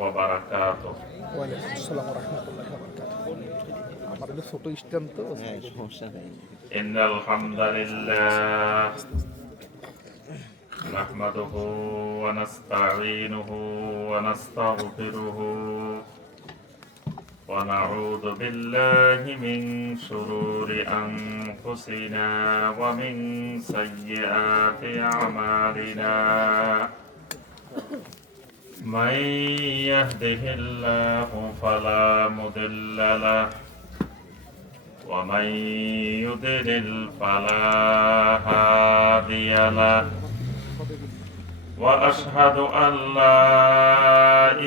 وبركاته ওয়ালাইকুম আসসালাম ওয়া রাহমাতুল্লাহি ওয়া বারাকাতুহু। আমার হলো ছোট স্ট্যান্ড তো সমস্যা নেই। إن الحمد لله نحمده ونستعينه ونستغفره ونعوذ بالله من شرور أنفسنا ومن سيئات أعمالنا من يهده الله فلا مضل له ومن يضلل فلا هادي له وأشهد أن لا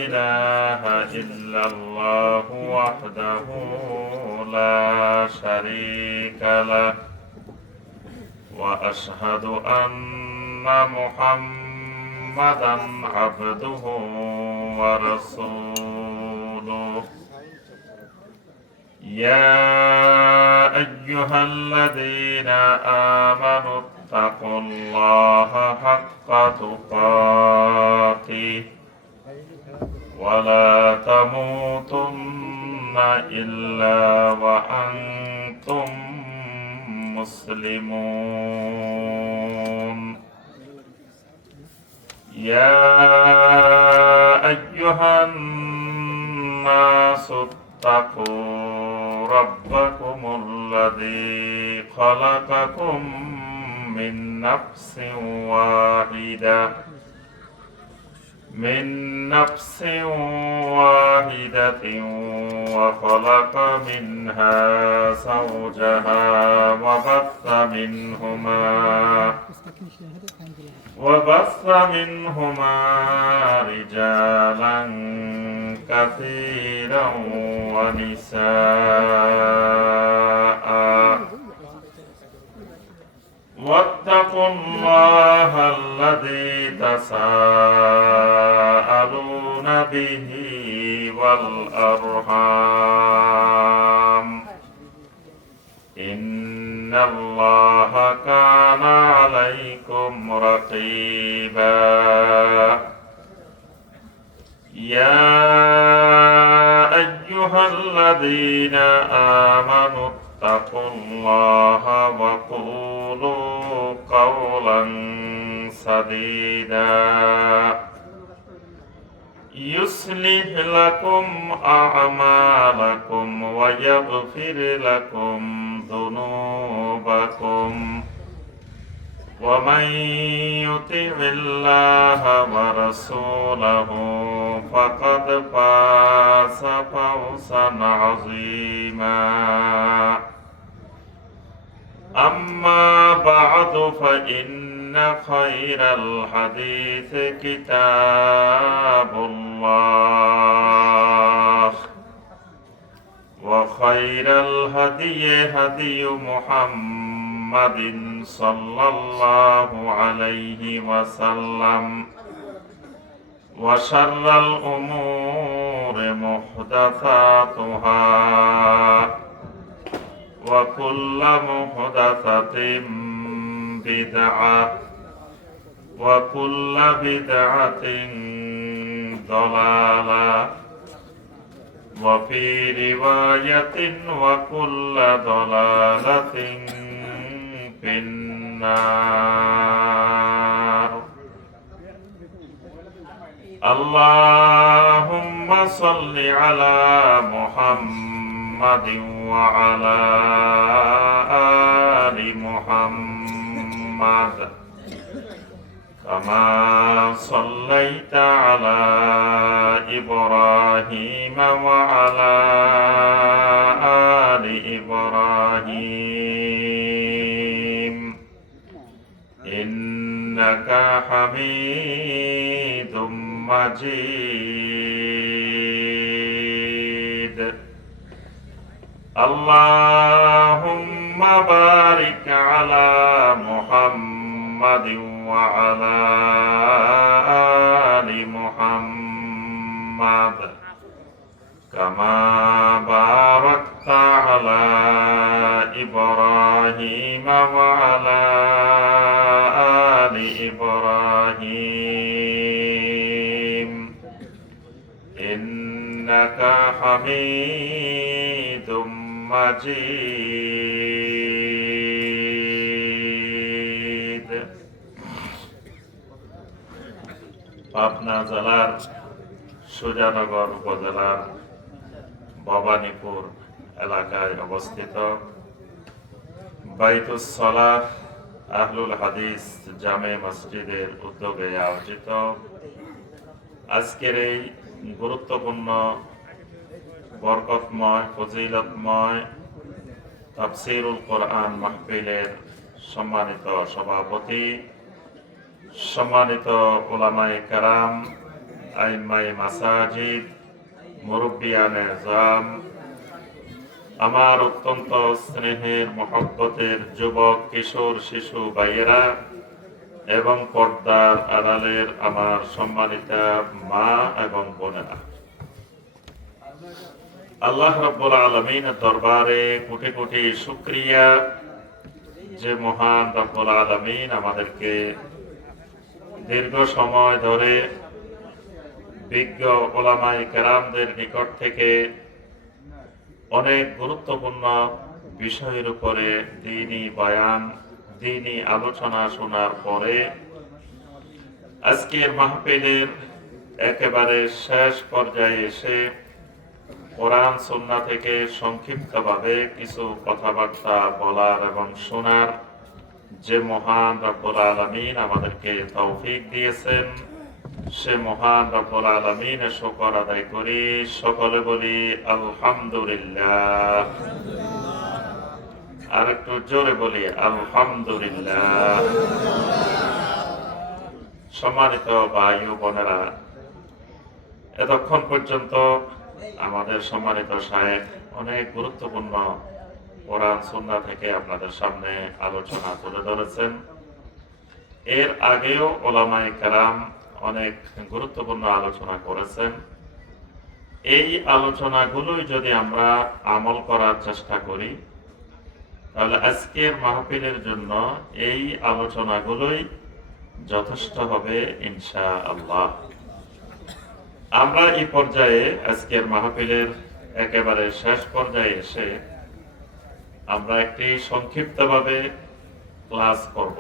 إله إلا الله وحده لا شريك له وأشهد أن محمدا عبده ورسوله يا أيها الذين آمنوا اتقوا الله حق تقاته ولا تموتن إلا وأنتم مسلمون يا أيها الناس اتقوا ربكم الذي خلقكم من نفس واحدة وخلق منها زوجها وبث منهما رجالا كثيرا ونساء واتقوا الله الذي تساءلون به والأرحام إن الله كان عليكم رقيبا يا أيها الذين آمنوا اتقوا الله وقولوا قولا سديدا يصلح لكم أعمالكم ويغفر لكم ذنوبكم ومن يطع الله ورسوله فقد فاز فوزا عظيما أما بعد فإن خير الحديث كتاب الله وخير الهدي هدي محمد صلى الله عليه وسلم وشر الأمور محدثاتها وكل محدثة بدعة وكل بدعة ضلالة وفي رواية وكل ضلالة في النار اللهم صل على محمد وعلى آل محمد كما صليت على إبراهيم وعلى آل إبراهيم إنك حميد مجيد اللهم بارك على محمد وعلى آل محمد كما باركت على إبراهيم وعلى آل إبراهيم হামিদুম মাজিদ। পাবনা জেলার সুজানগর উপজেলার ভবানীপুর এলাকায় অবস্থিত বাইতুস সালাহ আহলুল হাদিস জামে মসজিদের উদ্যোগে আয়োজিত আজকের এই গুরুত্বপূর্ণ বরকতময় ফজিলতময় তাফসীরুল কোরআন মাহফিলের সম্মানিত সভাপতি, সম্মানিত উলামায়ে কেরাম, আইম্মায়ে মাসাজিদ, মুরব্বিয়ানে জাম, আমার অত্যন্ত স্নেহের মহব্বতের যুবক কিশোর শিশু ভাইয়েরা এবং পর্দার আড়ালের আমার সম্মানিতা মা এবং বোনেরা, আল্লাহ রাব্বুল আলামিনের দরবারে কোটি কোটি শুকরিয়া যে মহান রাব্বুল আলামিন আমাদেরকে দীর্ঘ সময় ধরে বিজ্ঞ উলামায়ে কেরামদের নিকট থেকে অনেক গুরুত্বপূর্ণ বিষয়ের উপরে দ্বীনি বয়ান, দ্বীনি আলোচনা শোনার পরে আজকের মাহফিলের একেবারে শেষ পর্যায়ে এসে কোরআন সুন্নাহ থেকে সংক্ষিপ্তভাবে কিছু কথাবার্তা বলার এবং শোনার যে মহান রব্বুল আলামিন আমাদেরকে তৌফিক দিয়েছেন, সে মহান রব্বুল আলামিনের শুকর আদায় করি। সকলে বলি আলহামদুলিল্লাহ। আর একটু জোরে বলি আলহামদুলিল্লাহ। সম্মানিত ভাই ও বোনেরা, এতক্ষণ পর্যন্ত আমাদের সম্মানিত শায়েখ অনেক গুরুত্বপূর্ণ কোরআন সুন্নাহ থেকে আপনাদের সামনে আলোচনা তুলে ধরেছেন। এর আগেও উলামায়ে কেরাম অনেক গুরুত্বপূর্ণ আলোচনা করেছেন। এই আলোচনাগুলোই যদি আমরা আমল করার চেষ্টা করি, তাহলে আজকের মাহফিলের জন্য এই আলোচনাগুলোই যথেষ্ট হবে ইনশাআল্লাহ। আমরা এই পর্যায়ে আজকের মাহফিলের একেবারে শেষ পর্যায়ে এসে আমরা একটি সংক্ষিপ্তভাবে ক্লাস করব।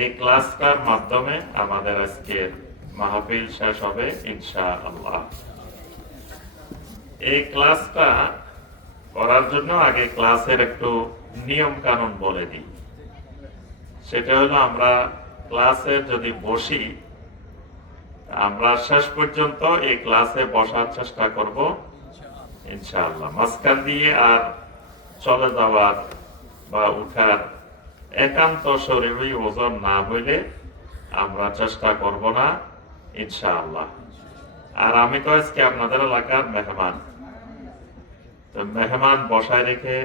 এই ক্লাসটার মাধ্যমে আমাদের আজকের মাহফিল শেষ হবে ইনশাআল্লাহ। এই ক্লাসটা করার জন্য আগে ক্লাসের একটু নিয়ম কানুন বলে দিই। সেটা হলো, আমরা ক্লাসে যদি বসি, আমরা শেষ পর্যন্ত এই ক্লাসে বসার চেষ্টা করব ইনশাআল্লাহ। মাঝখান দিয়ে আর চলে যাওয়ার বা উঠার একান্ত শরীরী ওজন না হইলে আমরা চেষ্টা করব না ইনশাআল্লাহ। আর আমি তো আজকে আপনাদের এলাকার মেহমান, তো মেহমান বসায় রেখে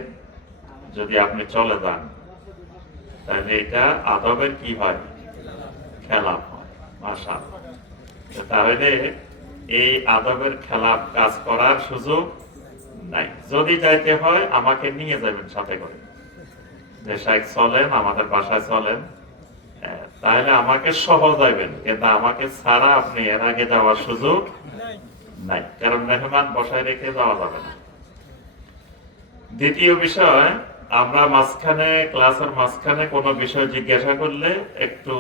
যদি আপনি চলে যান, তাহলে এটা আদবের কি হয়? খেলাপ হয়। মাশাআল্লাহ। তাহলে এই আদবের খেলাপ কাজ করার সুযোগ নাই। যদি যাইতে হয় আমাকে নিয়ে যাবেন সাথে করে, যে শাইখ চলেন, আমাদের বাসায় চলেন, তাহলে আমাকে সহ যাবেন, কিন্তু আমাকে ছাড়া আপনি এর আগে যাওয়ার সুযোগ নাই, কারণ মেহমান বসায় রেখে যাওয়া যাবে না। দ্বিতীয় বিষয়, আমরা ক্লাসের মাঝখানে কোনো বিষয় জিজ্ঞাসা করলে একটু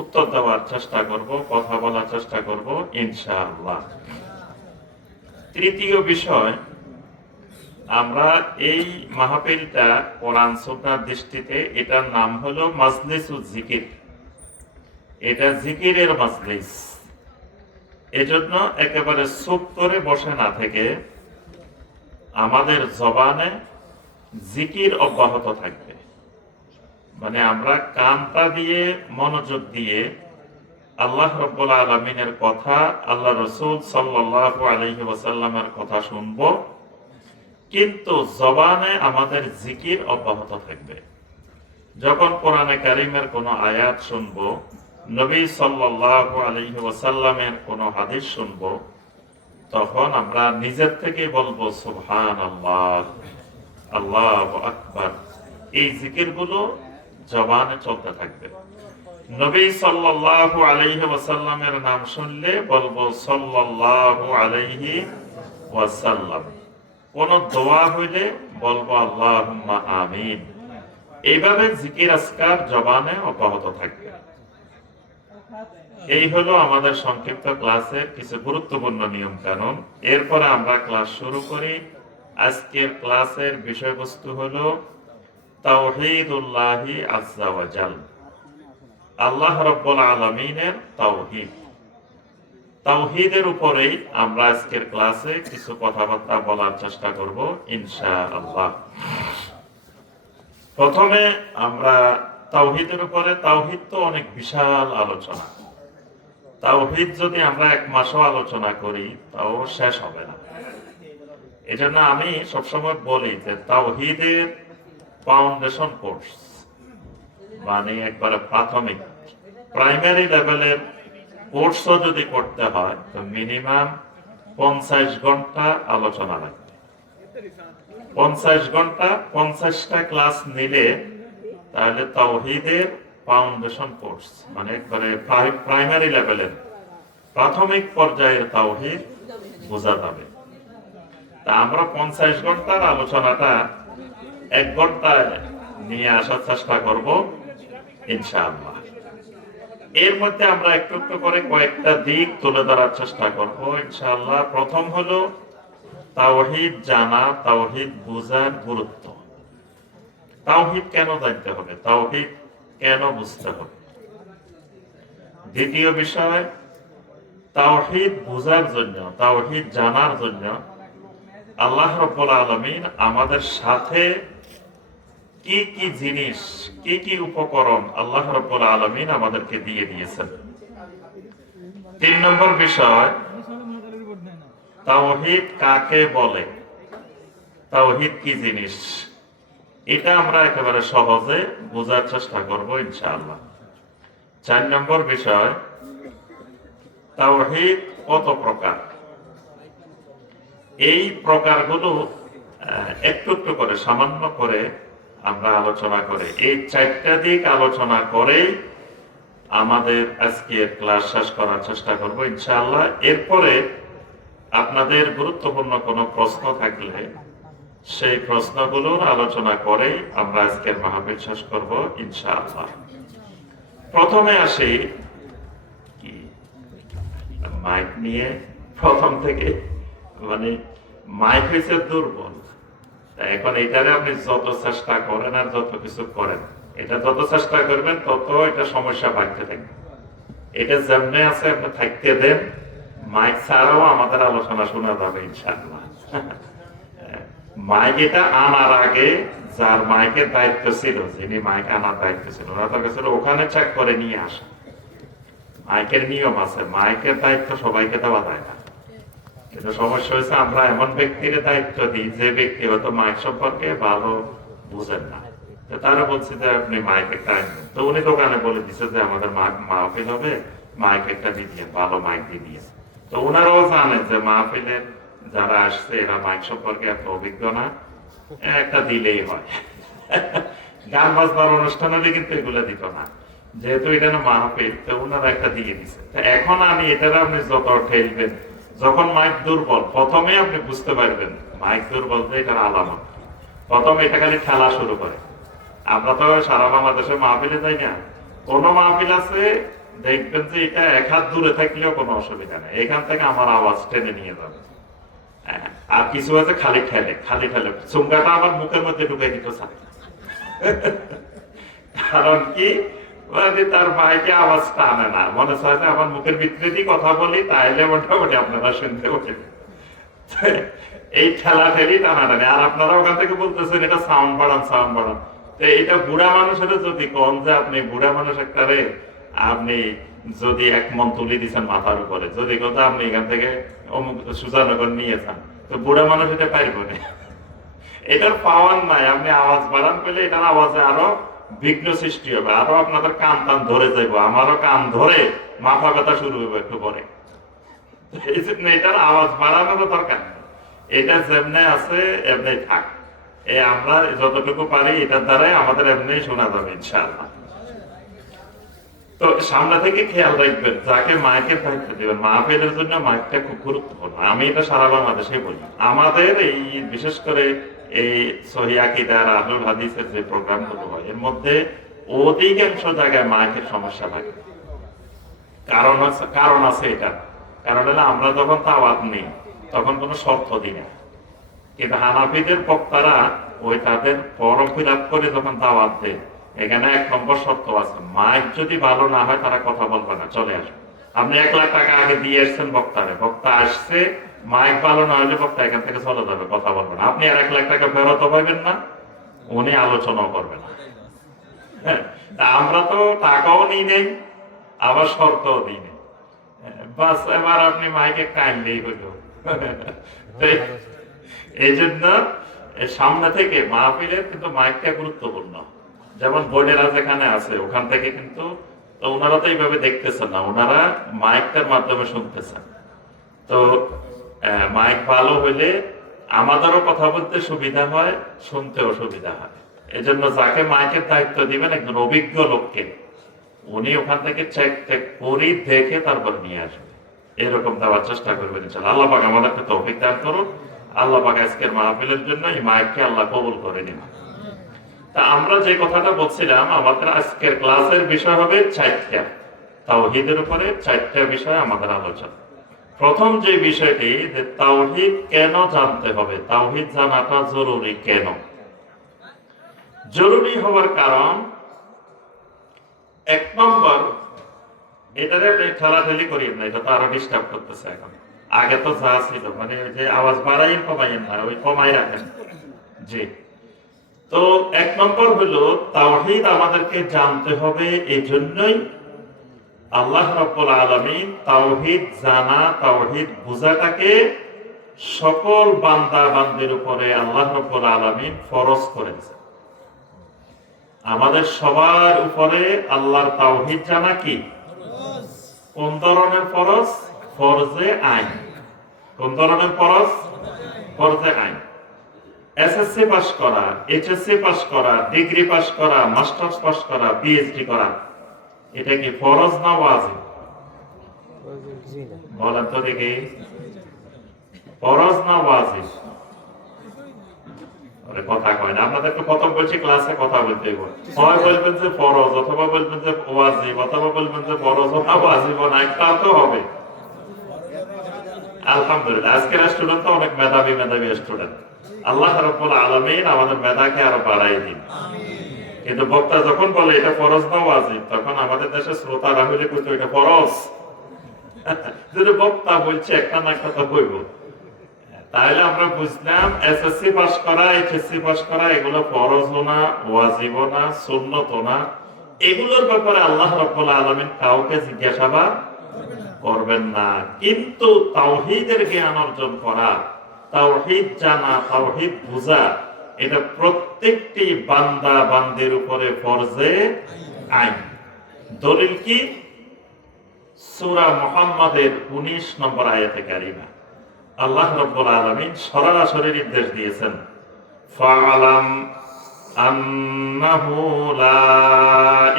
উত্তর দেওয়ার চেষ্টা করব, কথা বলার চেষ্টা করব ইনশাআল্লাহ। তৃতীয় বিষয়, আমরা এই মাহফিলটা কোরআন সুন্নাহর দৃষ্টিতে এটার নাম হলো মাজলিসুজ জিকির। এটা জিকিরের মাজলিস। এজন্য একেবারে চুপ করে বসে না থেকে আমাদের জবানে জিকির অব্যাহত থাকবে। মানে আমরা কানটা দিয়ে মনোযোগ দিয়ে আল্লাহ রাব্বুল আলামিনের কথা, আল্লাহ রাসূল সাল্লাল্লাহু আলাইহি ওয়াসাল্লামের কথা শুনবো, কিন্তু জবানে আমাদের জিকির অব্যাহত থাকবে। যখন কোরআনে কারীমের কোনো আয়াত শুনবো, নবী সাল্লাল্লাহু আলাইহি ওয়াসাল্লামের কোনো হাদিস শুনবো, তখন আমরা নিজের থেকে বলবো সুবহানাল্লাহ, আল্লাহু আকবার। এই জিকিরগুলো জবানে চলতে থাকবে। নবী সাল্লাল্লাহু আলাইহি ওয়াসাল্লামের নাম শুনলে বলবো সাল্লাল্লাহু আলাইহি ওয়াসাল্লাম। কোন দোয়া হইলে বলবো আল্লাহুম্মা আমিন। এইভাবে জিকির আজকার জবানে অব্যাহত থাকবে। এই হলো আমাদের সংক্ষিপ্ত ক্লাসের কিছু গুরুত্বপূর্ণ নিয়ম কানুন। এরপরে আমরা ক্লাস শুরু করি। আজকের ক্লাসের বিষয়বস্তু হলো তাওহীদুল্লাহি আযজা ওয়া জাল, আল্লাহ রাব্বুল আলামিনের তাওহীদ। তাওহীদের উপরেই আমরা আজকের ক্লাসে কিছু কথাবার্তা বলার চেষ্টা করব ইনশাআল্লাহ। প্রথমে আমরা তাওহীদের উপরে, তাওহীদ তো অনেক বিশাল আলোচনা। তাওহীদ যদি আমরা এক মাসও আলোচনা করি তাও শেষ হবে না। এজন্য আমি সবসময় বলি যে তাওহীদের ফাউন্ডেশন কোর্স, মানে একবারে প্রাথমিক প্রাইমারি লেভেলের কোর্সও যদি করতে হয় তো মিনিমাম 50 ঘন্টা আলোচনা লাগবে। 50 ঘন্টা 50টা ক্লাস নিলে তাহলে তাওহীদের ফাউন্ডেশন কোর্স, মানে একবারে প্রাইমারি লেভেলের প্রাথমিক পর্যায়ের তাওহীদ বোঝা যাবে। তা আমরা 50 ঘন্টার আলোচনাটা 1 ঘন্টায় নিয়ে আসার চেষ্টা করব ইনশাআল্লাহ। এর মধ্যে আমরা একটু একটু করে কয়েকটা দিক তুলে ধরার চেষ্টা করব ইনশাআল্লাহ। প্রথম হলো তাওহীদ জানা, তাওহীদ বোঝার গুরুত্ব। তাওহীদ কেন জানতে হবে, তাওহীদ কেন বুঝতে হবে। দ্বিতীয় বিষয়, তাওহীদ বোঝার জন্য, তাওহীদ জানার জন্য আল্লাহ রাব্বুল আলামিন আমাদের সাথে কি কি জিনিস, কি কি উপকরণ আল্লাহ রাব্বুল আলামিন আমাদেরকে দিয়ে দিয়েছেন। 3 নম্বর বিষয়, তাওহীদ কাকে বলে, তাওহীদ কি জিনিস, এটা আমরা একেবারে সহজে বোঝার চেষ্টা করব ইনশাআল্লাহ। 4 নম্বর বিষয়, তাওহীদ কত প্রকার। এই প্রকারগুলো একটু একটু করে, সামান্য করে আমরা আলোচনা করে, এই 4টা দিক আলোচনা করেই আমাদের আজকের ক্লাস শেষ করার চেষ্টা করব ইনশাআল্লাহ। এরপরে আপনাদের গুরুত্বপূর্ণ কোনো প্রশ্ন থাকলে সেই প্রশ্নগুলোর আলোচনা করেই আমরা আজকের মাহফিল শেষ করব ইনশাআল্লাহ। প্রথমে আসি কি মাইক নিয়ে, প্রথম থেকে মানে মাইক হয়েছে দুর্বল। এখন এটারে আপনি যত চেষ্টা করেন আর যত কিছু করেন, এটা যত চেষ্টা করবেন তত এটা সমস্যা বাড়তে থাকবে। এটা যেমনি আছে আপনি থাকতে দেন, মাইক ছাড়াও আমাদের আলোচনা শোনা যাবে ইনশাআল্লাহ। মাইক এটা আনার আগে যার মাইকের দায়িত্ব ছিল, যিনি মাইক আনার দায়িত্ব ছিল, ওরা তো গেছিল ওখানে চেক করে নিয়ে আসা। মাইকের নিয়ম আছে, মাইকের দায়িত্ব সবাইকে দেওয়া যায় না। কিন্তু সমস্যা হয়েছে আমরা এমন ব্যক্তির দায়িত্ব দিই যে ব্যক্তি হয়তো মাইক সম্পর্কে ভালো বুঝেন না। তারা বলছে যে আপনি মাইক একটা আনবেন, তো উনি দোকানে বলে দিচ্ছে যে আমাদের মাহফিল হবে, মাইক একটা দিয়ে দিয়ে, ভালো মাইক দিয়ে দিয়ে। তো ওনারাও জানেন যে মাহফিলের যারা আসছে এরা মাইক সম্পর্কে এত অভিজ্ঞ না, একটা দিলেই হয়। গান বাজনার অনুষ্ঠান হলে কিন্তু এগুলো দিত না, যেহেতু এটা না মাহফিল, তো ওনারা একটা দিয়ে দিচ্ছে। এখন আমি এটার আপনি যত ঠেলবেন, যখন মাইক দুর্বল প্রথমে আপনি বুঝতে পারবেন মাইক দুর্বল, যে এটার আলামত। প্রথমে এটা খালি খেলা শুরু করে। আমরা তো সারা বাংলাদেশে মাহফিলে যাই না, কোন মাহফিল আছে দেখবেন যে এটা 1 হাত দূরে থাকলেও কোনো অসুবিধা নেই, এখান থেকে আমার আওয়াজ টেনে নিয়ে যাবে। আর কিছু আছে খালি ঠেলে, খালি ঠেলে, চুমকাটা আমার মুখের মধ্যে ঢুকে দিতে চায়। কারণ কি, তার ভাইকে আওয়াজটা আনে না, মনে হয় যে আমার মুখের ভিতরে দিয়ে কথা বলি, তাইলে মোটামুটি আপনারা শুনতে পারেন। এই ঠেলা ঠেলি টানাটানি, আর আপনারা ওখান থেকে বলতেছেন এটা সাউন্ড বাড়ান, সাউন্ড বাড়ান। তো এটা বুড়া মানুষের যদি কন যে আপনি বুড়া মানুষ একটা রে, আপনি যদি 1 মন তুলে দিচ্ছেন মাথার উপরে, যদি কথা আপনি এখান থেকে অমুক সুজানগর নিয়ে যান, তো বুড়া মানুষ এটা পারব না, এটার পাওয়ার নাই। আপনি আওয়াজ বাড়ান পেলে এটার আওয়াজে আরো বিঘ্ন সৃষ্টি হবে, আরো আপনাদের কান টান ধরে যাইব, আমারও কান ধরে মাথা ব্যথা শুরু হবে একটু পরে। এই জন্য এটার আওয়াজ বাড়ানোর দরকার, এটা যেমনি আছে এমনি থাক। আমরা যতটুকু পারি এটার দ্বারাই আমাদের এমনি শোনা যাবে ইনশাআল্লাহ। তো সামনে থেকে খেয়াল রাখবেন, যাকে মাইকের দায়িত্ব দিবেন, মাহফিলের জন্য মাইকটা খুব গুরুত্বপূর্ণ। আমি এটা সারা বাংলাদেশে বলি। আমাদের এই বিশেষ করে এই সহিহ আকীদার আহলুল হাদিসের যে প্রোগ্রামগুলো হয়, এর মধ্যে অধিকাংশ জায়গায় মাইকের সমস্যা লাগে। কারণ আছে এটা। কারণ হলো আমরা যখন দাওয়াত নেই তখন কোনো শর্ত দিই না, কিন্তু হানাফিদের বক্তারা ওই তাদের ফরম ফিল আপ করে যখন দাওয়াত দেয়, এখানে 1 নম্বর শর্ত আছে, মাইক যদি ভালো না হয় তারা কথা বলবে না, চলে আসবে। আপনি 1 লাখ টাকা আগে দিয়ে এসছেন বক্তারে, বক্তা আসছে, মাইক ভালো না হলে বক্তা এখান থেকে চলে যাবে, কথা বলবে না। আপনি আর 1 লাখ টাকা ফেরত পাবেন না, উনি আলোচনাও করবে না। হ্যাঁ, আমরা তো টাকাও নিই নেই, আবার শর্তও দিই নেই। বাস এবার আপনি মাইকে কাইন্ডলি হইল। এই জন্য সামনে থেকে মাহফিলের কিন্তু মাইকটা গুরুত্বপূর্ণ। যেমন বোর্ডেরা যেখানে আছে ওখান থেকে কিন্তু, তো ওনারা তো এইভাবে দেখতেছেন না, ওনারা মাইকটার মাধ্যমে শুনতেছেন। তো মাইক ভালো হইলে আমাদেরও কথা বলতে সুবিধা হয়, শুনতেও সুবিধা হয়। এই জন্য যাকে মাইকের দায়িত্ব দিবেন একজন অভিজ্ঞ লোককে, উনি ওখান থেকে চেক টেক করি দেখে তারপর নিয়ে আসবেন। এরকম দেওয়ার চেষ্টা করবেন ইনশাআল্লাহ। আল্লাহ পাক আমাদেরকে তৌফিক দান করুন। আল্লাহ পাক আজকের মাহফিলের জন্য এই মাইককে আল্লাহ কবুল করে নিন। তা আমরা যে কথাটা বলছিলাম, আমাদের আজকের ক্লাসের বিষয় হবে 4টা, তাওহীদের উপরে 4টা বিষয় আমাদের আলোচনা। প্রথম যে বিষয়টি, যে তাওহীদ কেন জানতে হবে, তাওহীদ জানাটা জরুরি কেন? জরুরি হওয়ার কারণ, 1 নম্বর, এটারে আপনি ঠেলাঠেলি করিয়েন না, এটা তো আরো ডিস্টার্ব করতেছে এখন। আগে তো যা ছিল, মানে যে আওয়াজ বাড়াইন কমাইন না, ওই কমাই রাখেন। জি, তো 1 নম্বর হলো তাওহীদ আমাদেরকে জানতে হবে। এই জন্যই আল্লাহ রাব্বুল আলামিন তাওহীদ জানা, তাওহীদ বুঝাটাকে সকল বান্দা বান্দির উপরে আল্লাহ রাব্বুল আলামিন ফরজ করেছেন। আমাদের সবার উপরে আল্লাহর তাওহীদ জানা কি কোন ধরনের ফরজ? ফরজে আইন। কোন ধরনের ফরজ? ফরজে আইন। এসএসসি পাস করা, এইচএসসি পাস করা, ডিগ্রি পাস করা, মাস্টার্স পাস করা, পিএইচডি করা, এটা কি ফরজ না ওয়াজিব? বলেন তো দেখি, ফরজ না ওয়াজিব? কথা কয় না। আপনাদেরকে প্রথম বলছি ক্লাসে কথা বলতে হয়, বলবেন যে ফরজ, অথবা বলবেন যে ওয়াজিব, অথবা বলবেন যে ফরজ না ওয়াজিব না, একটা তো হবে। আলহামদুলিল্লাহ, আজকের স্টুডেন্ট তো অনেক মেধাবী স্টুডেন্ট। আল্লাহ রাব্বুল আলামিন আমাদের মেধাকে আরো বাড়াই দিন। কিন্তু বক্তা যখন বলে এটা ফরজ না ওয়াজিব, তখন আমাদের দেশে শ্রোতারা হইলে কইতো এটা ফরজ। যদি বক্তা বলছে একটা না একটা তো হইব। তাহলে আমরা বুঝলাম এসএসসি পাস করা, এইচএসসি পাস করা এগুলো ফরজও না, ওয়াজিবও না, সুন্নতও না। এগুলোর ব্যাপারে আল্লাহ রাব্বুল আলামিন কাউকে জিজ্ঞাসাবাদ করবেন না। কিন্তু তাওহীদের জ্ঞান অর্জন করা, তাওহীদ জানা, তাওহীদ বুঝা, এটা প্রত্যেকটি বান্দা বান্দির উপরে ফরজে আইন। দলিল কি? সূরা মুহাম্মাদের 19 নম্বর আয়াতে কারিমা আল্লাহ রাব্বুল আলামিন সরাসরি নির্দেশ দিয়েছেন, ফাআলাম আন্নাহু লা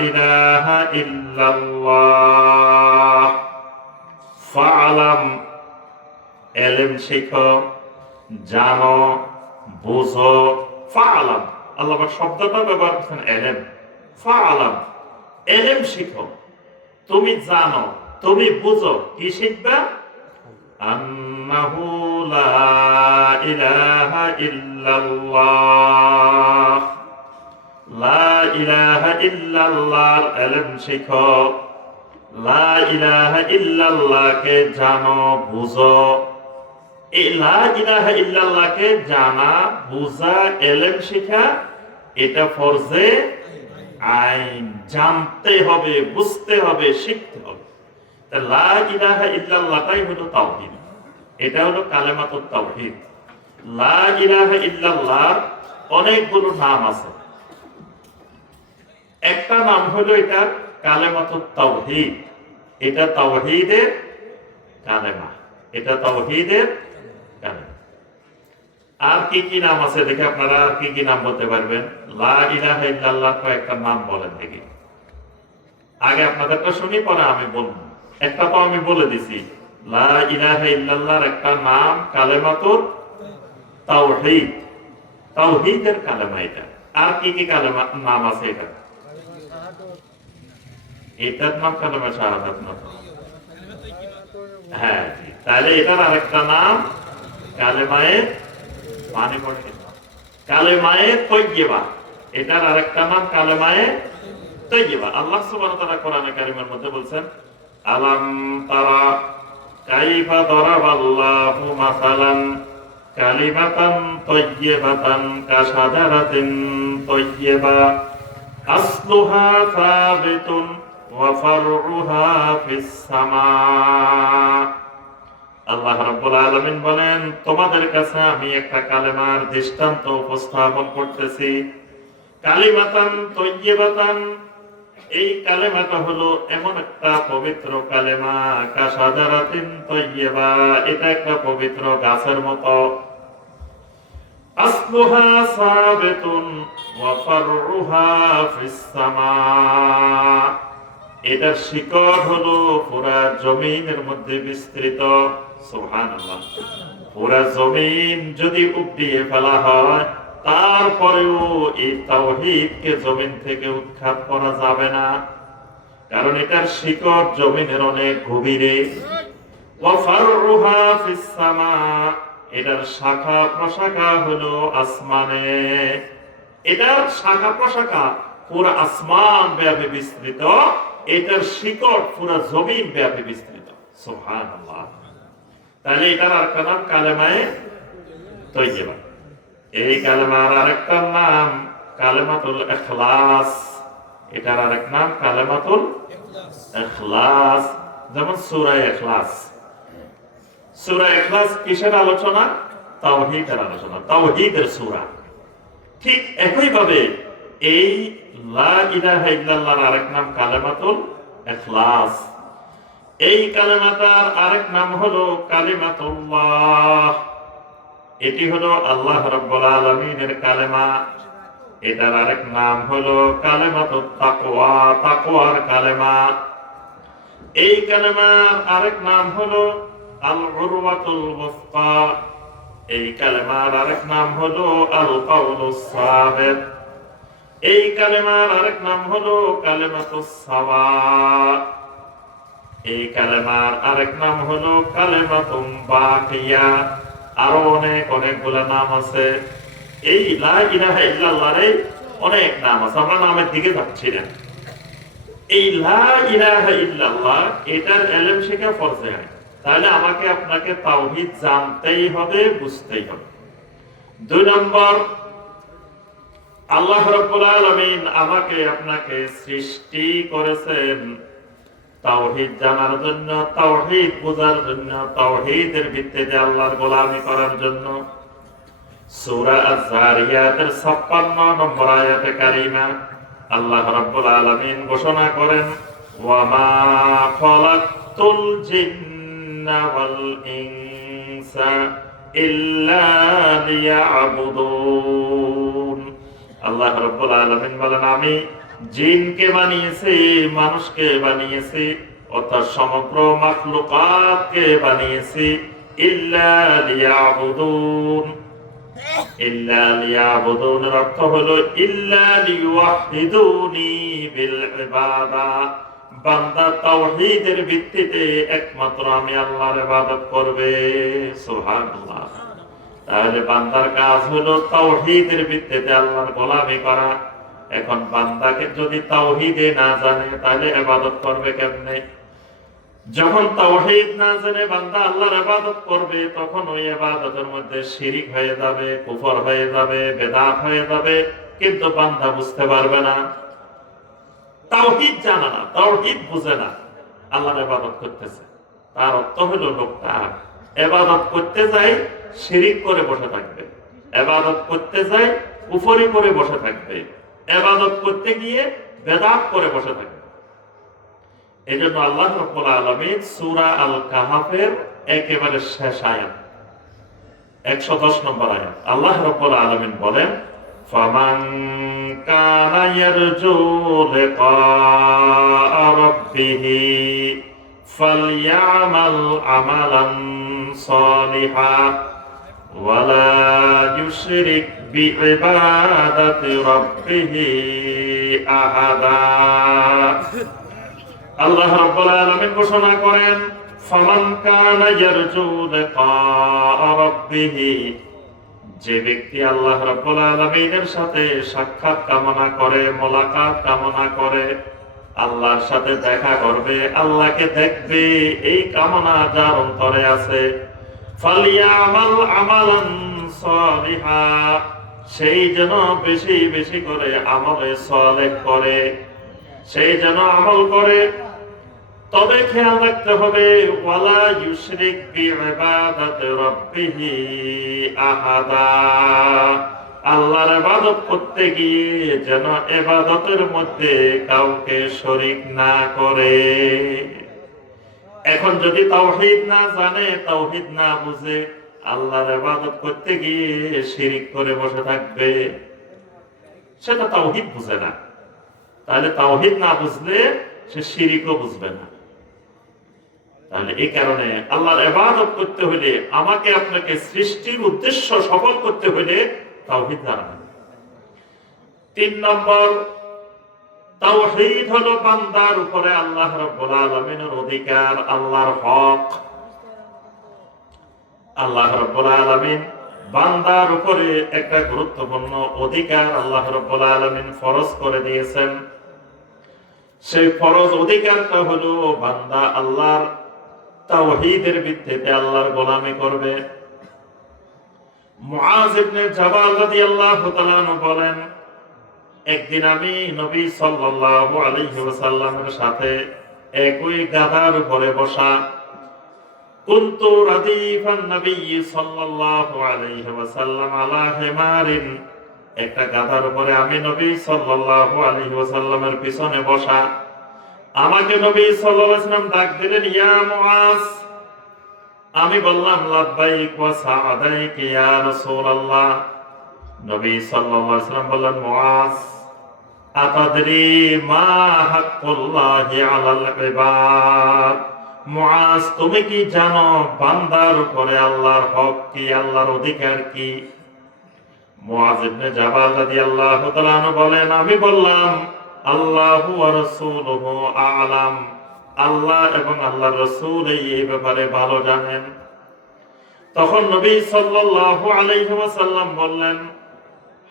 ইলাহা ইল্লাল্লাহ। ফাআলাম, ইলম শিখো, জানো, বুঝো। ফাআলাম, আল্লাহ পাক শব্দটা ব্যবহার করেছেন ইলম। ফাআলাম, ইলম শিখো, তুমি জানো, তুমি বুঝো। কি শিখবা? আন্নাহু লা ইলাহা ইল্লাল্লাহ। লা ইলাহা ইল্লাল্লাহর ইলম শিখো, লা ইলাহা ইল্লাল্লাহকে জানো, বুঝো। এই লা ইলাহা ইল্লাল্লাহকে জানা, বুঝা, ইলম শিখা, এটা ফরজে আইন। জানতে হবে, বুঝতে হবে, শিখতে হবে। লা ইলাহা ইল্লাল্লাহটাই হলো তাওহীদ। এটা হলো কালেমাতুত তাওহীদ। লা ইলাহা ইল্লাল্লাহর অনেকগুলো নাম আছে। একটা নাম হলো এটা কালেমাতুত তাওহীদ। এটা তাওহীদের কালেমা, এটা তাওহীদের কালেমা। আর কি কি নাম আছে দেখে আপনারা আর কি কি নাম বলতে পারবেন? লা ইলাহা ইল্লাল্লাহ কয়েকটা নাম বলেন দেখি। আগে আপনাদেরটা শুনি, পরে আমি বলবো। একটা তো আমি বলে দিছি, লা ইলাহা ইল্লাল্লাহর একটা নাম কালেমাতুত তাওহীদ, তাওহীদের কালেমা এটা। আর কি কি কালেমা নাম আছে এটা? এটার নাম কালেমা শাহাদাত না? হ্যাঁ, তাহলে এটার আরেকটা নাম কালেমায়ে, মানে পড়ে কালেমায়ে তাইয়্যিবা। এটার আরেকটা নাম কালেমায়ে তাইয়্যিবা। আল্লাহ সুবহানাহু ওয়া তাআলা কোরআনে কারীমের মধ্যে বলছেন, আলাম তারা কাইফা দারাবাল্লাহু মাসালান কালিমাতান তাইয়্যিবাতান কাশাজারাতিন তাইয়্যিবা আসলুহা সাবিতুন ওয়া ফারউহা ফিস সামা। আল্লাহ রাব্বুল আলামিন বলেন, তোমাদের কাছে আমি একটা কালেমার দৃষ্টান্ত উপস্থাপন করতেছি। কালিমাতান তাইয়্যিবাতান, এই কালেমাটা হলো এমন একটা পবিত্র কালেমা, কাশাজারাতিন তাইয়্যিবা, এটা একটা পবিত্র গাছের মতো। আসলুহা সাবিতুন ওয়া ফারউহা ফিস সামা, এটার শিকড় হলো পুরা জমিনের মধ্যে বিস্তৃত। সুবহানাল্লাহ। পুরা জমিন যদি উপড়িয়ে ফেলা হয়, তারপরেও এই তাওহীদকে জমিন থেকে উৎখাত করা যাবে না, কারণ এটার শিকড় জমিনের অনেক গভীরে। ওয়া ফারউহা ফিস সামা, এটার শাখা প্রশাখা হলো আসমানে। এটার শাখা প্রশাখা পুরো আসমান ব্যাপী বিস্তৃত, এটার শিকড় পুরো জমিন ব্যাপী বিস্তৃত। সুবহানাল্লাহ। তাহলে এটার আরেকটা নাম কালেমায়ে তাইয়্যিবা। এই কালেমার আরেকটা নাম কালেমাতুল ইখলাস। এটার আরেক নাম কালেমাতুল ইখলাস। যেমন সূরা ইখলাস, সূরা ইখলাস কিসের আলোচনা? তাওহীদের আলোচনা, তাওহীদের সূরা। ঠিক একই ভাবে এই লা ইলাহা ইল্লাল্লাহর আরেক নাম কালেমাতুল ইখলাস। এই কালেমাটার আরেক নাম হলো কালিমাতুল্লাহ। এটি হলো আল্লাহ রাব্বুল আলামিনের কালেমা। এটার আরেক নাম হলো কালিমাতুত তাকওয়া, তাকওয়ার কালেমা। এই কালেমার আরেক নাম হলো আল উরওয়াতুল ওয়াসকা। এই কালেমার আরেক নাম হলো আল কাউলুস সাবিত। এই কালেমার আরেক নাম হলো কালিমাতুস সাওয়া। এই কালেমার আরেক নাম হলো কালিমাতুম বাকিয়া। আরো অনেকগুলো নাম আছে। এই লা ইলাহা ইল্লাল্লাহর অনেক নাম আছে, আমরা নামের দিকে যাচ্ছি না। এই লা ইলাহা ইল্লাল্লাহ, এটার ইলম শেখা ফরজ। তাহলে আমাকে আপনাকে তাওহীদ জানতেই হবে, বুঝতেই হবে। 2 নম্বর, আল্লাহ রাব্বুল আলামিন আমাকে আপনাকে সৃষ্টি করেছেন তাওহীদ জানার জন্য, তাওহীদ বোঝার জন্য, তাওহীদের ভিত্তিতে আল্লাহর গোলামি করার জন্য। সূরা আয-যারিয়াতের 56 নম্বর আয়াতে কারিমা আল্লাহ রাব্বুল আলামিন ঘোষণা করেন, ওয়া মা খালাকতুল জিন্না ওয়াল ইনসা ইল্লা লিয়াবুদুন। আল্লাহ রাব্বুল আলামিন বলেন, আমি জিনকে বানিয়েছি, মানুষকে বানিয়েছি, অর্থাৎ সমগ্র মাখলুকাতকে বানিয়েছি ইল্লা লিয়াবুদুন। ইল্লা লিয়াবুদুনের অর্থ হলো ইল্লা লিওয়াহিদুনি বিল ইবাদা, বান্দা তাওহীদের ভিত্তিতে একমাত্র আমি আল্লাহর ইবাদত করবে। সুবহানাল্লাহ। তাহলে বান্দার কাজ হলো তাওহীদের ভিত্তিতে আল্লাহর গোলামি করা। এখন বান্দাকে যদি তাওহীদে না জানে, তাহলে ইবাদত করবে কেমনে? যখন তাওহীদ না জেনে বান্দা আল্লাহর ইবাদত করবে, তখন ওই ইবাদতের মধ্যে শিরিক হয়ে যাবে, কুফর হয়ে যাবে, বেদাত হয়ে যাবে, কিন্তু বান্দা বুঝতে পারবে না। তাওহীদ জানা না, তাওহীদ বুঝে না, আল্লাহর ইবাদত করতেছে। তার অর্থ হলো লোকটা ইবাদত করতে যায় শিরিক করে বসে থাকবে, ইবাদত করতে যায় কুফরি করে বসে থাকবে, ইবাদত করতে গিয়ে বেদাত করে বসে থাকবে। এজন্য আল্লাহ রাব্বুল আলামিন সূরা আল কাহাফের একেবারে শেষ আয়াত 110 নম্বর আয়াত আল্লাহ রাব্বুল আলামিন বলেন, ফামান কানা ইয়ারজু লিকা রাব্বিহি ফালইয়ামাল আমালান সালিহা ওয়ালা ইউশরিক বিইবাদাতি রাব্বিহি আহাদা। আল্লাহ রাব্বুল আলামিন ঘোষণা করেন, ফামান কানা ইয়ারজু লিকা রাব্বিহি, যে ব্যক্তি আল্লাহ রাব্বুল আলামিনের সাথে সাক্ষাৎ কামনা করে, মোলাকাত কামনা করে, আল্লাহর সাথে দেখা করবে, আল্লাহকে দেখবে, এই কামনা যার অন্তরে আছে, ফালিয়ামাল আমালান সালিহা, সেই যেন বেশি বেশি করে আমলে সালেহ করে, সেই যেন আমল করে। তবে খেয়াল রাখতে হবে, ওয়ালা ইউশরিক বিইবাদাতি রাব্বিহি আহাদা, আল্লাহর ইবাদত করতে গিয়ে যেন ইবাদতের মধ্যে কাউকে শরীক না করে। এখন যদি তাওহীদ না জানে, তাওহীদ না বুঝে, আল্লাহর ইবাদত করতে গিয়ে শিরিক করে বসে থাকবে, সেটা তাওহীদ বুঝে না। তাহলে তাওহীদ না বুঝলে সে শিরিকও বুঝবে না। তাহলে এই কারণে আল্লাহর ইবাদত করতে হলে, আমাকে আপনাকে সৃষ্টির উদ্দেশ্য সফল করতে হলে তাওহীদ জানা। 3 নম্বর, তাওহীদ হলো বান্দার উপরে আল্লাহ রাব্বুল আলামিনের অধিকার, আল্লাহর হক। আল্লাহ রাব্বুল আলামিন বান্দার উপরে একটা গুরুত্বপূর্ণ অধিকার আল্লাহ রাব্বুল আলামিন ফরজ করে দিয়েছেন। সেই ফরজ অধিকারটা হলো বান্দা আল্লাহর তাওহীদের ভিত্তিতে আল্লাহর গোলামি করবে। মুআজ ইবনে জাবাল রাদিয়াল্লাহু তাআলা আনহু বলেন, একদিন আমি নবী সাল্লাল্লাহু আলাইহি ওয়াসাল্লামের সাথে একই গাধার উপরে বসা, কুনতু রাদিফান নবী সাল্লাল্লাহু আলাইহি ওয়াসাল্লাম আলা হিমারিন, একটা গাধার উপরে আমি নবী সাল্লাল্লাহু আলাইহি ওয়াসাল্লামের পিছনে বসা। আমাকে নবী সাল্লাল্লাহু আলাইহি ওয়াসাল্লাম ডাক দিলেন, ইয়া মুআজ। আমি বললাম, লাব্বাইক ওয়া সাআদাইক ইয়া রাসূলুল্লাহ। নবী সাল্লাল্লাহু আলাইহি ওয়াসাল্লাম বললেন, মুআজ, আতাদরি মা হাক্কুল্লাহি আলাল ইবাদ। মুআজ, তুমি কি জানো বান্দার উপরে আল্লাহর হক কি, আল্লাহর অধিকার কি? মুআজ ইবনে জাবাল রাদিয়াল্লাহু তাআলা আনহু বলেন, আমি বললাম, আল্লাহু ওয়া রাসূলুহু আ'লাম, আল্লাহ এবং আল্লাহর রাসূল এই ব্যাপারে ভালো জানেন। তখন নবী সাল্লাল্লাহু আলাইহি ওয়াসাল্লাম বললেন,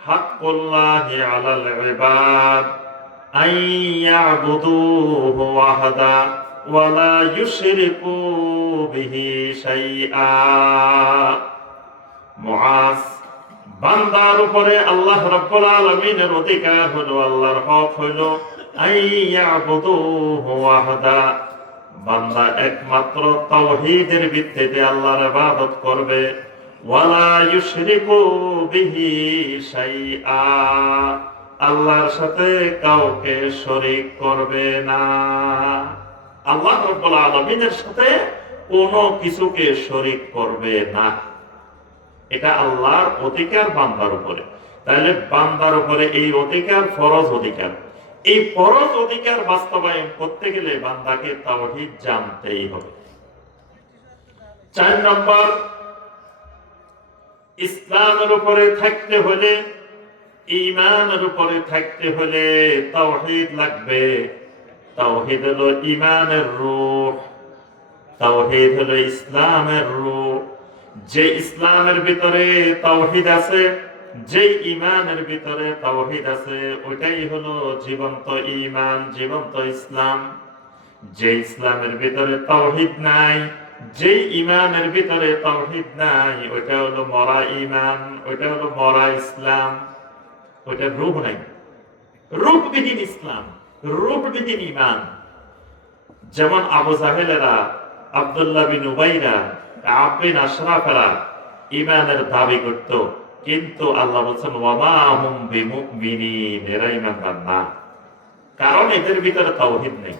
হাক্কুল্লাহি আলাল ইবাদ আইয়াবুদুহু ওয়াহদা ওয়া লা ইউশরিকু বিহি শাইআ। মুআজ, বান্দার উপরে আল্লাহ রাব্বুল আলামিনের অধিকার হলো, আল্লাহর হক হলো আইয়াবুদুহু ওয়াহদা, বান্দা একমাত্র তাওহীদের ভিত্তিতে আল্লাহর ইবাদত করবে, ওয়ালা ইউশরিকু বিহি শাইআ, আল্লাহর সাথে কাউকে শরীক করবে না। আল্লাহ রাব্বুল আলামিনের সাথে কোনো কিছুকে শরীক করবে না। এটা আল্লাহর অধিকার বান্দার উপরে। তাহলে বান্দার উপরে এই অধিকার ফরজ অধিকার। এই ফরজ অধিকার বাস্তবায়ন করতে গেলে বান্দাকে তাওহীদ জানতেই হবে। 4 নম্বর, ইসলামের উপরে থাকতে হলে, ঈমানের উপরে থাকতে হলে তাওহীদ লাগবে। তাওহীদ হলো ঈমানের রূহ, তাওহীদ হলো ইসলামের রূহ। যে ইসলামের ভিতরে তাওহীদ আছে, যে ঈমানের ভিতরে তাওহীদ আছে, ওইটাই হলো জীবন্ত ঈমান, জীবন্ত ইসলাম। যে ইসলামের ভিতরে তাওহীদ নাই, যে ঈমানের ভিতরে তাওহীদ নাই, ওইটা হলো মরা ঈমান, ওইটা হলো মরা ইসলাম, ওইটা রূহ নাই। রূহবিহীন ইসলাম, রূহবিহীন ঈমান। যেমন আবু জাহেলেরা, আব্দুল্লাহ বিন উবাইরা, কাব বিন আশরাফেরা ঈমানের দাবি করত, কিন্তু আল্লাহ বলেন ওয়ামা হুম বিমুমিনিন, এরা ঈমানদার না, কারণ এদের ভিতরে তাওহীদ নেই।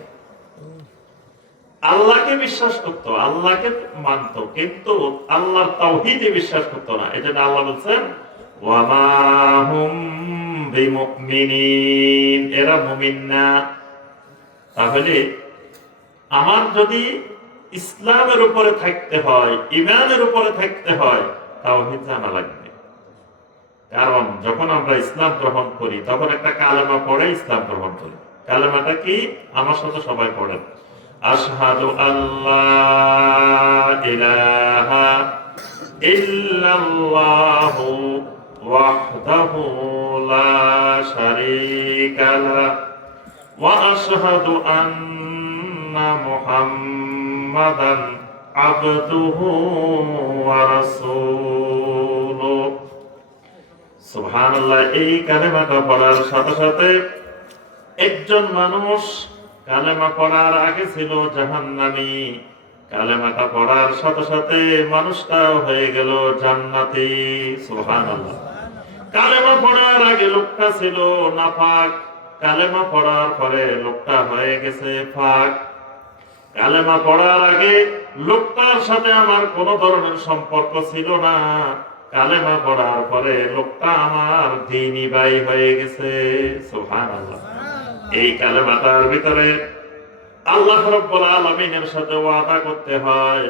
আল্লাহকে বিশ্বাস করত, আল্লাহকে মানত, কিন্তু আল্লাহর তাওহীদে বিশ্বাস করত না। এজন্য আল্লাহ বলেন ওয়ামা হুম বিমুমিনিন, এরা মুমিন না। তাহলে আমার যদি ইসলামের উপরে থাকতে হয়, ঈমানের উপরে থাকতে হয়, তাওহীদ জানা লাগবে। কারণ যখন আমরা ইসলাম গ্রহণ করি তখন একটা কালেমা পড়ে ইসলাম গ্রহণ করি। কালেমাটা কি? আমার সাথে সবাই পড়েন। আশহাদু আল্লাহ ইলাহা ইল্লাল্লাহু ওয়াহদাহু লা শারীকা লাহু ওয়া আশহাদু আন্না মুহাম্মাদান আবদুহু ওয়া রাসূলুহু। সুবহানাল্লাহ। এই কালেমাটা পড়ার সাথে সাথে একজন মানুষ কালেমা পড়ার আগে ছিল জাহান্নামী, কালেমাটা পড়ার সাথে সাথে মানুষটাও হয়ে গেল জান্নাতি। সুবহানাল্লাহ। কালেমা পড়ার আগে লোকটা ছিল নাপাক, কালেমা পড়ার পরে লোকটা হয়ে গেছে পাক। কালেমা পড়ার আগে লোকটার সাথে আমার কোনো ধরনের সম্পর্ক ছিল না, কালেমা পড়ার পরে লোকটা আমার দ্বীনী ভাই হয়ে গেছে। সুবহানাল্লাহ। এই কালেমাটার ভিতরে আল্লাহ রাব্বুল আলামিনের সাথে ওয়াদা করতে হয়,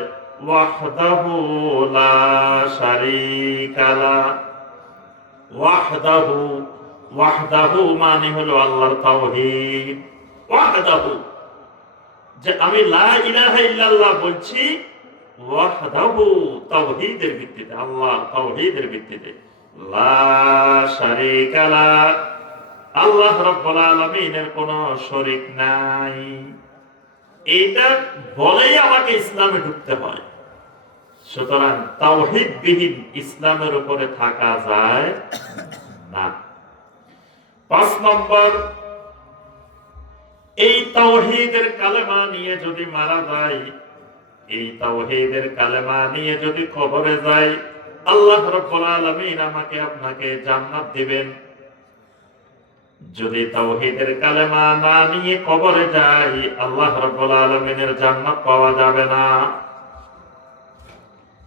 ওয়াহদাহু লা শারীকা লাহু। ওয়াহদাহু, ওয়াহদাহু মানে হলো আল্লাহর তাওহীদ। ওয়াহদাহু, যে আমি লা ইলাহা ইল্লাল্লাহ বলছি, ওয়াহদাহু তাওহীদের ভিত্তিতে, আল্লাহ তাওহীদের ভিত্তিতে। লা শারীকা লাহু, আল্লাহ রাব্বুল আলামিনের কোনো শরীক নাই। এটা বলেই আমাকে ইসলামে ঢুকতে হয়। সুতরাং তাওহীদ বিহীন ইসলামের উপরে থাকা যায় না। 5 নম্বর, এই তাওহীদের কালেমা নিয়ে যদি মারা যায়, এই তাওহীদের কালেমা নিয়ে যদি কবরে যায়, আল্লাহ রাব্বুল আলামিন আমাকে আপনাকে জান্নাত দিবেন। যদি তাওহীদের কালেমা না নিয়ে কবরে যাই, আল্লাহ রাব্বুল আলামিনের জান্নাত পাওয়া যাবে না।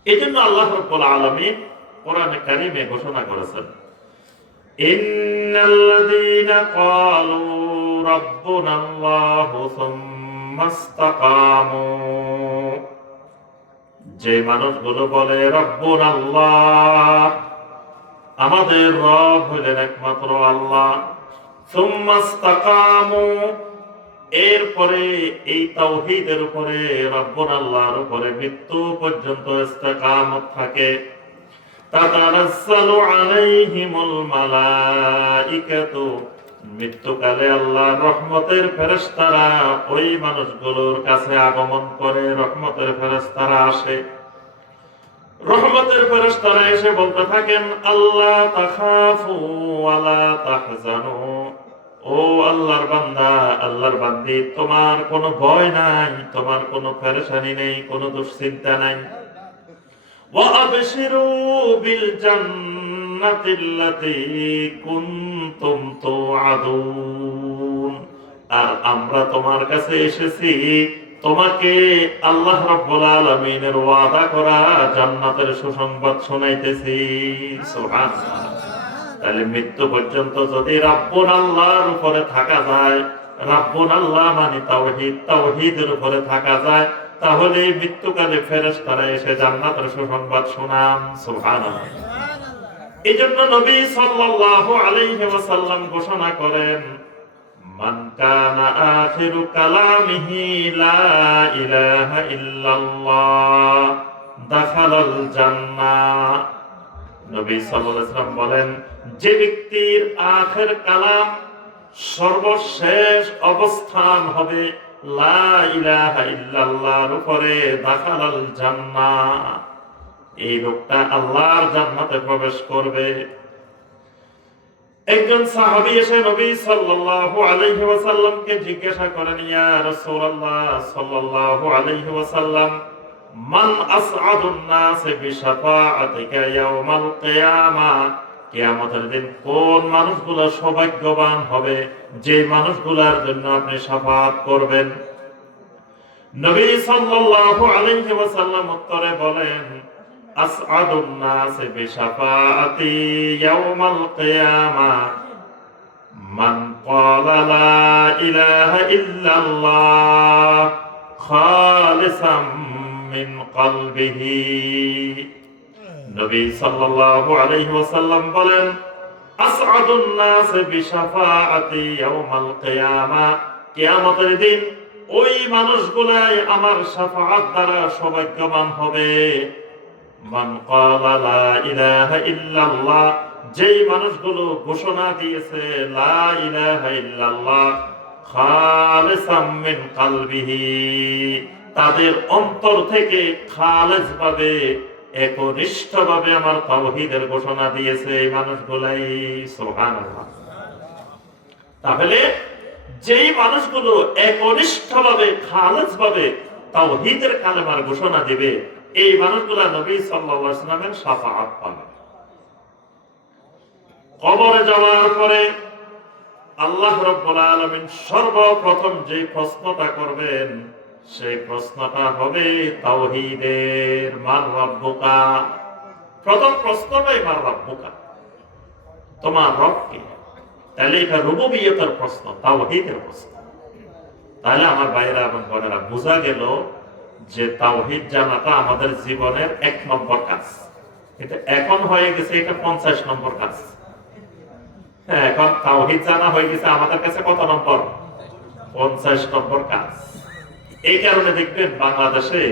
এজন্য আল্লাহ রাব্বুল আলামিন কোরআনে কারীমে ঘোষণা করেছেন, ইন্নাল্লাযীনা ক্বালু রাব্বুনাল্লাহু সুম্মা ইসতাকামু, যে মানুষগুলো বলে রব্বুনাল্লাহ, আমাদের রব হলেন একমাত্র আল্লাহ, সুম্মা ইসতাকামু, এরপরে এই তাওহীদের উপরে, রব্বুনাল্লাহর উপরে মৃত্যু পর্যন্ত ইস্তিকামত থাকে, তাতানাজ্জালু আলাইহিমুল মালাইকাতু, মৃত্যুকালে আল্লাহর রহমতের ফেরেশতারা ওই মানুষগুলোর কাছে আগমন করে, রহমতের ফেরেশতারা আসে। রহমতের ফেরেশতারা এসে বলতে থাকেন, আল্লাহ তাখাফু ওয়ালা তাহজানু, ও আল্লাহর বান্দা, আল্লাহর বান্দি, তোমার কোনো ভয় নাই, তোমার কোনো পেরেশানি নেই, কোনো দুশ্চিন্তা নাই। ওয়া আবশিরু বিল জান্নাতিল্লাতী কুনতুম তুআদুন, আর আমরা তোমার কাছে এসেছি তোমাকে আল্লাহ রাব্বুল আলামিনের ওয়াদা করা জান্নাতের সুসংবাদ শোনাইতেছি। সুবহানাল্লাহ। তাহলে মৃত্যু পর্যন্ত যদি রাব্বুল আল্লাহর উপরে থাকা যায়, রাব্বুল আল্লাহ মানে তাওহীদ, তাওহীদের উপরে থাকা যায়, তাহলে মৃত্যুকালে ফেরেশতারা এসে জান্নাতের সুসংবাদ শোনান। সুবহানাল্লাহ। এইজন্য নবী সাল্লাল্লাহু আলাইহি ওয়াসাল্লাম ঘোষণা করেন, মান কানা আখিরু কালামিহি লা ইলাহা ইল্লাল্লাহ দাখালাল জান্নাহ। নবী সাল্লাল্লাহু আলাইহি ওয়াসাল্লাম বলেন, যে ব্যক্তির আখির কালাম, সর্বশেষ অবস্থান হবে লা ইলাহা ইল্লাল্লাহর উপরে, দাখালাল জান্নাহ, এই লোকটা আল্লাহর জান্নাতে প্রবেশ করবে। একজন সাহাবী এসে নবী সাল্লাল্লাহু আলাইহি ওয়াসাল্লামকে জিজ্ঞাসা করেন, ইয়া রাসূলুল্লাহ সাল্লাল্লাহু আলাইহি ওয়াসাল্লাম, মান আসআদুন নাস বিশাফাআতিকা ইয়াউমাল কিয়ামাহ, কিয়ামতের দিন কোন মানুষগুলো সৌভাগ্যবান হবে, যে মানুষগুলোর জন্য আপনি শাফাআত করবেন? নবী সাল্লাল্লাহু আলাইহি ওয়াসাল্লাম উত্তরে বলেন, আসআদুন নাস বিশাফাআতি ইয়াউমাল কিয়ামাহ মান ক্বালা লা ইলাহা ইল্লাল্লাহ খালিসাম মিন কলবিহি। নবী সাল্লাল্লাহু আলাইহি ওয়াসাল্লাম বলেন, আসআদুন নাস বিশাফাআতি ইয়াউমাল কিয়ামা, কিয়ামতের দিন ওই মানুষগুলাই আমার শাফাআত দ্বারা সৌভাগ্যবান হবে। মান ক্বালা লা ইলাহা ইল্লাল্লাহ, যেই মানুষগুলো ঘোষণা দিয়েছে লা ইলাহা ইল্লাল্লাহ খালিসাম মিন কলবিহি, তাদের অন্তর থেকে খালেস ভাবে একনিষ্ঠভাবে আমার তাওহীদের ঘোষণা দিয়েছে এই মানুষগুলাই। সুবহানাল্লাহ। তাহলে যেই মানুষগুলো একনিষ্ঠভাবে খালেস ভাবে তাওহীদের কালেমার ঘোষণা দিবে, এই মানুষগুলো নবী সাল্লাল্লাহু আলাইহি ওয়াসাল্লামের শাফাআত পাবে। কবরে যাওয়ার পরে আল্লাহ রাব্বুল আলামিন সর্বপ্রথম যে প্রশ্নটা করবেন, সেই প্রশ্নটা হবে তাওহীদের, মান রাব্বুকা। প্রথম প্রশ্নটাই মান রাব্বুকা, তোমার রব কে? তাহলে এটা রুবুবিয়তের প্রশ্ন, তাওহীদের প্রশ্ন। তাহলে আমার ভাইরা এবং বোনেরা, বোঝা গেল যে তাওহীদ জানাটা আমাদের জীবনের 1 নম্বর কাজ। এটা এখন হয়ে গেছে এটা 50 নম্বর কাজ। হ্যাঁ, এখন তাওহীদ জানা হয়ে গেছে আমাদের কাছে কত নম্বর? 50 নম্বর কাজ। এই কারণে দেখবেন বাংলাদেশে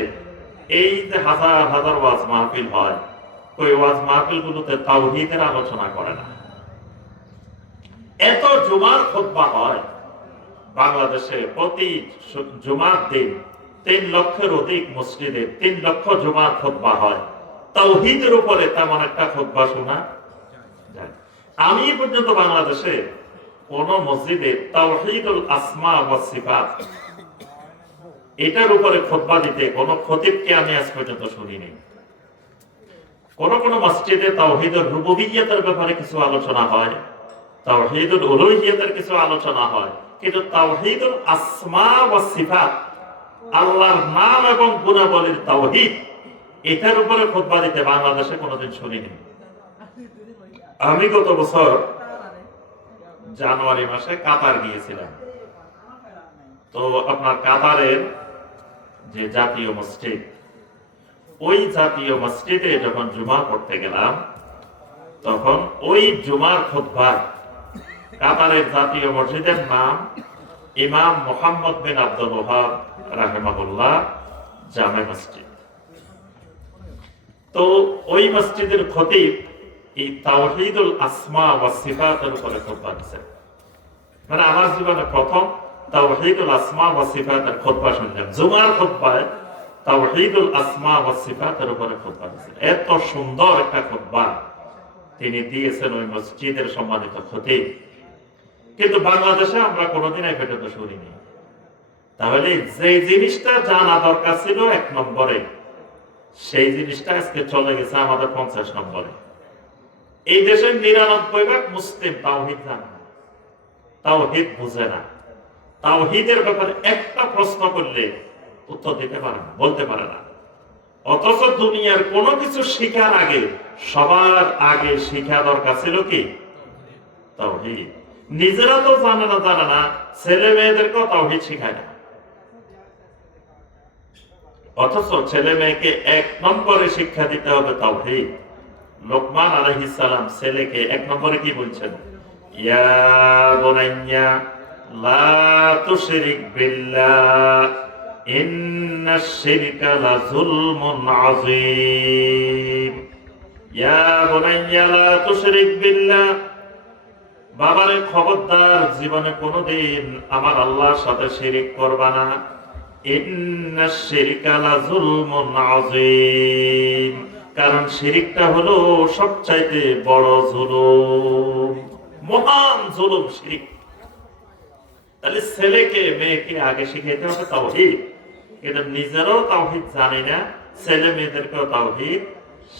এই যে হাজার হাজার ওয়াজ মাহফিল হয়, ওই ওয়াজ মাহফিল গুলোতে তাওহীদের আলোচনা করে না। এত জুমার খুতবা হয় বাংলাদেশে, প্রতি জুমার দিন 3 লক্ষের অধিক মসজিদে 3 লক্ষ জুমার খুতবা হয়, তাওহীদের উপরে তেমন একটা খুতবা শোনা যায়। আমি পর্যন্ত বাংলাদেশে কোন মসজিদে তাওহীদুল আসমা ওয়াস সিফাত এটার উপরে খুতবা দিতে কোন খতিবকে আমি আজ পর্যন্ত শুনিনি। কোন কোন মসজিদে তাওহীদুর রুবুবিয়্যতের ব্যাপারে কিছু আলোচনা হয়, তাওহীদুল উলুহিয়্যতের কিছু আলোচনা হয়, কিন্তু তাওহীদুল আসমা ওয়াস সিফাত, আল্লাহর নাম এবং গুণাবলীর তাওহীদ, এটার উপরে খুতবা দিতে বাংলাদেশে কোনোদিন শুনিনি। আমি গত বছর জানুয়ারি মাসে কাতার গিয়েছিলাম। তো আপনার কাতারের যে জাতীয় মসজিদ, ওই জাতীয় মসজিদে যখন জুমা পড়তে গেলাম, তখন ওই জুমার খুতবা, কাতারের জাতীয় মসজিদের নাম ইমাম মুহাম্মদ বিন আব্দুল ওয়াহাব রাহিমাহুল্লাহ জামে মসজিদ। তো ওই মসজিদের খতিব এই তাওহীদুল আসমা ওয়াস সিফাতের উপরে খুতবা দিয়েছেন। মানে আমার জীবনে প্রথম তাওহীদুল আসমা ওয়াস সিফাতের খুতবা শুনলাম। জুমার খুতবায় তাওহীদুল আসমা ওয়াস সিফাতের উপরে খুতবা দিয়েছেন। এত সুন্দর একটা খুতবা তিনি দিয়েছেন ওই মসজিদের সম্মানিত খতিব, কিন্তু বাংলাদেশে আমরা কোনোদিন এই পর্যন্ত শুনিনি। তাহলে যে জিনিসটা জানা দরকার ছিল 1 নম্বরে, সেই জিনিসটা আজকে চলে গেছে আমাদের 50 নম্বরে। এই দেশের 99% মুসলিম তাওহীদ জানে না, তাওহীদ বুঝে না। তাওহীদের ব্যাপারে একটা প্রশ্ন করলে উত্তর দিতে পারে না, বলতে পারে না। অথচ দুনিয়ার কোনো কিছু শেখার আগে সবার আগে শেখা দরকার ছিল কি? তাওহীদ। নিজেরা তো জানে না, ছেলে মেয়েদেরকেও তাওহীদ শেখায় না। অথচ ছেলে মেয়েকে 1 নম্বরে শিক্ষা দিতে হবে তাওহীদ। লোকমান আলাইহিস সালাম ছেলেকে 1 নম্বরে কি বলছেন? ইয়া বুনাইয়া লা তুশরিক বিল্লাহ ইন্নাশ শিরকা লাযুলমুন আযীম। ইয়া বুনাইয়া লা তুশরিক বিল্লাহ, বাবারে খবরদার, জীবনে কোনোদিন আমার আল্লাহর সাথে শিরিক করবা না। ইন্নাশ শিরকা লাযুলমুন আযীম, কারণ শিরিকটা হলো সবচাইতে বড় জুলুম, মহান জুলুম শিরিক। তাহলে ছেলেকে মেয়েকে আগে শিখাইতে হবে তাওহীদ। এটা নিজেরাও তাওহীদ জানি না, ছেলে মেয়েদেরকেও তাওহীদ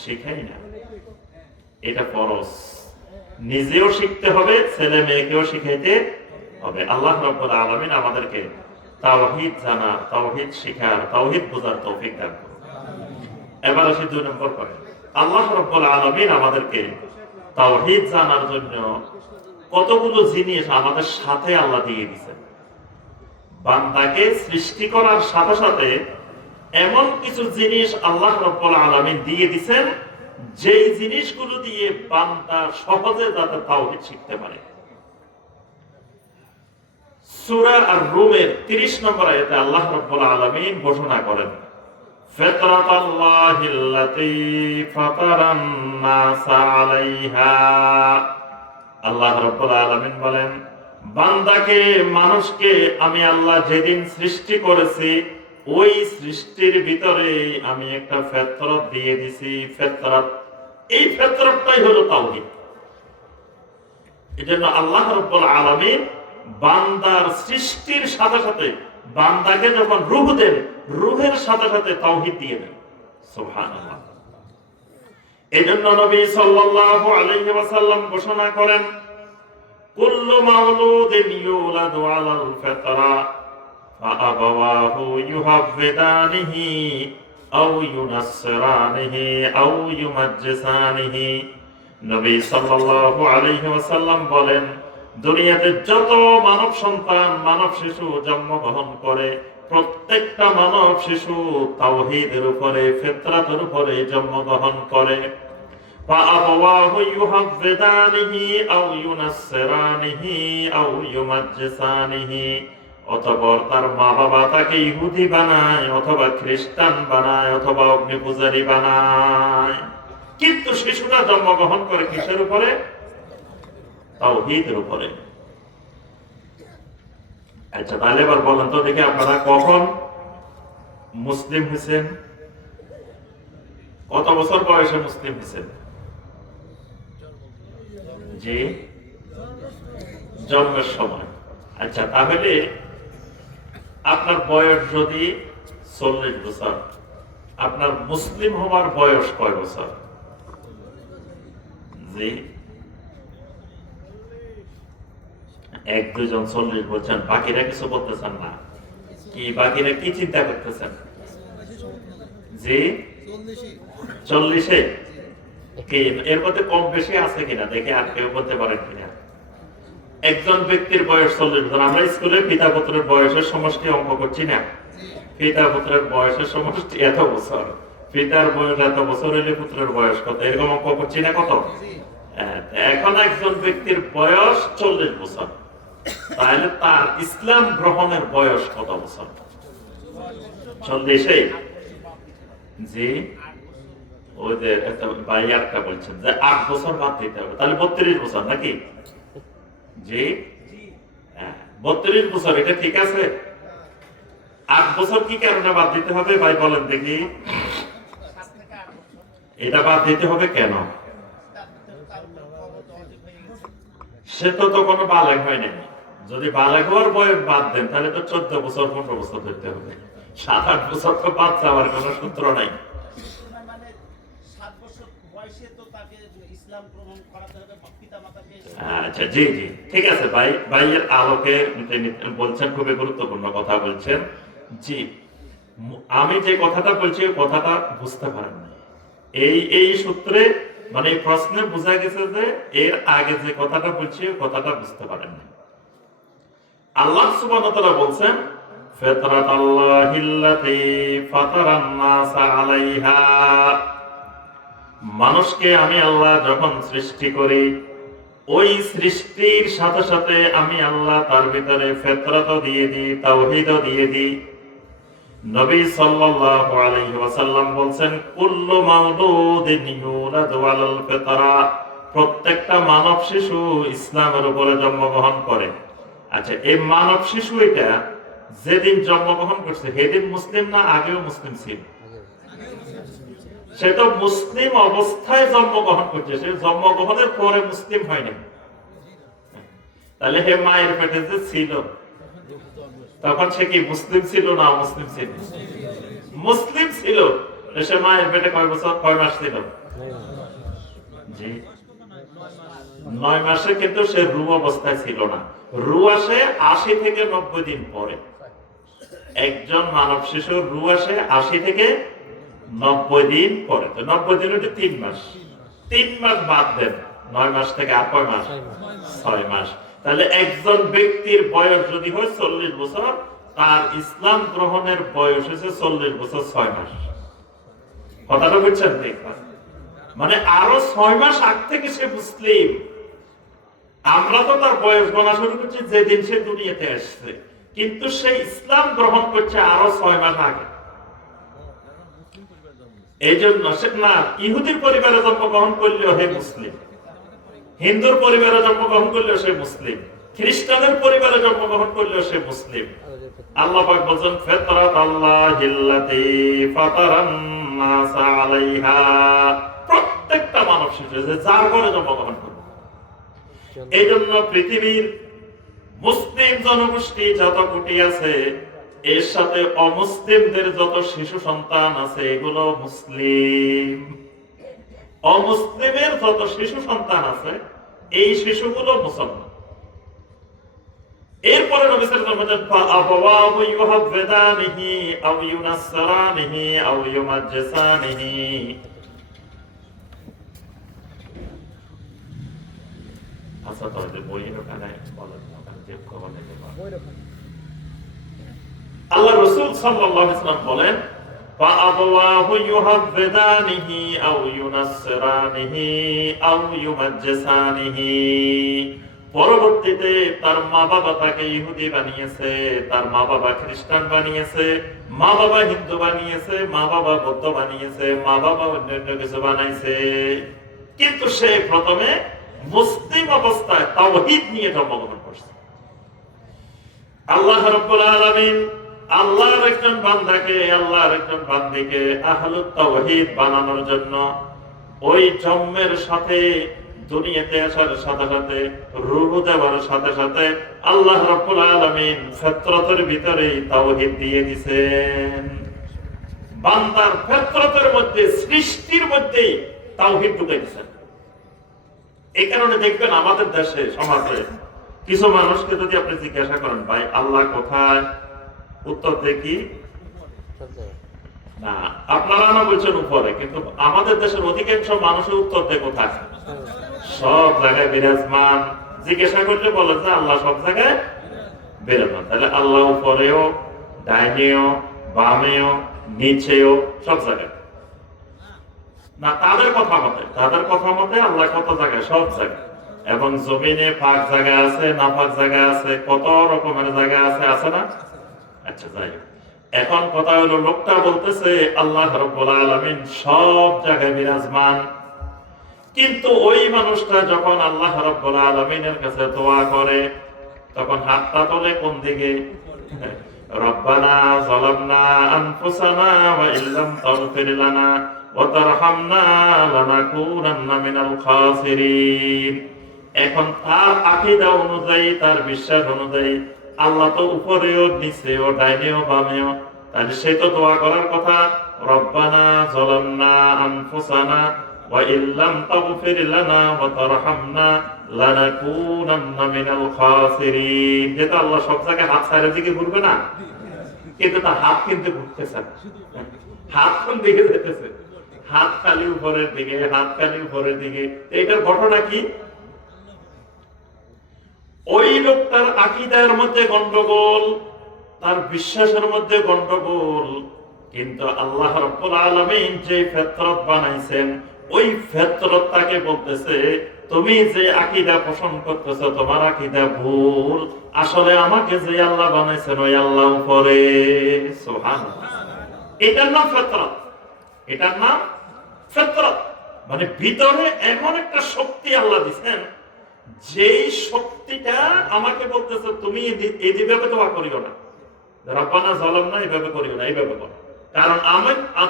শিখাই না। এটা ফরজ, নিজেও শিখতে হবে, ছেলে মেয়েকেও শিখাইতে হবে। আল্লাহ রাব্বুল আলামিন আমাদেরকে তাওহীদ জানা, তাওহীদ শিখার, তাওহীদ বোঝার তৌফিক দান করুন। এবার আসি 2 নম্বর পয়েন্ট। আল্লাহ রাব্বুল আলামিন আমাদেরকে তাওহীদ জানার জন্য কতগুলো জিনিস আমাদের সাথে আল্লাহ দিয়ে দিয়েছেন। বান্দাকে সৃষ্টি করার সাথে সাথে এমন কিছু জিনিস আল্লাহ রাব্বুল আলামিন দিয়ে দিয়েছেন, যেই জিনিসগুলো দিয়ে বান্দা সহজে যাতে তাওহীদ শিখতে পারে। সূরা আর-রুমের 30 নম্বর আয়াতে আল্লাহ রাব্বুল আলামিন ঘোষণা করেন, ফিতরাতাল্লাহিল্লাতী ফাতারান নাসা আলাইহা। আল্লাহ রাব্বুল আলামিন বলেন, বান্দাকে, মানুষকে আমি আল্লাহ যেদিন সৃষ্টি করেছি, ওই সৃষ্টির ভিতরে আমি একটা ফিতরত দিয়ে দিছি। ফিতরত, এই ফিতরতটাই হলো তাওহীদ। এজন্য আল্লাহ রাব্বুল আলামিন বান্দার সৃষ্টির সাথে সাথে বান্দাকে যখন রূহ দেন, রূহের সাথে সাথে তাওহীদ দিয়ে দেন। সুবহানাল্লাহ। এজন্য নবী সাল্লাল্লাহু আলাইহি ওয়াসাল্লাম ঘোষণা করেন, কুল্লু মাউলুদিন ইউলাদু আলাল ফিতরা ফাআবাওয়াহু ইউহাব্বিদানিহি আও ইউনাসসিরানিহি আও ইউমাজ্জিসানিহি। নবী সাল্লাল্লাহু আলাইহি ওয়াসাল্লাম বলেন, দুনিয়াতে যত মানব সন্তান, মানব শিশু জন্মগ্রহণ করে, প্রত্যেকটা মানব শিশু তাওহীদের উপরে, ফিতরাতের উপরে জন্মগ্রহণ করে। ফাআবাওয়াহু ইউহাব্বিদানিহি আও ইউনাসসিরানিহি আও ইউমাজ্জিসানিহি। অতঃপর তার মা বাবা তাকে ইহুদি বানায়, অথবা খ্রিস্টান বানায়, অথবা অগ্নিপূজারী বানায়, কিন্তু শিশুরা জন্মগ্রহণ করে কিসের উপরে? তাওহীদের উপরে। আচ্ছা, তাহলে এবার বলেন তো দেখি, আপনারা কখন মুসলিম হয়েছেন? কত বছর বয়সে মুসলিম হয়েছেন? জি, জন্মের সময়। আচ্ছা, তাহলে আপনার বয়স যদি 40 বছর, আপনার মুসলিম হওয়ার বয়স কয় বছর? জি, 1-2 জন 40 বলছেন, বাকিরা কিছু বলতেছেন না। কি বাকিরা কি চিন্তা করতেছেন? জি, 40-এ। কি এর মধ্যে কম বেশি আছে কিনা দেখে, আর কেউ বলতে পারেন কিনা? একজন ব্যক্তির বয়স 40 বছর। আমরা স্কুলে পিতা পুত্রের বয়সের সমষ্টি অঙ্ক করছি না? পিতা পুত্রের বয়সের সমষ্টি এত বছর, পিতার বয়স এত বছর হইলে পুত্রের বয়স কত, এরকম অঙ্ক করছি না? কত? এখন একজন ব্যক্তির বয়স 40 বছর, তাহলে তার ইসলাম গ্রহণের বয়স কত বছর? 40-এ। জি, ওই যে ভাই একটা বলছেন যে 8 বছর বাদ দিতে হবে, তাহলে 32 বছর নাকি? জি, 32 বছর। এটা ঠিক আছে? 8 বছর কি কারণে বাদ দিতে হবে ভাই বলেন দেখি? এটা বাদ দিতে হবে কেন? সে তো কোনো বালেগ হয় নাই। যদি বালেগ হওয়ার বয়স বাদ দেন, তাহলে তো 14 বছর 15 বছর ধরতে হবে। 7-8 বছর তো বাদ যাওয়ার কোনো সূত্র নাই। আচ্ছা, জি জি, ঠিক আছে ভাই। ভাইয়ের আলোকে বলছেন, খুবই গুরুত্বপূর্ণ কথা বলছেন। জি, আমি যে কথাটা বলছি ওই কথাটা বুঝতে পারেন না। এই সূত্রে, মানে এই প্রশ্নে বোঝা গেছে যে এর আগে যে কথাটা বলছি ওই কথাটা বুঝতে পারেন না। আল্লাহ সুবহানাহু ওয়া তাআলা বলছেন, ফিতরাতাল্লাহিল্লাতী ফাতারান নাসা আলাইহা। মানুষকে আমি আল্লাহ যখন সৃষ্টি করি, ওই সৃষ্টির সাথে সাথে আমি আল্লাহ তার ভিতরে ফিতরত দিয়ে দিই, তাওহীদ দিয়ে দিই। নবী সাল্লাল্লাহু আলাইহি ওয়াসাল্লাম বলেন, কুল্লু মাউলুদিন ইউলাদু আলাল ফিতরা। প্রত্যেকটা মানব শিশু ইসলামের উপরে জন্মগ্রহণ করে। আচ্ছা, এই মানব শিশু এটা যেদিন জন্মগ্রহণ করছে সেদিন মুসলিম না আগেও মুসলিম ছিল? সে তো মুসলিম অবস্থায় জন্মগ্রহণ করছে, সে জন্মগ্রহণের পরে মুসলিম হয়নি। তাহলে হে মায়ের পেটে যে ছিল, তখন সে কি মুসলিম ছিল না মুসলিম ছিল? মুসলিম ছিল। সে মায়ের পেটে কয় বছর, কয় মাস ছিল? জি, 9 মাসে, কিন্তু সে রূহ অবস্থায় ছিল না। রূহ আসে 80 থেকে 90 দিন পরে। একজন মানব শিশুর রূহ আসে 80 থেকে 90 দিন পরে। তো 90 দিন হচ্ছে 3 মাস। 3 মাস বাদ দেন, 9 মাস থেকে আর কয় মাস? 6 মাস। তাহলে একজন ব্যক্তির বয়স যদি হয় 40 বছর, তার ইসলাম গ্রহণের বয়স হচ্ছে 40 বছর 6 মাস। কথাটা বুঝছেন? মানে আরো 6 মাস আগ থেকে সে মুসলিম। আমরা তো তার বয়স গণনা শুরু করছি যেদিন সে দুনিয়াতে আসছে, কিন্তু সে ইসলাম গ্রহণ করছে আরো 6 মাস আগে। এই জন্য সে না ইহুদির পরিবারে জন্মগ্রহণ করলেও হে মুসলিম, হিন্দুর পরিবারে জন্মগ্রহণ করলেও সে মুসলিম, খ্রিস্টানের পরিবারে জন্মগ্রহণ করলেও সে মুসলিম। আল্লাহ পাক বলেন ফাতরাতাল্লাহিল্লাতী ফাতারান নাস আলাইহা, প্রত্যেকটা মানব শিশু যে যার ঘরে জন্মগ্রহণ করে। এই জন্য পৃথিবীর মুসলিম জনগোষ্ঠী যত কোটি আছে, এর সাথে অমুসলিমদের যত শিশু সন্তান আছে এগুলো মুসলিম। অমুসলিমের যত শিশু সন্তান আছে এই শিশুগুলো মুসলমান। এরপরে নবী সাল্লাল্লাহু আলাইহি ওয়াসাল্লাম বলেন ফাআবাওয়াহু ইউহাব্বিদানিহি আও ইউনাসসারানিহি আও ইউমাজ্জিসানিহি। আচ্ছা তাহলে বইয়ের ওখানে বলেন, ওখানে যে খবর নিতে পারবেন। আল্লাহ রাসূল সাল্লাল্লাহু আলাইহি ওয়াসাল্লাম বলেন ফাআবাওয়াহু ইউহাব্বিদানিহি আও ইউনাসসারানিহি আও ইউমাজ্জিসানিহি। পরবর্তীতে তার মা বাবা তাকে ইহুদি বানিয়েছে, তার মা বাবা খ্রিস্টান বানিয়েছে, মা বাবা হিন্দু বানিয়েছে, মা বাবা বৌদ্ধ বানিয়েছে, মা বাবা অন্যান্য কিছু বানাইছে, কিন্তু সে প্রথমে মুসলিম অবস্থায় তাওহীদ নিয়ে জন্মগ্রহণ করছে। আল্লাহ রাব্বুল আলামিন আল্লাহর একজন বান্দাকে, আল্লাহর একজন বান্দিকে আহলুত তাওহীদ বানানোর জন্য ওই জন্মের সাথে, দুনিয়াতে আসার সাথে সাথে, রূহ দেওয়ার সাথে সাথে আল্লাহ রাব্বুল আলামিন ফিতরতের ভিতরে তাওহীদ দিয়ে দিয়েছেন। বান্দার ফিতরতের মধ্যে, সৃষ্টির মধ্যে তাওহীদ ঢুকিয়ে দিয়েছেন। এই কারণে দেখবেন আমাদের দেশে, সমাজে কিছু মানুষকে যদি আপনি জিজ্ঞাসা করেন ভাই আল্লাহ কোথায়, উত্তর দেখি না, আপনারা না বলছেন উপরে, কিন্তু আমাদের দেশের অধিকাংশ মানুষের উত্তর দেয় কোথায়? সব জায়গায় বিরাজমান। জিজ্ঞাসা করলে বলে যে আল্লাহ সব জায়গায় বিরাজমান। তাহলে আল্লাহ উপরেও, ডাইনেও, বামেও, নিচেও, সব জায়গায় না। তাদের কথা মতে আল্লাহ কত জায়গায়? সব জায়গায়। এবং জমিনে পাক জায়গা আছে, নাপাক জায়গা আছে, কত রকমের জায়গা আছে, আছে না? আচ্ছা যাই হোক, এখন কথা হলো লোকটা বলতেছে আল্লাহ রাব্বুল আলামিন সব জায়গায় বিরাজমান, কিন্তু ওই মানুষটা যখন আল্লাহ রাব্বুল আলামিনের কাছে দোয়া করে তখন হাতটা তোলে কোন দিকে? রব্বানা যালামনা আনফুসানা ওয়া ইল্লাম তাগফির লানা ওয়া তারহামনা লানাকুনান্না মিনাল খাসিরিন। এখন তার আকীদা অনুযায়ী, তার বিশ্বাস অনুযায়ী আল্লাহ তো উপরেও, নিচেও, ডাইনেও, বামেও, তাহলে সে তো দোয়া করার কথা রব্বানা যালামনা আনফুসানা ওয়া ইল্লাম তাগফির লানা ওয়া তারহামনা লানাকুনান্না মিনাল খাসিরিন। যেটা আল্লাহ সব জায়গায় হাত ছাড়ের দিকে ঘুরবে না, কিন্তু তার হাত কিন্তু ঘুরতেছে, হাত কোন দিকে যেতেছে? হাত খালি উপরের দিকে, হাত খালি উপরের দিকে। এটার ঘটনা কি? ওই লোকটার আকীদার মধ্যে গন্ডগোল, তার বিশ্বাসের মধ্যে গন্ডগোল, কিন্তু আল্লাহ রাব্বুল আলামিন যে ফিতরত বানাইছেন ওই ফিতরত তাকে বলতেছে তুমি যে আকীদা পোষণ করতেছো তোমার আকীদা ভুল, আসলে আমাকে যে আল্লাহ বানাইছেন ওই আল্লাহ উপরে। সুবহানাল্লাহ। এটার নাম ফিতরত, এটার নাম ফিতরত। মানে ভিতরে এমন একটা শক্তি আল্লাহ দিবেন, যেই শক্তিটা আমাকে বলতেছে তুমি এইভাবে দোয়া করিও না, রব্বানা যালামনা এইভাবে করিও না, এইভাবে করো। কারণ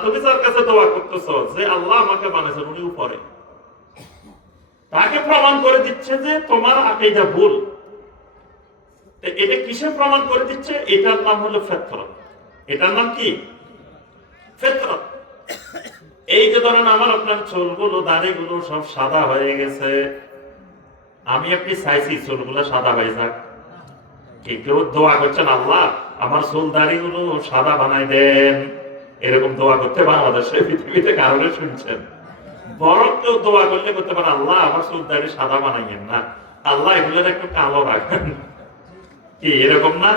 তুমি যার কাছে দোয়া করতেছো যে আল্লাহ আমাকে বানাইছেন উনি উপরে, তাকে প্রমাণ করে দিচ্ছে যে তোমার আকীদা ভুল। এটা কিসে প্রমাণ করে দিচ্ছে? এটার নাম হলো ফিতরত। এটার নাম কি? ফিতরত। এই যে ধরেন আমার আপনার চুলগুলো, দাড়িগুলো সব সাদা হয়ে গেছে, আমি আপনি চাইছি চুলগুলো সাদা হয়ে যাক, কেউ দোয়া করছেন আল্লাহ আমার চুল দাড়িগুলো সাদা বানাই দেন, এরকম দোয়া করতে বাংলাদেশে, পৃথিবীতে কারণে শুনছেন? বরং কেউ দোয়া করলে করতে পারে, আল্লাহ আমার চুল দাড়ি সাদা বানাইয়েন না, আল্লাহ এগুলোর একটু কালো রাখেন, কি এরকম না?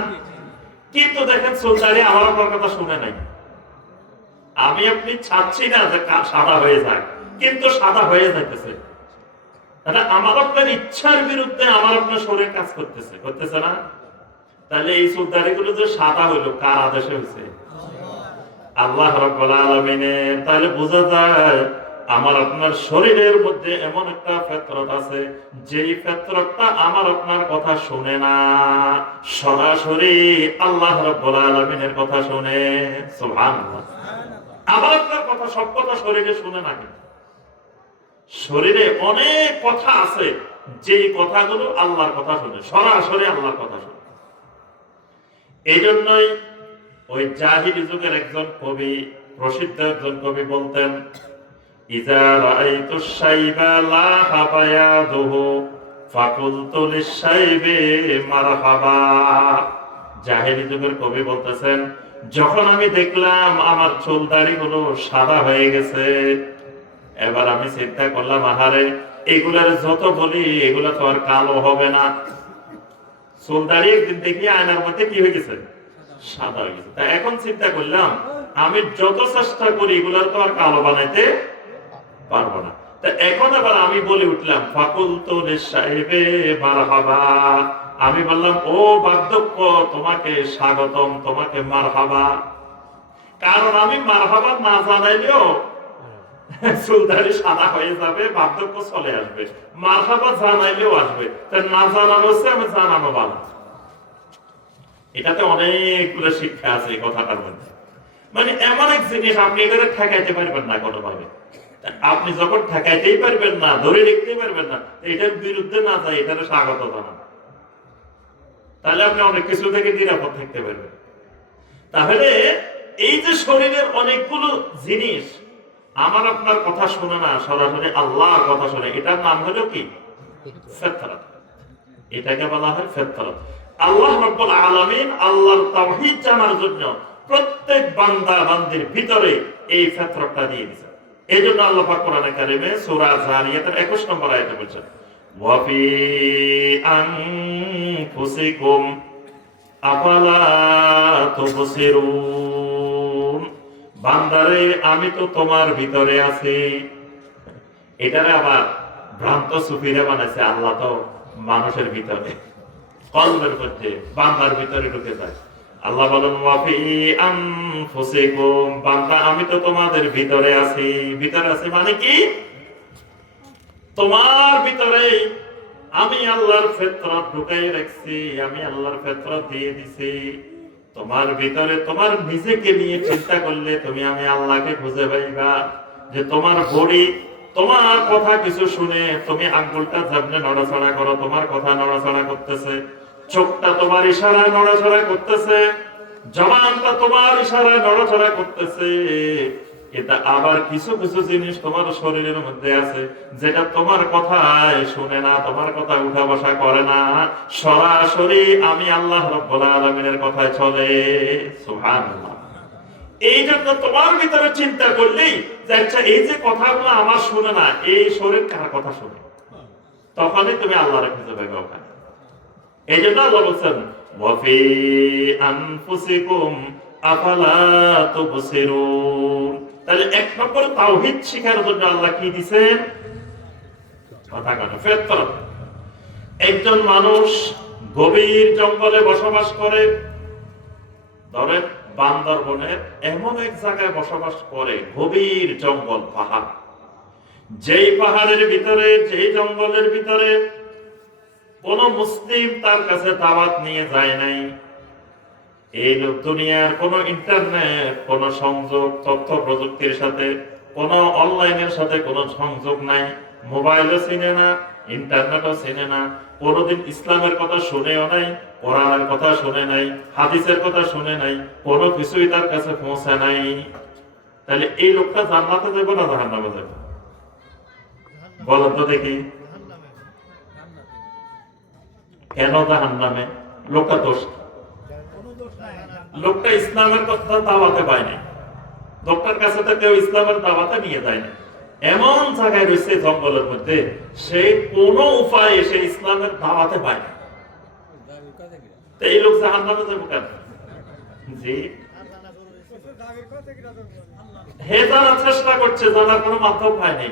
কিন্তু দেখেন চুল দাড়ি আমার আপনার কথা শুনে নাই। আমি আপনি চাচ্ছি না যে সাদা হয়ে যাক, কিন্তু সাদা হয়ে যাইতেছে। আমার আপনার ইচ্ছার বিরুদ্ধে আমার আপনার শরীর কাজ করতেছে, করতেছে না? তাহলে এই চুল দাড়ি গুলো যে সাদা হইলো কার আদেশে হয়েছে? আল্লাহ রাব্বুল আলামিনের। তাহলে বোঝা যায় আমার আপনার শরীরের মধ্যে এমন একটা ফিতরত আছে, যেই ফিতরতটা আমার আপনার কথা শুনে না, সরাসরি আল্লাহ রাব্বুল আলামিনের কথা শুনে। সুবহানাল্লাহ। আমার আপনার কথা, সব কথা শরীরে শুনে না। শরীরে অনেক কথা আছে যেই কথাগুলো আল্লাহর কথা শুনে, সরাসরি আল্লাহর কথা শুনে। এই জন্যই ওই জাহিলি যুগের একজন কবি, প্রসিদ্ধ একজন কবি বলতেন, ইজা রাআইতু শাইবা লা হাবায়াদুহু ফাকুলতু লিশ-শাইবি মারহাবা। জাহিলি যুগের কবি বলতেছেন, যখন আমি দেখলাম আমার চুল দাড়িগুলো সাদা হয়ে গেছে, এবার আমি চিন্তা করলাম, আহারে এগুলার যত বলি এগুলা তো আর কালো হবে না। চুল দাড়ি একদিন দেখি আয়নার মধ্যে কি হয়ে গেছে? সাদা হয়ে গেছে। তাই এখন চিন্তা করলাম, আমি যত চেষ্টা করি এগুলার তো আর কালো বানাইতে পারবো না। তা এখন আবার আমি বলে উঠলাম, ফাকুলতু লিশ-শাইবি মারহাবা। আমি বললাম, ও বার্ধক্য, তোমাকে স্বাগতম, তোমাকে মারহাবা। কারণ আমি মারহাবা না জানাইলেও চুল দাড়ি সাদা হয়ে যাবে, বার্ধক্য চলে আসবে। মারহাবা জানাইলেও আসবে, তা না জানানো হচ্ছে, আমি জানানো ভালো। এটাতে অনেকগুলো শিক্ষা আছে এই কথাটার মধ্যে। মানে এমন এক জিনিস, আপনি এটা ঠেকাইতে পারবেন না কোনোভাবে। আপনি যখন ঠেকাইতেই পারবেন না, ধরে রাখতেই পারবেন না, এটার বিরুদ্ধে না যায়, এটার স্বাগত জানান, তাহলে আপনি অনেক কিছু থেকে নিরাপদ থাকতে পারবেন। তাহলে এই যে শরীরের অনেকগুলো জিনিস আমার আপনার কথা শুনে না, সরাসরি আল্লাহর কথা শুনে, এটার নাম হলো কি? ফিতরত। এটাকে বলা হয় ফিতরত। আল্লাহ রাব্বুল আলামিন আল্লাহর তাওহীদ জানার জন্য প্রত্যেক বান্দা বান্দির ভিতরে এই ফিতরতটা দিয়ে দিয়েছেন। এইজন্য আল্লাহ পাক কোরআনে কারিমে সূরা জারিয়াতের 21 নম্বর আয়াতে বলেছেন, ওয়া ফি আনফুসিকুম আফালা তুবসিরুন। বান্দারে, আমি তো তোমার ভিতরে আছি। এটারে আবার ভ্রান্ত সুফিরা বানাইছে, আল্লাহ তো মানুষের ভিতরে, কলবের মধ্যে, বান্দার ভিতরে ঢুকে যায়। আল্লাহ বলেন, ওয়া ফি আনফুসিকুম, বান্দা আমি তো তোমাদের ভিতরে আছি। ভিতরে আছি মানে কি? তোমার ভিতরে আমি আল্লাহর ফিতরত ঢুকাই রাখছি, আমি আল্লাহর ফিতরত দিয়ে দিছি। তোমার ভিতরে তোমার নিজেকে নিয়ে চিন্তা করলে তুমি আমি আল্লাহকে খুঁজে পাইবা। যে তোমার বডি তোমার কথা কিছু শুনে, তুমি আঙ্গুলটা যেমনে নড়াচড়া করো, তোমার কথা নড়াচড়া করতেছে, চোখটা তোমার ইশারায় নড়াচড়া করতেছে, জবানটা তোমার ইশারায় নড়াচড়া করতেছে। এটা আবার কিছু কিছু জিনিস তোমার শরীরের মধ্যে আছে যেটা তোমার কথায় শুনে না, তোমার কথা উঠা বসা করে না, সরাসরি আমি আল্লাহ রাব্বুল আলামিনের কথায় চলে। সুবহানাল্লাহ। এই জন্য তোমার ভিতরে চিন্তা করলেই যে আচ্ছা, এই যে কথাগুলো আমার শুনে না, এই শরীর কার কথা শুনে, তখনই তুমি আল্লাহর খুঁজে পাবে ওখানে। এই জন্য আল্লাহ বলছেন, ওয়া ফি আনফুসিকুম আফালা তুবসিরুন। তাহলে এক নম্বর তাওহীদ শিখার জন্য আল্লাহ কি দিবেন? কথা কথা ফিতরত। একজন মানুষ গভীর জঙ্গলে বসবাস করে, ধরেন বান্দরবনের এমন এক জায়গায় বসবাস করে, গভীর জঙ্গল, পাহাড়। যেই পাহাড়ের ভিতরে, যেই জঙ্গলের ভিতরে কোন মুসলিম তার কাছে দাওয়াত নিয়ে যায় নাই। এই দুনিয়ার কোন ইন্টারনেট, কোন সংযোগ, তথ্য প্রযুক্তির সাথে, কোন অনলাইনের সাথে কোন সংযোগ নাই, মোবাইলও চিনে না, ইন্টারনেটও চিনে না, কোনদিন ইসলামের কথা শুনেও নাই, কোরআনের কথা শুনে নাই, হাদিসের কথা শুনে নাই, কোনো কিছুই তার কাছে পৌঁছে নাই। তাহলে এই লোকটা জান্নাতে যাবে না জাহান্নামে যাবে? বলেন তো দেখি। কেন জাহান্নামে? লোকটা দোষ, লোকটা ইসলামের কথা দাওয়াতে পায়নি, লোকটার কাছে তো কেউ ইসলামের দাওয়াতে নিয়ে যায় না। এমন জায়গায় রয়েছে জঙ্গলের মধ্যে, সে কোনো উপায়ে সে ইসলামের দাওয়াতে পায় না। তো এই লোক জাহান্নামে যাবে কেন? জি, হে জানার চেষ্টা করছে, জানার কোনো মাধ্যম পায়নি,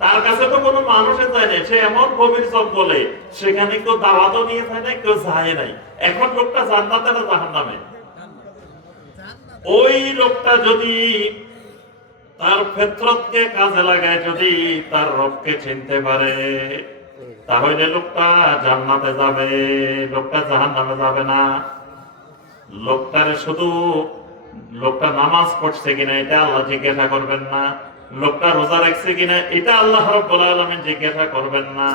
তার কাছে তো কোনো মানুষে যায় না, সে এমন গভীর জঙ্গলে, সেখানে কেউ দাওয়াতও নিয়ে যায় না, কেউ যায় নাই। এখন লোকটা জান্নাতে না জাহান্নামে? ওই লোকটা যদি তার ফিতরতকে কাজে লাগায়, যদি তার রবকে চিনতে পারে, তাহলে লোকটা জান্নাতে যাবে, লোকটা জাহান্নামে যাবে না। লোকটারে শুধু লোকটা নামাজ পড়ছে কিনা এটা আল্লাহ জিজ্ঞাসা করবেন না, লোকটা রোজা রাখছে কিনা এটা আল্লাহ রাব্বুল আলামিন জিজ্ঞাসা করবেন না,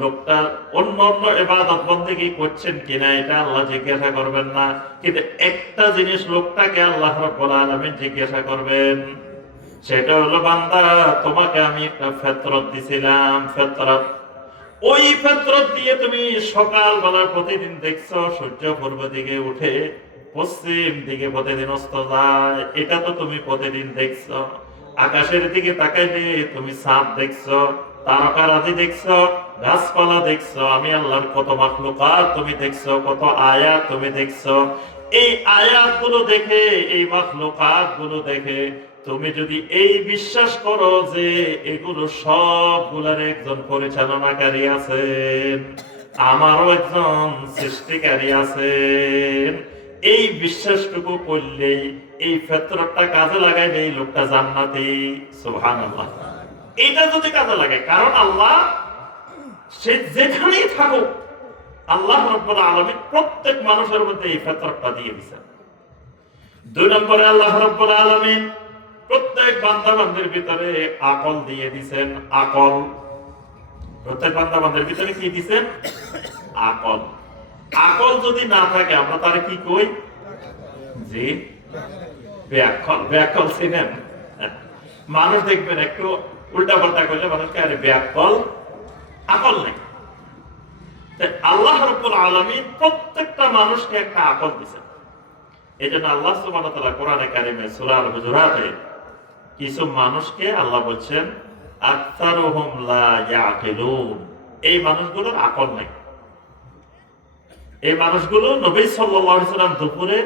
লোকটা অন্য অন্য ইবাদত বন্দেগী করছেন কিনা এটা আল্লাহ জিজ্ঞাসা করবেন না। কিন্তু একটা জিনিস লোকটাকে আল্লাহ রাব্বুল আলামিন জিজ্ঞাসা করবেন, সেটা হলো, বান্দা তোমাকে আমি একটা ফিতরত দিছিলাম, ফিতরত, ওই ফিতরত দিয়ে তুমি সকালবেলা প্রতিদিন দেখছো সূর্য পূর্ব দিকে উঠে পশ্চিম দিকে প্রতিদিন অস্ত যায়, এটা তো তুমি প্রতিদিন দেখছো। আকাশের দিকে তাকাইলে তুমি চাঁদ দেখছো, তারকারাজি দেখছো, গাছপালা দেখছো, আমি আল্লাহর কত মাখলুকাত তুমি দেখছো, কত আয়াত তুমি দেখছো। এই আয়াতগুলো দেখে, এই মাখলুকাত গুলো দেখে তুমি যদি এই বিশ্বাস করো যে এগুলো সবগুলার একজন পরিচালনাকারী আছেন, আমারও একজন সৃষ্টিকারী আছেন, এই বিশ্বাসটুকু করলেই, এই ফিতরতটা কাজে লাগাইলে এই লোকটা জান্নাতি। সুবহানাল্লাহ। এটা যদি কাজে লাগে, কারণ আল্লাহ সে যেখানেই থাকুক, আল্লাহ রাব্বুল আলামিন প্রত্যেক মানুষের মধ্যে এই ফিতরতটা দিয়ে দিয়েছেন। 2 নম্বরে আল্লাহ রাব্বুল আলামিন প্রত্যেক বান্দাবান্দির ভিতরে আকল দিয়ে দিয়েছেন। আকল, প্রত্যেক বান্দাবান্দির ভিতরে কি দিয়েছেন? আকল। আকল যদি না থাকে আমরা তারে কি কই? জি, ব্যাকল। ব্যাকল চিনেন? মানুষ দেখবেন একটু উল্টা পাল্টা করলে মানুষকে আরে ব্যাকল, আকল নেই। আল্লাহ রাব্বুল আলামিন প্রত্যেকটা মানুষকে একটা আকল দিয়েছেন। এই জন্য আল্লাহ সুবহানাহু ওয়া তাআলা কোরআনে কারিমে সূরা আল হুজুরাতে কিছু মানুষকে আল্লাহ বলছেন আকসারুহুম লা ইয়াকিলুন, এই মানুষগুলোর আকল নাই। এই মানুষগুলো, নবী সাল্লাল্লাহু আলাইহি ওয়াসাল্লাম দুপুরে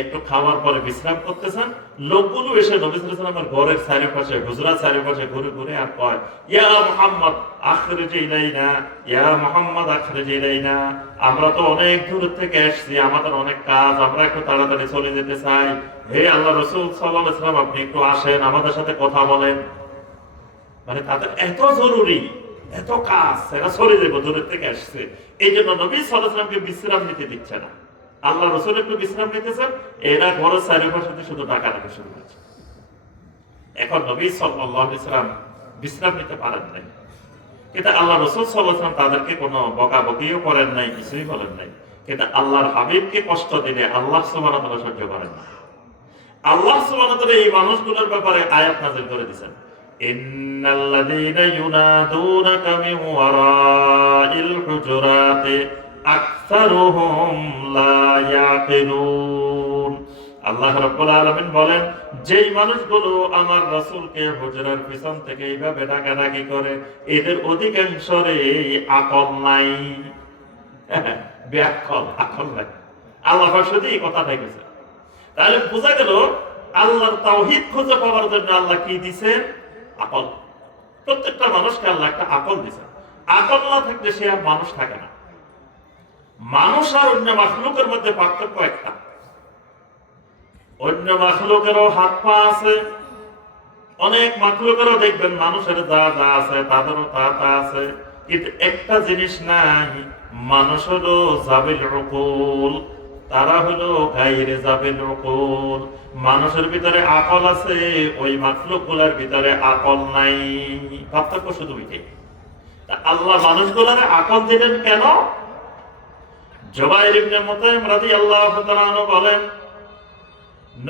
একটু খাওয়ার পরে বিশ্রাম করতেছেন, লোকগুলো এসে নবী সাল্লাল্লাহু আলাইহি ওয়াসাল্লামের ঘরের চারিপাশে, হুজরার চারিপাশে ঘুরে ঘুরে আর কয়, ইয়া মুহাম্মদ আখরিজ ইলাইনা, ইয়া মুহাম্মদ আখরিজ ইলাইনা, আমরা তো অনেক দূর থেকে এসেছি, আমাদের অনেক কাজ, আমরা একটু তাড়াতাড়ি চলে যেতে চাই, হে আল্লাহ রাসূল সাল্লাল্লাহু আলাইহি ওয়াসাল্লাম আপনি একটু আসেন, আমাদের সাথে কথা বলেন। মানে তাদের এত জরুরি, এত কাজ, এরা চলে যাবো, দূরের থেকে আসছে। এই জন্য নবী সাল্লাল্লাহু আলাইহি ওয়াসাল্লামকে বিশ্রাম নিতে দিচ্ছে না। আল্লাহ রাসূল একটু বিশ্রাম নিতেছেন, এরা ঘরের চারিপাশে শুধু ডাকাডাকি শুরু করেছে। এখন নবী সাল্লাল্লাহু আলাইহি ওয়াসাল্লাম বিশ্রাম নিতে পারেন নাই, কিন্তু আল্লাহ রাসূল সাল্লাল্লাহু আলাইহি ওয়াসাল্লাম তাদেরকে কোনো বকাবকিও করেন নাই, কিছুই বলেন নাই। কিন্তু আল্লাহর হাবিবকে কষ্ট দিলে আল্লাহ সুবহানাহু ওয়া তাআলা সহ্য করেন না। আল্লাহ সুবহানাহু ওয়া তাআলা এই মানুষগুলোর ব্যাপারে আয়াত নাযিল করে দিয়েছেন, ইন্নাল্লাযীনা ইউনাদুনাকা মিন ওয়ারাইল হুজুরাতি আকসারুহুম লা ইয়াকিলুন। আল্লাহ রাব্বুল আলামিন বলেন, যেই মানুষগুলো আমার রাসূলকে হুজরার পিছন থেকে এইভাবে ডাকাডাকি করে, এদের অধিকাংশরে আকল নাই। ব্যাকল, আকল নাই। আল্লাহ শুধু এই কথা দেখেছে। তাহলে বোঝা গেল আল্লাহর তাওহীদ খুঁজে পাওয়ার জন্য আল্লাহ কি দিয়েছেন? আকল। প্রত্যেকটা মানুষকে আল্লাহ একটা আকল দিয়েছেন। আকল না থাকলে সে আর মানুষ থাকে না। মানুষ আর অন্য মাখলুকের মধ্যে পার্থক্য একটা, অন্য মাখলুকেরও হাত পা আছে, অনেক মাখলুকেরও দেখবেন মানুষের যা যা আছে তাদেরও তা তা আছে, কিন্তু একটা জিনিস নাই, মানুষ হলো জাবিল উকুল, তারা হলো গায়রে জাবিল উকুল। মানুষের ভিতরে আকল আছে, ওই মাখলুকগুলোর ভিতরে আকল নাই। পার্থক্য শুধু এটাই। আল্লাহ মানুষগুলোর আকল দিলেন কেন? জুবাইর ইবনে মুতাইম রাদিয়াল্লাহু তাআলা আনহু বলেন,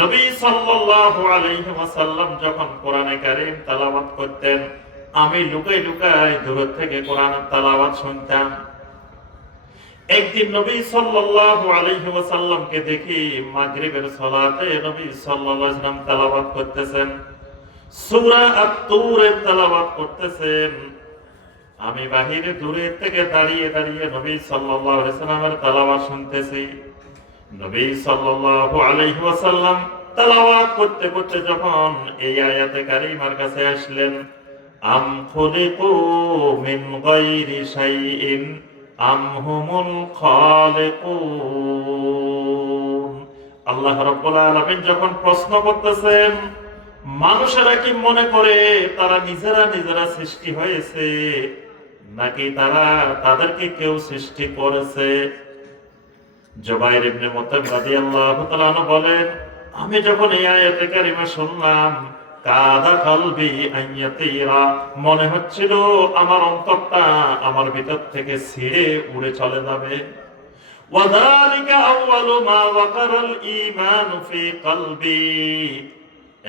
নবী সাল্লাল্লাহু আলাইহি ওয়াসাল্লাম যখন কোরআনে কারীম তেলাওয়াত করতেন, আমি লুকাই লুকাই দূর থেকে কোরআনের তেলাওয়াত শুনতাম। একদিন নবী সাল্লাল্লাহু আলাইহি ওয়াসাল্লামকে দেখি মাগরিবের সালাতে নবী সাল্লাল্লাহু আলাইহি ওয়াসাল্লাম তেলাওয়াত করতেছেন, সূরা আত-তুরের তেলাওয়াত করতেছেন, আমি বাহিরে দূরে থেকে দাঁড়িয়ে দাঁড়িয়ে নবী সাল্লাল্লাহু আলাইহি ওয়াসাল্লামের তেলাওয়াত শুনতেছি। নবী সাল্লাল্লাহু আলাইহি ওয়াসাল্লাম তেলাওয়াত করতে করতে যখন এই আয়াতে কারিমার কাছে আসলেন, আম খুলিকু মিন গায়রি শাইইন আম হুমুল খালিকুন, আল্লাহ রাব্বুল আলামিন যখন প্রশ্ন করতেছেন, মানুষেরা কি মনে করে তারা নিজেরা নিজেরা সৃষ্টি হয়েছে নাকি তারা তাদেরকে কেউ সৃষ্টি করেছে? জুবাইর ইবনে মুতাইম রাদিয়াল্লাহু তাআলা আনহু বলেন, আমি যখন এই আয়াতে কারিমা শুনলাম, কাদা কলবি আইয়াতিরা, মনে হচ্ছিল আমার অন্তরটা আমার ভিতর থেকে ছিঁড়ে উড়ে চলে যাবে। ওয়াযালিকা আউয়ালু মা ওয়াকারাল ঈমানু ফি কলবি,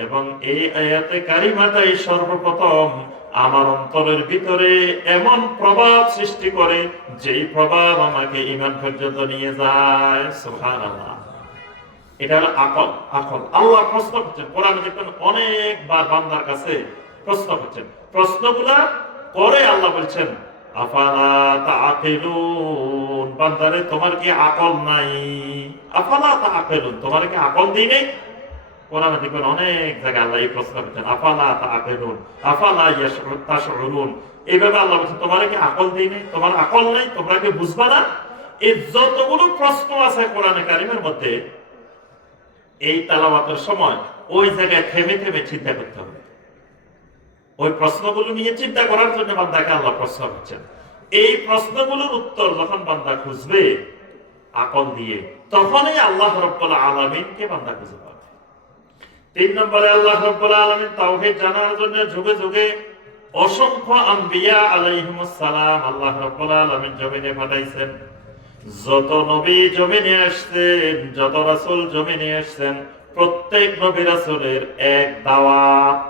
এবং এই আয়াতে কারিমাটাই সর্বপ্রথম আমার অন্তরের ভিতরে এমন প্রভাব সৃষ্টি করে যেই প্রভাব আমাকে ঈমান পর্যন্ত নিয়ে যায়। সুবহানাল্লাহ। এটা হলো আকল। আকল আল্লাহ প্রশ্ন করছেন, কোরআনে দেখবেন অনেকবার বান্দার কাছে প্রশ্ন করছেন, প্রশ্নগুলা করে আল্লাহ বলছেন, আফালা তাআকিলুন, বান্দারে তোমার কি আকল নাই? আফালা তাআকিলুন, তোমার কি আকল দিই নেই? কোরআনে দেখবেন অনেক জায়গায় আল্লাহ এই প্রশ্ন করছেন, আফালা তাআকিলুন আফালা তাশউরুন, এইভাবে আল্লাহ বলছেন তোমার কি আকল দিই নেই? তোমার আকল নাই, তোমরা কি বুঝবা না? এই যতগুলো প্রশ্ন আছে কোরআনে কারিমের মধ্যে, এই তেলাওয়াতের সময় ওই জায়গায় থেমে থেমে চিন্তা করতে হবে। ওই প্রশ্নগুলো নিয়ে চিন্তা করার জন্য বান্দাকে আল্লাহ প্রশ্ন করছেন। এই প্রশ্নগুলোর উত্তর যখন বান্দা খুঁজবে আকল দিয়ে, তখনই আল্লাহ রাব্বুল আলামিনকে বান্দা খুঁজে পাবে। 3 নম্বরে আল্লাহ রাব্বুল আলামিন তাওহীদ জানার জন্য যুগে যুগে অসংখ্য আম্বিয়া আলাইহিমুস সালাম আল্লাহ রাব্বুল আলামিন জমিনে পাঠাইছেন। যত নবী জমিনে আসছেন, যত রাসূল জমিনে আসছেন, প্রত্যেক নবী রাসূলের এক দাওয়াত।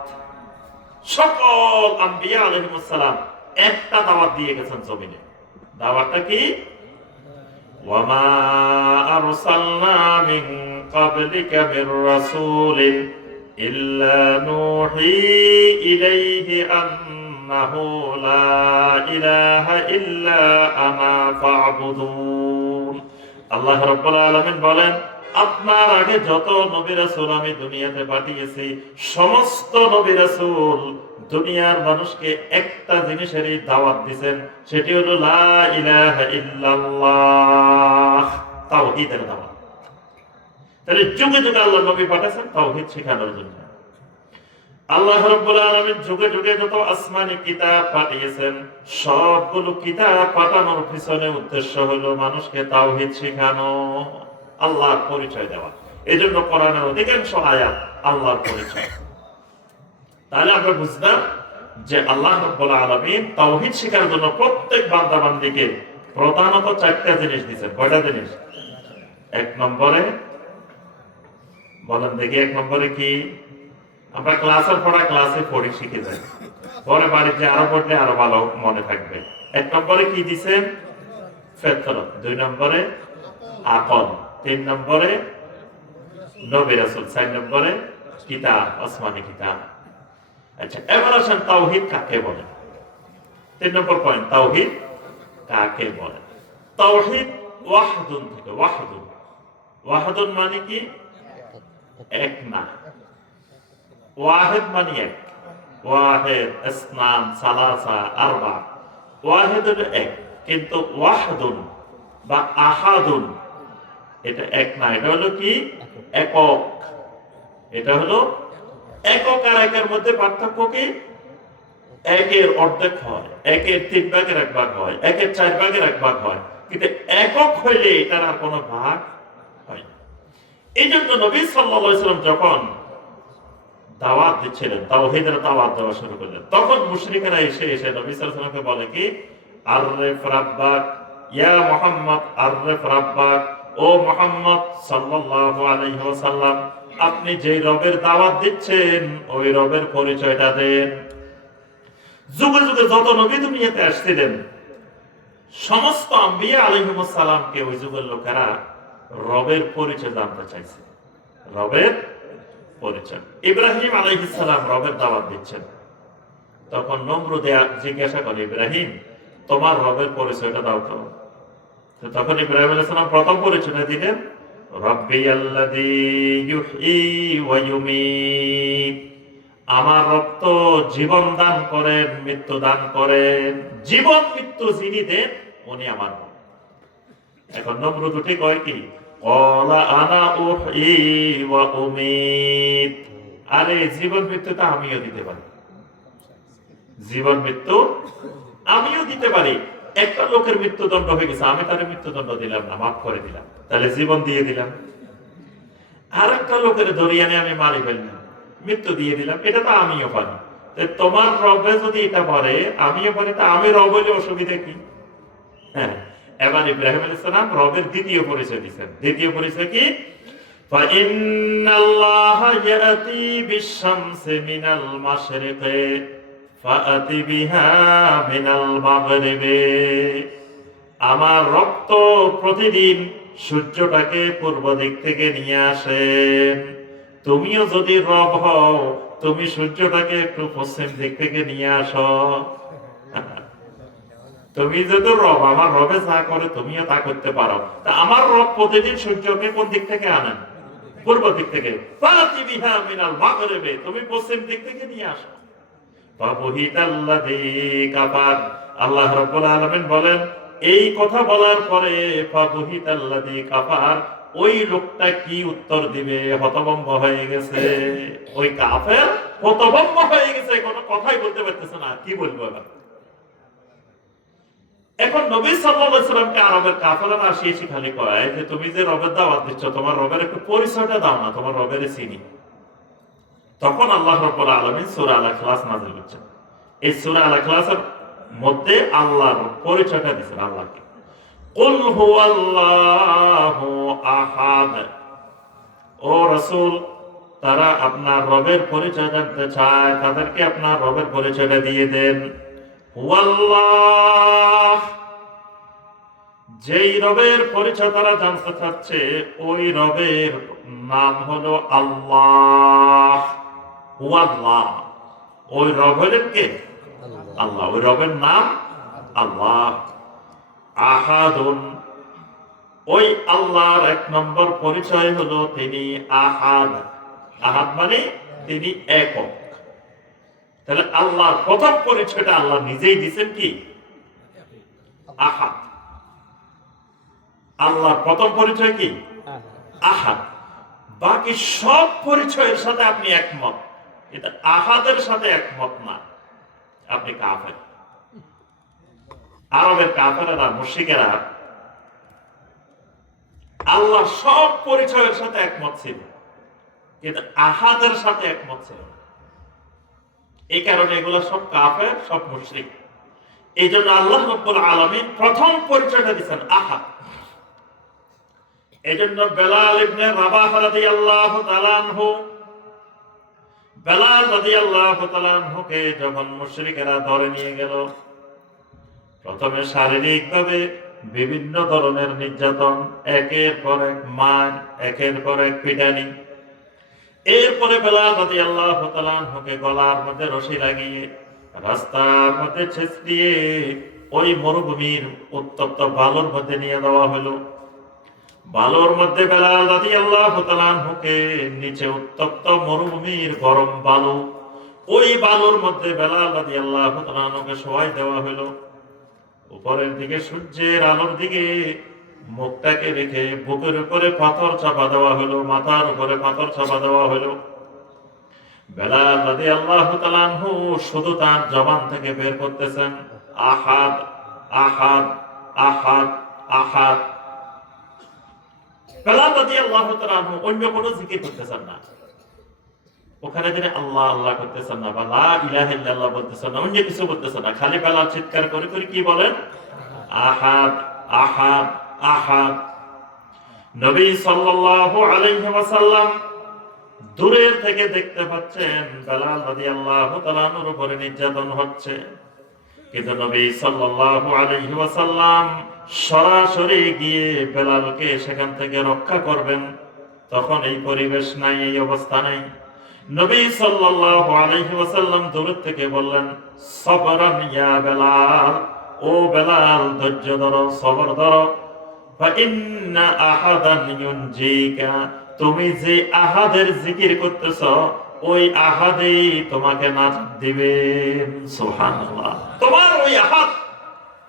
সকল আম্বিয়া আলাইহিমুস সালাম একটা দাওয়াত দিয়ে গেছেন জমিনে। দাওয়াতটা কি? ওয়ামা আরসালনা মিন ক্বাবলিকা মির রাসূলিন ইল্লা নূহি ইলাইহি আন্নাহু লা ইলাহা ইল্লা আনা ফা'বুদুন। আল্লাহ রাব্বুল আলামিন বলেন, আপনার আগে যত নবী রাসূল আমি দুনিয়াতে পাঠিয়েছি, সমস্ত নবী রাসূল দুনিয়ার মানুষকে একটা জিনিসেরই দাওয়াত দিবেন, সেটি হলো লা ইলাহা ইল্লাল্লাহ, তাওহীদের দাওয়াত। তাহলে যুগে যুগে আল্লাহ নবী পাঠাচ্ছেন তাওহীদ শেখানোর জন্য। আল্লাহ রাব্বুল আলামিন যুগে যুগে যত আসমানি কিতাব পাঠিয়েছেন, সবগুলো কিতাব পাঠানোর পিছনে উদ্দেশ্য হলো মানুষকে তাওহীদ শেখানো, আল্লাহর পরিচয় দেওয়া। এজন্য কোরআনের অধিকাংশ আয়াত আল্লাহর পরিচয়। তাহলে আমরা বুঝলাম যে আল্লাহ রাব্বুল আলামিন তাওহীদ শেখার জন্য প্রত্যেক বান্দা বান্দীকে প্রধানত 4টা জিনিস দিয়েছেন। কয়টা জিনিস? 1 নম্বরে বলেন দেখি, 1 নম্বরে কি? আমরা ক্লাসের পড়া ক্লাসে পড়ি, শিখে যাই, পরে বাড়িতে আরো পড়লে আরো ভালো মনে থাকবে। 1 নম্বরে কি দিয়েছেন? ফিতরত। 2 নম্বরে আকল। 3 নম্বরে নবী রাসূল। 4 নম্বরে কিতাব, আসমানি কিতাব। আচ্ছা, এবার আসেন তাওহীদ কাকে বলে? 3 নম্বর পয়েন্ট, তাওহীদ কাকে বলে? তাওহীদ ওয়াহদুন থেকে, ওয়াহদুন। ওয়াহদুন মানে কি? এক না। ওয়াহিদ মানে এক। ওয়াহিদ, ইসনান, সালাসা, আরবা। ওয়াহিদ হলো এক, কিন্তু ওয়াহদুন বা আহাদুন এটা এক না, এটা হলো কি? একক। এটা হলো একক আর একের মধ্যে পার্থক্য কি? একের অর্ধেক হয়, একের 3 ভাগের 1 ভাগ হয়, একের 4 ভাগের 1 ভাগ হয়, কিন্তু একক হইলে এটার আর কোনো ভাগ হয় না। এই জন্য নবী সাল্লাল্লাহু আলাইহি ওয়াসাল্লাম যখন দাওয়াত দিচ্ছিলেন, তাওহীদের দাওয়াত দেওয়া শুরু করলেন, তখন মুশরিকেরা এসে এসে নবী সাল্লাল্লাহু আলাইহি ওয়াসাল্লামকে বলে কি? আররিফ রাব্বাক ইয়া মুহাম্মদ, আররিফ রাব্বাক, ও মুহাম্মদ সাল্লাল্লাহু আলাইহি ওয়াসাল্লাম, আপনি যে রবের দাওয়াত দিচ্ছেন ওই রবের পরিচয়টা দেন। যুগে যুগে যত নবী দুনিয়াতে আসছিলেন, সমস্ত আম্বিয়া আলাইহিমুস সালামকে ওই যুগের লোকেরা রবের পরিচয় জানতে চাইছে, রবের পরিচয়। ইব্রাহিম আলাইহিস সালাম রবের দাওয়াত দিচ্ছেন, তখন নমরুদ জিজ্ঞাসা করে, ইব্রাহিম তোমার রবের পরিচয়টা দাও তো। তখন ইব্রাহিম আলাইহিস সালাম প্রথম পরিচয়টা দিলেন, রব্বি আল্লাযী ইউহয়ী ওয়া ইউমীত, আমার রব তো জীবন দান করেন, মৃত্যু দান করেন, জীবন মৃত্যু যিনি দেন উনি আমার রব। এখন নমরুদ উঠে কয় কি, ক্বালা আনা উহয়ী ওয়া উমীত, আরে জীবন মৃত্যু তো আমিও দিতে পারি, জীবন মৃত্যু আমিও দিতে পারি। একটা লোকের মৃত্যুদণ্ড হয়ে গেছে, আমি তার মৃত্যুদণ্ড দিলাম না, মাফ করে দিলাম, তাহলে জীবন দিয়ে দিলাম। আর একটা লোকের দরিয়ানে আমি মারি ফেললাম, মৃত্যু দিয়ে দিলাম, এটা তো আমিও পারি। তোমার রবে যদি এটা পারে, আমিও পারি, তা আমি রব হইলে অসুবিধা কি? হ্যাঁ, এবার ইব্রাহিম আলাইহিস সালাম রবের দ্বিতীয় পরিচয় দিচ্ছেন। দ্বিতীয় পরিচয় কি? ফাইন্নাল্লাহা ইয়াতি বিশ-শামসি মিনাল মাশরিকি ফাআতি বিহা মিনাল মাগরিবি, আমার রব তো প্রতিদিন সূর্যটাকে পূর্ব দিক থেকে নিয়ে আসেন, তুমিও যদি রব হও তুমি সূর্যটাকে একটু পশ্চিম দিক থেকে নিয়ে আসো। তুমি যদি রব, আমার রবে যা করে তুমিও তা করতে পারো, তা আমার রব প্রতিদিন সূর্যকে কোন দিক থেকে আনেন? পূর্ব দিক থেকে। ফাআতি বিহা মিনাল মাগরিবি, তুমি পশ্চিম দিক থেকে নিয়ে আসো। ফাবুহিতাল্লাযী কাফার, আল্লাহ রাব্বুল আলামিন বলেন, এই কথা বলার পরে ফাবুহিতাল্লাযী কাফার, ওই লোকটা কি উত্তর দিবে? হতভম্ব হয়ে গেছে, ওই কাফের হতভম্ব হয়ে গেছে, কোনো কথাই বলতে পারতেছে না, কি বলবো এবার। এখন নবী সাল্লাল্লাহু আলাইহি সাল্লামকে আরবের কাফেররা এসে খালি কয় যে তুমি যে রবের দাওয়াত দিচ্ছ, তোমার রবের একটু পরিচয়টা দাও না, তোমার রবের চিনি। তখন আল্লাহ রাব্বুল আলামিন সূরা আল ইখলাস নাযিল করেছেন। এই সূরা আল ইখলাসের মধ্যে আল্লাহর পরিচয়টা দিয়েছেন, আল্লাহকে। কুল হুয়াল্লাহু আহাদ, ও রাসূল, তারা আপনার রবের পরিচয় জানতে চায়, তাদেরকে আপনার রবের পরিচয়টা দিয়ে দেন। হুয়াল্লাহ, যেই রবের পরিচয় তারা জানতে চাচ্ছে, ওই রবের নাম হলো আল্লাহ। হুয়াল্লাহ, ওই রব হলেন কে? আল্লাহ। ওই রবের নাম আল্লাহ। আহাদুন, ওই আল্লাহর এক নম্বর পরিচয় হলো তিনি আহাদ। আহাদ মানে তিনি একক। তাহলে আল্লাহর প্রথম পরিচয়টা আল্লাহ নিজেই দিচ্ছেন কি? আহাদ। আল্লাহর প্রথম পরিচয় কি? আহাদ। বাকি সব পরিচয়ের সাথে আপনি একমত, এটা আহাদের সাথে একমত না, আপনি কাফের। আরবের কাফেরেরা, মুশরিকেরা আল্লাহ সব পরিচয়ের সাথে একমত ছিল, কিন্তু আহাদের সাথে একমত ছিল। এই কারণে এগুলো সব কাফের, সব মুশরিক। এই জন্য আল্লাহ রাব্বুল আলামিন প্রথম পরিচয়টা দিচ্ছেন আহাদ। এই জন্য বেলাল ইবনে রাবাহ রাদিয়াল্লাহু তাআলা আনহু, বেলাল রাদিয়াল্লাহু তাআলা আনহুকে যখন মুশরিকেরা ধরে নিয়ে গেল, প্রথমে শারীরিকভাবে বিভিন্ন ধরনের নির্যাতন, একের পর এক মার, একের পর এক পিটানি। এরপরে বেলাল রাদিয়াল্লাহু তাআলা আনহুকে গলার মধ্যে রশি লাগিয়ে রাস্তার মধ্যে ছেঁচড়িয়ে ওই মরুভূমির উত্তপ্ত বালুর মধ্যে নিয়ে দেওয়া হলো। বালুর মধ্যে বেলাল রাদিয়াল্লাহু তাআলা আনহুকে, নিচে উত্তপ্ত মরুভূমির গরম বালু, ওই বালুর মধ্যে বেলাল রাদিয়াল্লাহু তাআলা আনহুকে শোয়াই দেওয়া হলো। উপরের দিকে সূর্যের আলোর দিকে মুখটাকে রেখে বুকের উপরে পাথর চাপা দেওয়া হলো, মাথার উপরে পাথর চাপা দেওয়া হলো। বেলাল রাদিয়াল্লাহু তাআলা আনহু শুধু তার জবান থেকে বের করতেছেন আহাদ আহাদ আহাদ আহাদ। বেলাল রাদিয়াল্লাহু তাআলা আনহু অন্য কোনো জিকির করতেছেন না, ওখানে তিনি আল্লাহ আল্লাহ করতেছেন না, বা লা ইলাহা ইল্লাল্লাহ বলতেছেন না, অন্য কিছু বলতেছেন না, খালি বেলাল চিৎকার করে করে কি বলেন? আহাদ আহাদ আহাদ। নবী সাল্লাল্লাহু আলাইহি ওয়াসাল্লাম দূরের থেকে দেখতে পাচ্ছেন বেলাল রাদিয়াল্লাহু তাআলা আনহুর উপরে নির্যাতন হচ্ছে, কিন্তু নবী সাল্লাল্লাহু আলাইহি ওয়াসাল্লাম সরাসরি গিয়ে বেলালকে সেখান থেকে রক্ষা করবেন। তখন এই পরিবেশ নাই, এই অবস্থা নাই। নবী সাল্লাল্লাহু আলাইহি ওয়াসাল্লাম দূর থেকে বললেন, সবরান ইয়া বেলাল, ও বেলাল ধৈর্য ধরো, সবর ধরো। ফাইন্না আহাদান ইউনজিকা, তুমি যে আহাদের জিকির করতেছ ওই আহাদেই তোমাকে নাজাত দিবেন। সুবহানাল্লাহ, তোমার ওই আহাদ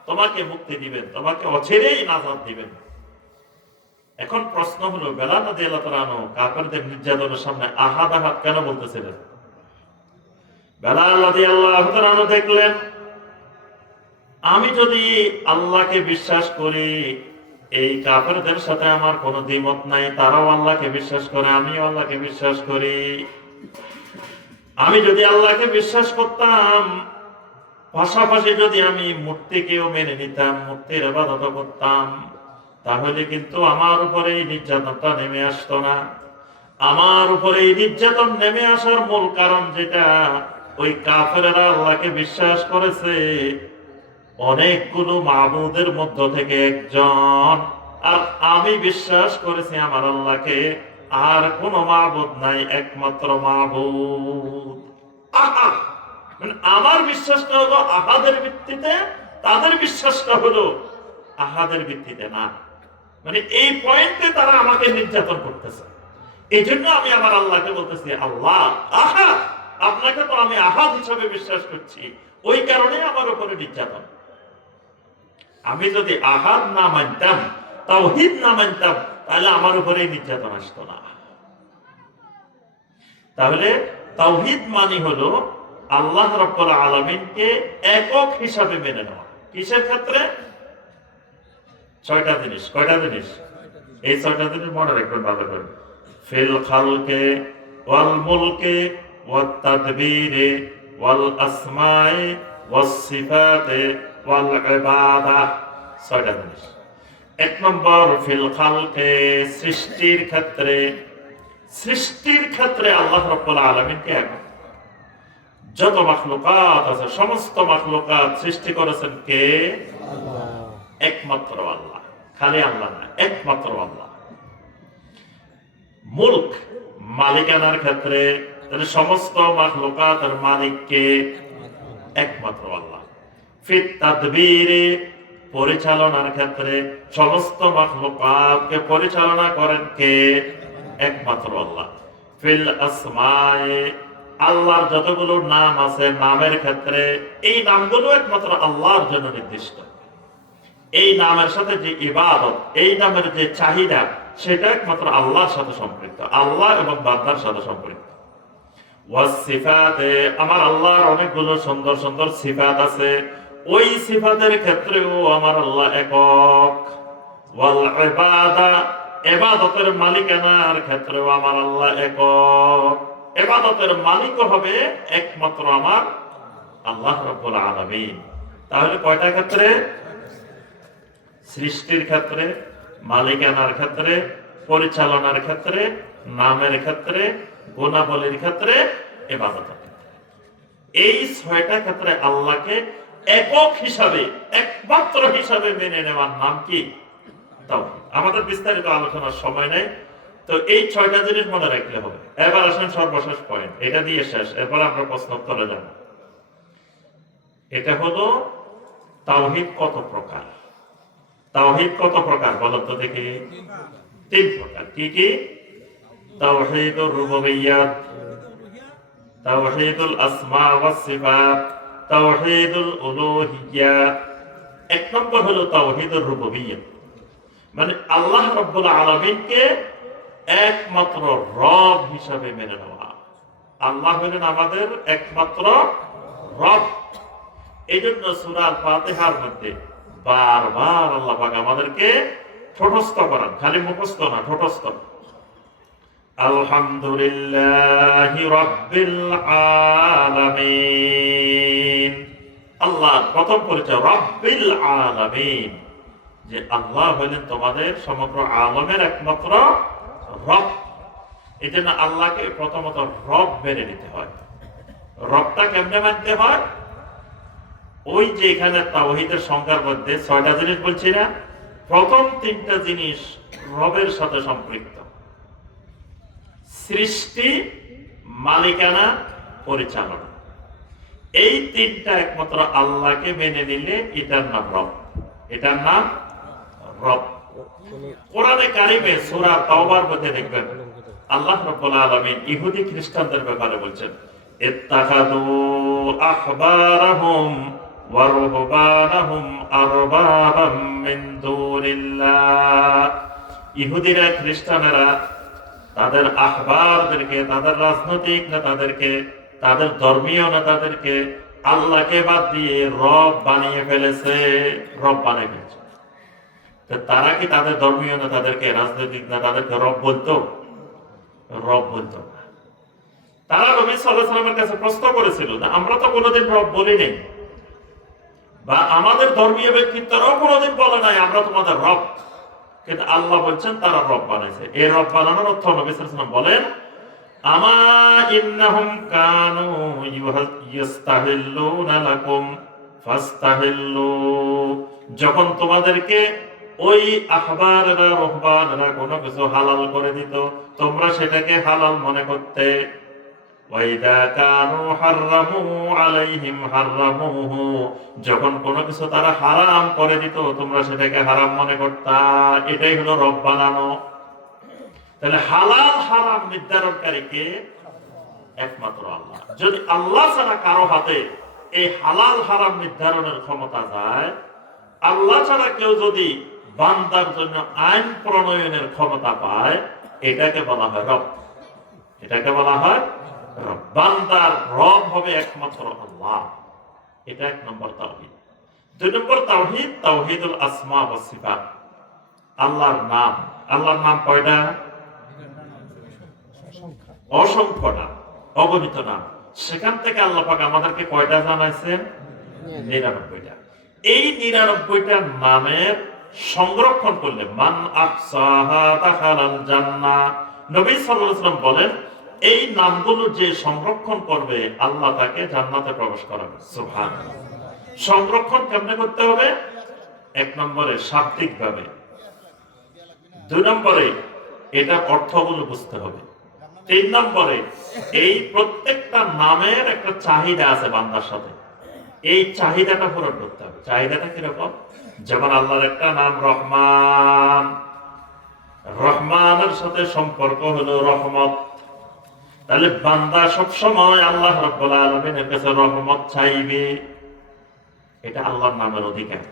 তোমাকে মুক্তি দিবেন, তোমাকে অচিরেই নাজাত দিবেন। এখন প্রশ্ন হলো, বেলাল রাদিয়াল্লাহু তাআলা আনহু কাফেরদের নির্যাতনের সামনে আহাদ আহাদ কেন বলতেছিলেন? বেলাল রাদিয়াল্লাহু তাআলা আনহু দেখলেন, আমি যদি আল্লাহকে বিশ্বাস করি, এই কাফেরদের সাথে আমার কোনো দ্বিমত নাই, তারাও আল্লাহকে বিশ্বাস করে, আমিও আল্লাহকে বিশ্বাস করি। আমি যদি আল্লাহকে বিশ্বাস করতাম, পাশাপাশি যদি আমি মূর্তিকেও মেনে নিতাম, মূর্তির ইবাদত করতাম, তাহলে কিন্তু আমার উপরে এই নির্যাতনটা নেমে আসতো না। আমার উপরে এই নির্যাতন নেমে আসার মূল কারণ যেটা, ওই কাফেররা আল্লাহকে বিশ্বাস করেছে অনেকগুলো মাবুদের মধ্য থেকে একজন, আর আমি বিশ্বাস করেছি আমার আল্লাহকে আর কোনো মাবুদ নাই, একমাত্র মাবুদ আহাদ। মানে আমার বিশ্বাসটা হলো আহাদের ভিত্তিতে, তাদের বিশ্বাসটা হলো আহাদের ভিত্তিতে না। মানে এই পয়েন্টে তারা আমাকে নির্যাতন করতেছে। এই জন্য আমি আমার আল্লাহকে বলতেছি, আল্লাহ আহাদ, আপনাকে তো আমি আহাদ হিসাবে বিশ্বাস করছি, ওই কারণে আমার উপরে নির্যাতন। আমি যদি আহাদ না মানতাম, তাওহীদ না মানতাম, তাহলে আমার উপরে নির্যাতন আসতো না। তাহলে তাওহীদ মানে হলো আল্লাহ রাব্বুল আলামিনকে একক হিসাবে মেনে নেওয়া। কিসের ক্ষেত্রে? ছয়টা জিনিস। কয়টা জিনিস? এই ছয়টা জিনিস মনে রাখবেন ভালো করে। ফিল খালকে ওয়াল মুলকে ওয়াত তাদবীরে ওয়াল আসমায়ে ওয়াস সিফাতে ওয়াল ইবাদাহ। ছয়টা জিনিস। এক নম্বর, ফিল খালকে, সৃষ্টির ক্ষেত্রে। সৃষ্টির ক্ষেত্রে আল্লাহ রাব্বুল আলামিনকে একক। যত মাখলুকাত আছে, সমস্ত মাখলুকাত সৃষ্টি করেছেন কে? আল্লাহ। একমাত্র আল্লাহ, খালি আল্লাহ না, একমাত্র আল্লাহ। মুলক, মালিকানার ক্ষেত্রে, তাহলে সমস্ত মাখলুকাতের মালিক কে? একমাত্র আল্লাহ। ফিত তাদবীরে, পরিচালনার ক্ষেত্রে, সমস্ত মাখলুকাতকে পরিচালনা করেন কে? একমাত্র আল্লাহ। ফিল আসমায়ে, আল্লাহর যতগুলো নাম আছে, নামের ক্ষেত্রে এই নামগুলো একমাত্র আল্লাহর জন্য নির্দিষ্ট। এই নামের সাথে যে ইবাদত, এই নামের যে চাহিদা, সেটা একমাত্র আল্লাহর সাথে সম্পৃক্ত, আল্লাহ এবং বান্দার সাথে সম্পৃক্ত। ওয়াস সিফাতে, আমার আল্লাহর অনেকগুলো সুন্দর সুন্দর সিফাত আছে, ওই সিফাতের ক্ষেত্রেও আমার আল্লাহ একক। ওয়াল ইবাদা, ইবাদতের মালিকানার ক্ষেত্রেও আমার আল্লাহ একক। ইবাদতের মালিকও হবে একমাত্র আমার আল্লাহ রাব্বুল আলামিন। তাহলে কয়টা ক্ষেত্রে? সৃষ্টির ক্ষেত্রে, মালিকানার ক্ষেত্রে, পরিচালনার ক্ষেত্রে, নামের ক্ষেত্রে, গুণাবলীর ক্ষেত্রে, ইবাদতের ক্ষেত্রে। এই ছয়টা ক্ষেত্রে আল্লাহকে একক হিসাবে, একমাত্র হিসাবে মেনে নেওয়ার নাম কি? তাওহীদ। আমাদের বিস্তারিত আলোচনার সময় নেই, তো এই ছয়টা জিনিস মনে রাখলে হবে। এবার আসেন সর্বশেষ পয়েন্ট, এটা দিয়ে শেষ, এরপর আমরা প্রশ্ন উত্তরে যাব। এটা হলো তাওহীদ কত প্রকার। তাওহীদ কত প্রকার বলো তো দেখি? তিন প্রকার। কি কি? তাওহীদুর রুবুবিয়্যাত, তাওহীদুল আসমা ওয়াস সিফাত, তাওহীদুল উলুহিয়্যাত। এক নম্বর হলো তাওহীদুর রুবুবিয়্যাত, মানে আল্লাহ রাব্বুল আলামিনকে একমাত্র রব হিসাবে মেনে নেওয়া। আল্লাহ হলেন আমাদের একমাত্র রব। এই জন্য সূরা ফাতিহার মধ্যে বারবার আল্লাহ পাক আমাদেরকে ঠোঁটস্থ করান, খালি মুখস্থ না, ঠোঁটস্থ। আলহামদুলিল্লাহি রাব্বিল আলামিন। আল্লাহ প্রথম পরিচয় রাব্বিল আলামিন, যে আল্লাহ হলেন তোমাদের সমগ্র আলমের একমাত্র রব। এই জন্য আল্লাহকে প্রথমত রব মেনে নিতে হয়। রবটা কেমনে মানতে হয়? ওই যে এখানে তাওহীদের সংখ্যার মধ্যে ছয়টা জিনিস বলছি না, প্রথম তিনটা জিনিস রবের সাথে সম্পৃক্ত। সৃষ্টি, মালিকানা, পরিচালনা। এই তিনটা একমাত্র আল্লাহকে মেনে নিলে এটার নাম রব। এটার নাম রব। কোরআনে কারিমে সূরা তাওবার মধ্যে দেখবেন আল্লাহ রাব্বুল আলামিন ইহুদি খ্রিস্টানদের ব্যাপারে বলছেন, ইত্তাখাযু আহবারাহুম ওয়া রুহবানাহুম আরবাবাম মিন দুনিল্লাহ। ইহুদিরা, খ্রিস্টানেরা তাদের আহবারদেরকে, তাদের রাজনৈতিক নেতাদেরকে, তাদের ধর্মীয় নেতাদেরকে আল্লাহকে বাদ দিয়ে রব বানিয়ে ফেলেছে। রব বানিয়ে ফেলেছে। তারা কি তাদের ধর্মীয় নেতাদেরকে, রাজনৈতিক নেতাদেরকে রব বলতো? রব বলতো না। তারা নবী সাল্লাল্লাহু আলাইহি ওয়াসাল্লামের কাছে প্রশ্ন করেছিল যে আমরা তো কোনোদিন রব বলি নাই, বা আমাদের ধর্মীয় ব্যক্তিত্বরাও কোনোদিন বলে নাই আমরা তোমাদের রব। কিন্তু আল্লাহ বলছেন তারা রব বানাইছে। এই রব বানানোর অর্থ নবী সাল্লাল্লাহু আলাইহি ওয়াসাল্লাম বলেন, আমা ইন্নাহুম কানু ইস্তাহিল্লুনা লাকুম ফাস্তাহিল্লু। যখন তোমাদেরকে ওই আহবাররা, রুহবানরা কোনো কিছু হালাল করে দিত, তোমরা সেটাকে হালাল মনে করতে। ওয়াইদা কানু হাররামু আলাইহিম হাররামুহু। যখন কোনো কিছু তারা হারাম করে দিত, তোমরা সেটাকে হারাম মনে করতা। এটাই হলো রব বানানো। তাহলে হালাল হারাম নির্ধারণকারী কে? একমাত্র আল্লাহ। যদি আল্লাহ ছাড়া কারো হাতে এই হালাল হারাম নির্ধারণের ক্ষমতা যায়, আল্লাহ ছাড়া কেউ যদি বান্দার জন্য আইন প্রণয়নের ক্ষমতা পায়, এটাকে বলা হয় রব। এটাকে বলা হয় রব। বান্দার রব হবে একমাত্র আল্লাহ। এটা 1 নম্বর তাওহীদ। 2 নম্বর তাওহীদ, তাওহীদুল আসমা ওয়াস সিফাত। আল্লাহর নাম। আল্লাহর নাম কয়টা? অসংখ্য নাম, অগণিত নাম। সেখান থেকে আল্লাহ পাক আমাদেরকে কয়টা জানাইছেন? 99টা। এই 99টা নামের সংরক্ষণ করলে মান আহসাহা দাখালাল জান্নাহ। নবী সাল্লাল্লাহু আলাইহি ওয়াসাল্লাম বলেন, এই নামগুলো যে সংরক্ষণ করবে আল্লাহ তাকে জান্নাতে প্রবেশ করাবে। সুবহানাল্লাহ। সংরক্ষণ কেমনে করতে হবে? 1 নম্বরে শাব্দিক ভাবে, 2 নম্বরে এটা অর্থগুলো বুঝতে হবে, 3 নম্বরে এই প্রত্যেকটা নামের একটা চাহিদা আছে বান্দার সাথে, এই চাহিদাটা পূরণ করতে হবে। চাহিদাটা কিরকম? যেমন আল্লাহর একটা নাম রহমান। রহমানের সাথে সম্পর্ক হলো রহমত। তাহলে বান্দা সবসময় আল্লাহ রাব্বুল আলামিনের কাছে রহমত চাইবে। এটা আল্লাহর নামের অধিকার।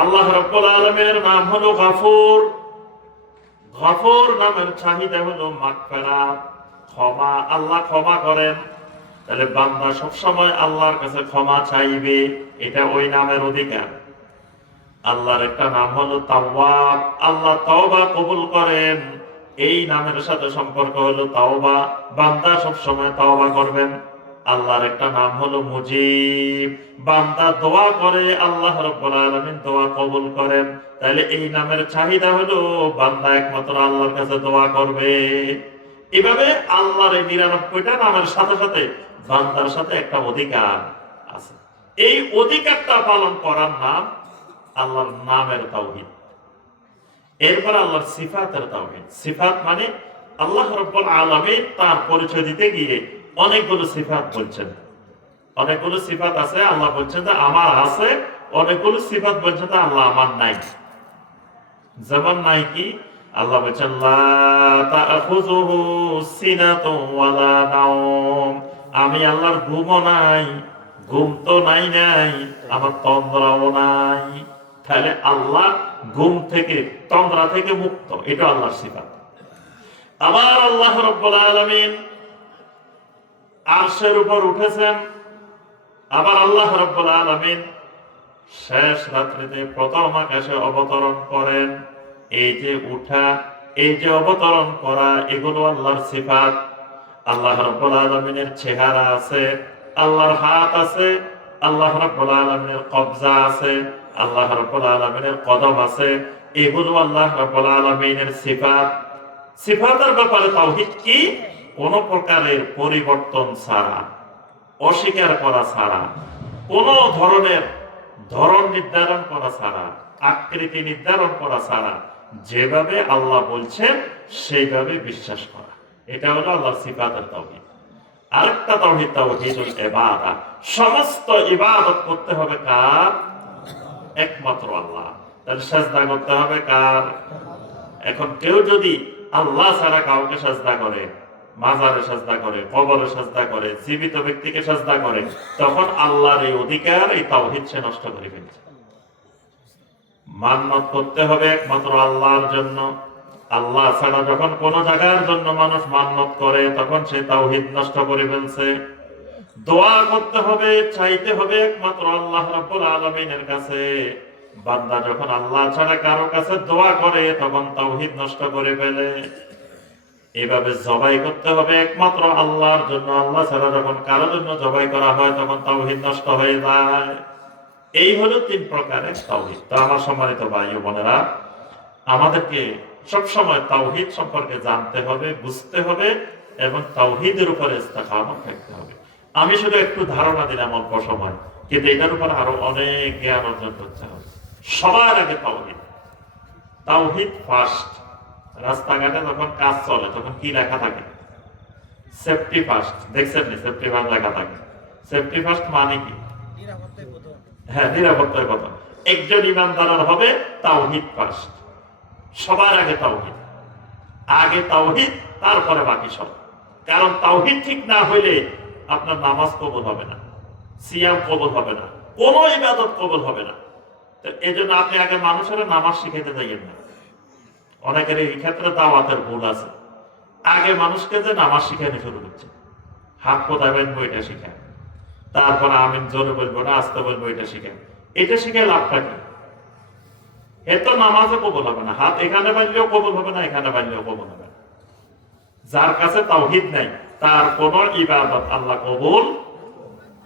আল্লাহ রাব্বুল আলামিনের নাম হলো গফুর। গফুর নামের চাহিদা হলো মাগফিরাত, ক্ষমা। আল্লাহ ক্ষমা করেন। তাহলে বান্দা সবসময় আল্লাহর কাছে ক্ষমা চাইবে। এটা ওই নামের অধিকার। আল্লাহর একটা নাম হলো তাওয়াব। আল্লাহ তওবা কবুল করেন। এই নামের সাথে সম্পর্ক হলো তাওবা। বান্দা সবসময় তাওবা করবেন। আল্লাহর একটা নাম হলো মুজিব। বান্দা দোয়া করে, আল্লাহ রাব্বুল আলামিন দোয়া কবুল করেন। তাহলে এই নামের চাহিদা হলো বান্দা একমাত্র আল্লাহর কাছে দোয়া করবে। এভাবে আল্লাহর এই 99টা নামের সাথে সাথে বান্দার সাথে একটা অধিকার আছে। এই অধিকারটা পালন করার নাম আল্লাহর নামের তাওহীদ। এরপর আল্লাহর সিফাতের তাওহীদ। সিফাত মানে আল্লাহ রাব্বুল আলামিন তার পরিচয় দিতে গিয়ে অনেকগুলো সিফাত বলছেন। অনেকগুলো সিফাত আছে, আল্লাহ বলছেন যে আমার আছে। অনেকগুলো সিফাত বলছেন যে আল্লাহ আমার নাই। যেমন নাই কি? আল্লাহ বলছেন লা তাখুযুহু সিনাতুন ওয়ালা নাওম। আমি আল্লাহর ঘুমও নাই, ঘুম তো নাই, আমার তন্দ্রাও নাই। তাহলে আল্লাহ ঘুম থেকে, তন্দ্রা থেকে মুক্ত। এটা আল্লাহর সিফাত। আবার আল্লাহ রাব্বুল আলামিন আরশের উপর উঠেছেন। আবার আল্লাহ রাব্বুল আলামিন শেষ রাত্রিতে প্রথম আকাশে অবতরণ করেন। এই যে উঠা, এই যে অবতরণ করা, এগুলো আল্লাহর সিফাত। আল্লাহ রাব্বুল আলামিনের চেহারা আছে, আল্লাহর হাত আছে, আল্লাহ রাব্বুল আলামিনের কবজা আছে, আল্লাহ রাব্বুল আলামিনের কদম আছে। এগুলো আল্লাহ রাব্বুল আলামিনের সিফাত। সিফাতের ব্যাপারে তাওহীদ কি? কোন প্রকারের পরিবর্তন ছাড়া, অস্বীকার করা ছাড়া, কোন ধরনের ধরন নির্ধারণ করা ছাড়া, আকৃতি নির্ধারণ করা ছাড়া যেভাবে আল্লাহ বলছেন সেইভাবে বিশ্বাস করা। এটা হলো আল্লাহর সিফাতের তাওহীদ। আরেকটা তাওহীদ তাওহীদুল ইবাদা, সমস্ত ইবাদত করতে হবে কার? একমাত্র আল্লাহ। তাহলে সাজদা করতে হবে কার? এখন কেউ যদি আল্লাহ ছাড়া কাউকে সাজদা করে, মাজারে সাজদা করে, কবরে সাজদা করে, জীবিত ব্যক্তিকে সাজদা করে, তখন আল্লাহর এই অধিকার, এই তাওহীদ সে নষ্ট করে ফেলছে। মান্নত করতে হবে একমাত্র আল্লাহর জন্য। আল্লাহ ছাড়া যখন কোন জায়গার জন্য মানুষ মান্নত করে, তখন সে তাওহীদ নষ্ট করে ফেলছে। দোয়া করতে হবে, চাইতে হবে একমাত্র আল্লাহ রাব্বুল আলামিনের কাছে। বান্দা যখন আল্লাহ ছাড়া কারো কাছে দোয়া করে, তখন তাওহীদ নষ্ট করে ফেলে। এভাবে জবাই করতে হবে একমাত্র আল্লাহর জন্য। আল্লাহ ছাড়া যখন কারো জন্য জবাই করা হয়, তখন তাওহীদ নষ্ট হয়ে যায়। এই হলো 3 প্রকারের তাওহীদ। তো আমার সম্মানিত ভাই ও বোনেরা, আমাদেরকে সবসময় তাওহীদ সম্পর্কে জানতে হবে, বুঝতে হবে এবং তাওহীদের উপরে ইস্তেকামত থাকতে হবে। আমি শুধু একটু ধারণা দিলাম অল্প সময়, কিন্তু এটার উপর আরো অনেক জ্ঞান অর্জন করতে হবে। সবার আগে তাওহীদ। তাওহীদ ফার্স্ট। রাস্তাঘাটে যখন কাজ চলে তখন কি লেখা থাকে? Safety first. দেখছেন নি সেফটি ফার্স্ট লেখা থাকে? সেফটি ফার্স্ট মানে কি? হ্যাঁ, নিরাপত্তার কথা। একজন ইমানদার হবে তাওহীদ ফার্স্ট। সবার আগে তাওহীদ। আগে তাওহীদ, তারপরে বাকি সব। কারণ তাওহীদ ঠিক না হইলে আপনার নামাজ কবুল হবে না, সিয়াম কবুল হবে না, কোন ইবাদত কবুল হবে না। তো এজন্য আপনি আগে মানুষের নামাজ শিখাইতে যাইয়েন না। অনেকের এই ক্ষেত্রে দাওয়াতের ভুল আছে। আগে মানুষকে যে নামাজ শিখাইতে শুরু করছে, হাত কোথায় বাঁধবো এটা শিখায়, তারপরে আমিন জোরে বলবো না আস্তে বলবো এটা শিখায়। এটা শিখে লাভটা কি? এত নামাজে কবুল হবে না। হাত এখানে বাঁধলেও কবুল হবে না, এখানে বাঁধলেও কবুল হবে না। যার কাছে তাওহীদ নাই, তার কোন ইবাদত আল্লাহ কবুল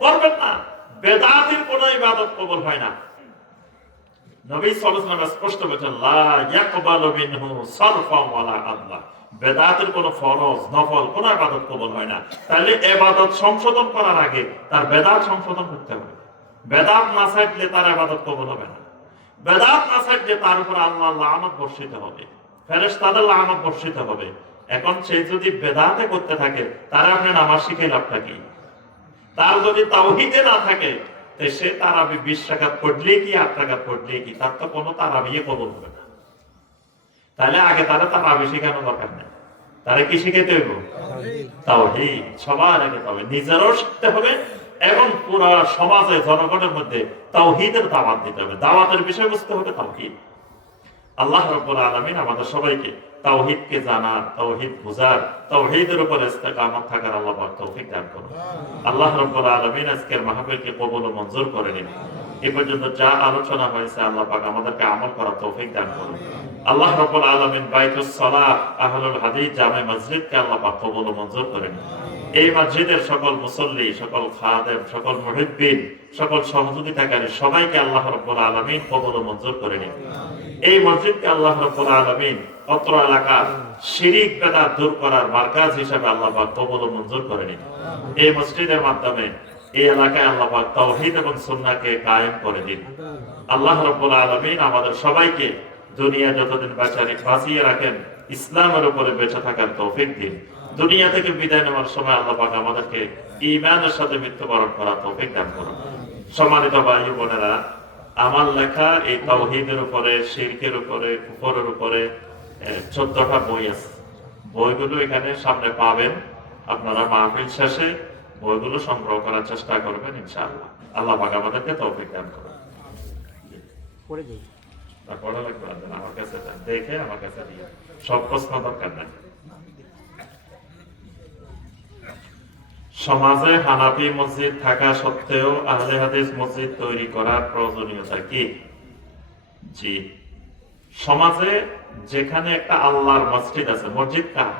করবেন না। বেদাতের কোন ইবাদত কবুল হয় না। নবী সাল্লাল্লাহু আলাইহি ওয়াসাল্লাম স্পষ্ট বলেছেন, লা ইয়াকবালু মিনহু সারফান ওয়ালা আদলা। বেদাতের কোন ফরজ, নফল কোন ইবাদত কবুল হয় না। তাহলে ইবাদত সংশোধন করার আগে তার বেদাত সংশোধন করতে হবে। বেদাত না থাকলে তার ইবাদত কবুল হবে না। বেদাত না থাকলে তার উপর আল্লাহর লানত বর্ষিত হবে, ফেরেশতাদের লানত বর্ষিত হবে। এখন সে যদি বেদাতে করতে থাকে, তার আপনি নামাজ শিখে লাভটা কি? তার যদি তাওহীদে না থাকে, তো সে তারাবি 20 রাকাত পড়লে কি 8 রাকাত পড়লে কি, তার তো কোনো তারাবিয়ে কবুল হবে না। তাহলে আগে তারা তারাবি শেখানো দরকার নেই। তারা কি শিখাইতে হইব? তাওহীদ। সবার আগে তাওহীদ নিজেরও শিখতে হবে এবং পুরো সমাজে জনগণের মধ্যে তাওহীদের দাওয়াত দিতে হবে। দাওয়াতের বিষয়বস্তু হবে তাওহীদ। আল্লাহ রাব্বুল আলামিন আমাদের সবাইকে তাওহীদকে জানার, তাওহীদ বুঝার, তাওহীদের উপর ইস্তেকামত থাকার আল্লাহ পাক তৌফিক দান করুন। আল্লাহ রাব্বুল আলামিন আজকের মাহফিলকে কবুল ও মঞ্জুর করে নিন। এ পর্যন্ত যা আলোচনা হয়েছে আল্লাহ পাক আমাদেরকে আমল করার তৌফিক দান করুন। আল্লাহ রাব্বুল আলামিন বাইতুস সালাহ আহলুল হাদিস জামে মসজিদকে আল্লাহ পাক কবুল ও মঞ্জুর করে নিন। এই মসজিদের সকল মুসল্লি, সকল খাদেম, সকল মুহিব্বিন, সকল সহযোগিতাকারী সবাইকে আল্লাহ রাব্বুল আলামিন কবুল ও মঞ্জুর করে নিন। এই মসজিদকে আল্লাহ রাব্বুল আলামিন অত্র এলাকার শিরিক বেদাত দূর করার মার্কাজ হিসেবে আল্লাহ পাক কবুল ও মঞ্জুর করে নিন। এই মসজিদের মাধ্যমে এই এলাকায় আল্লাহ পাক তাওহীদ এবং সুন্নাহকে কায়েম করে দিন। আল্লাহ রাব্বুল আলামিন আমাদের সবাইকে দুনিয়া যতদিন বাঁচিয়ে রাখেন, ইসলামের উপরে বেঁচে থাকার তৌফিক দিন। দুনিয়া থেকে বিদায় নেওয়ার সময় আল্লাহ পাক আমাদেরকে ঈমানের সাথে মৃত্যুবরণ করার তৌফিক দান করুন। সম্মানিত ভাই ও বোনেরা, আমার লেখা এই তাওহীদের উপরে, শিরকের উপরে, কুফরের উপরে 14টা বই আছে। বইগুলো এখানে সামনে পাবেন। আপনারা মাহফিল শেষে বইগুলো সংগ্রহ করার চেষ্টা করবেন ইনশাআল্লাহ। আল্লাহ পাক আমাদেরকে তৌফিক দান করুন। পড়ে যাই। পড়া লাগবে না, আমার কাছে দেখে আমার কাছে দিয়ে সব প্রশ্ন দরকার নাই। সমাজে হানাফি মসজিদ থাকা সত্ত্বেও আহলে হাদিস মসজিদ তৈরি করার প্রয়োজনীয়তা কি? জি, সমাজে যেখানে একটা আল্লাহর মসজিদ আছে, মসজিদ কার?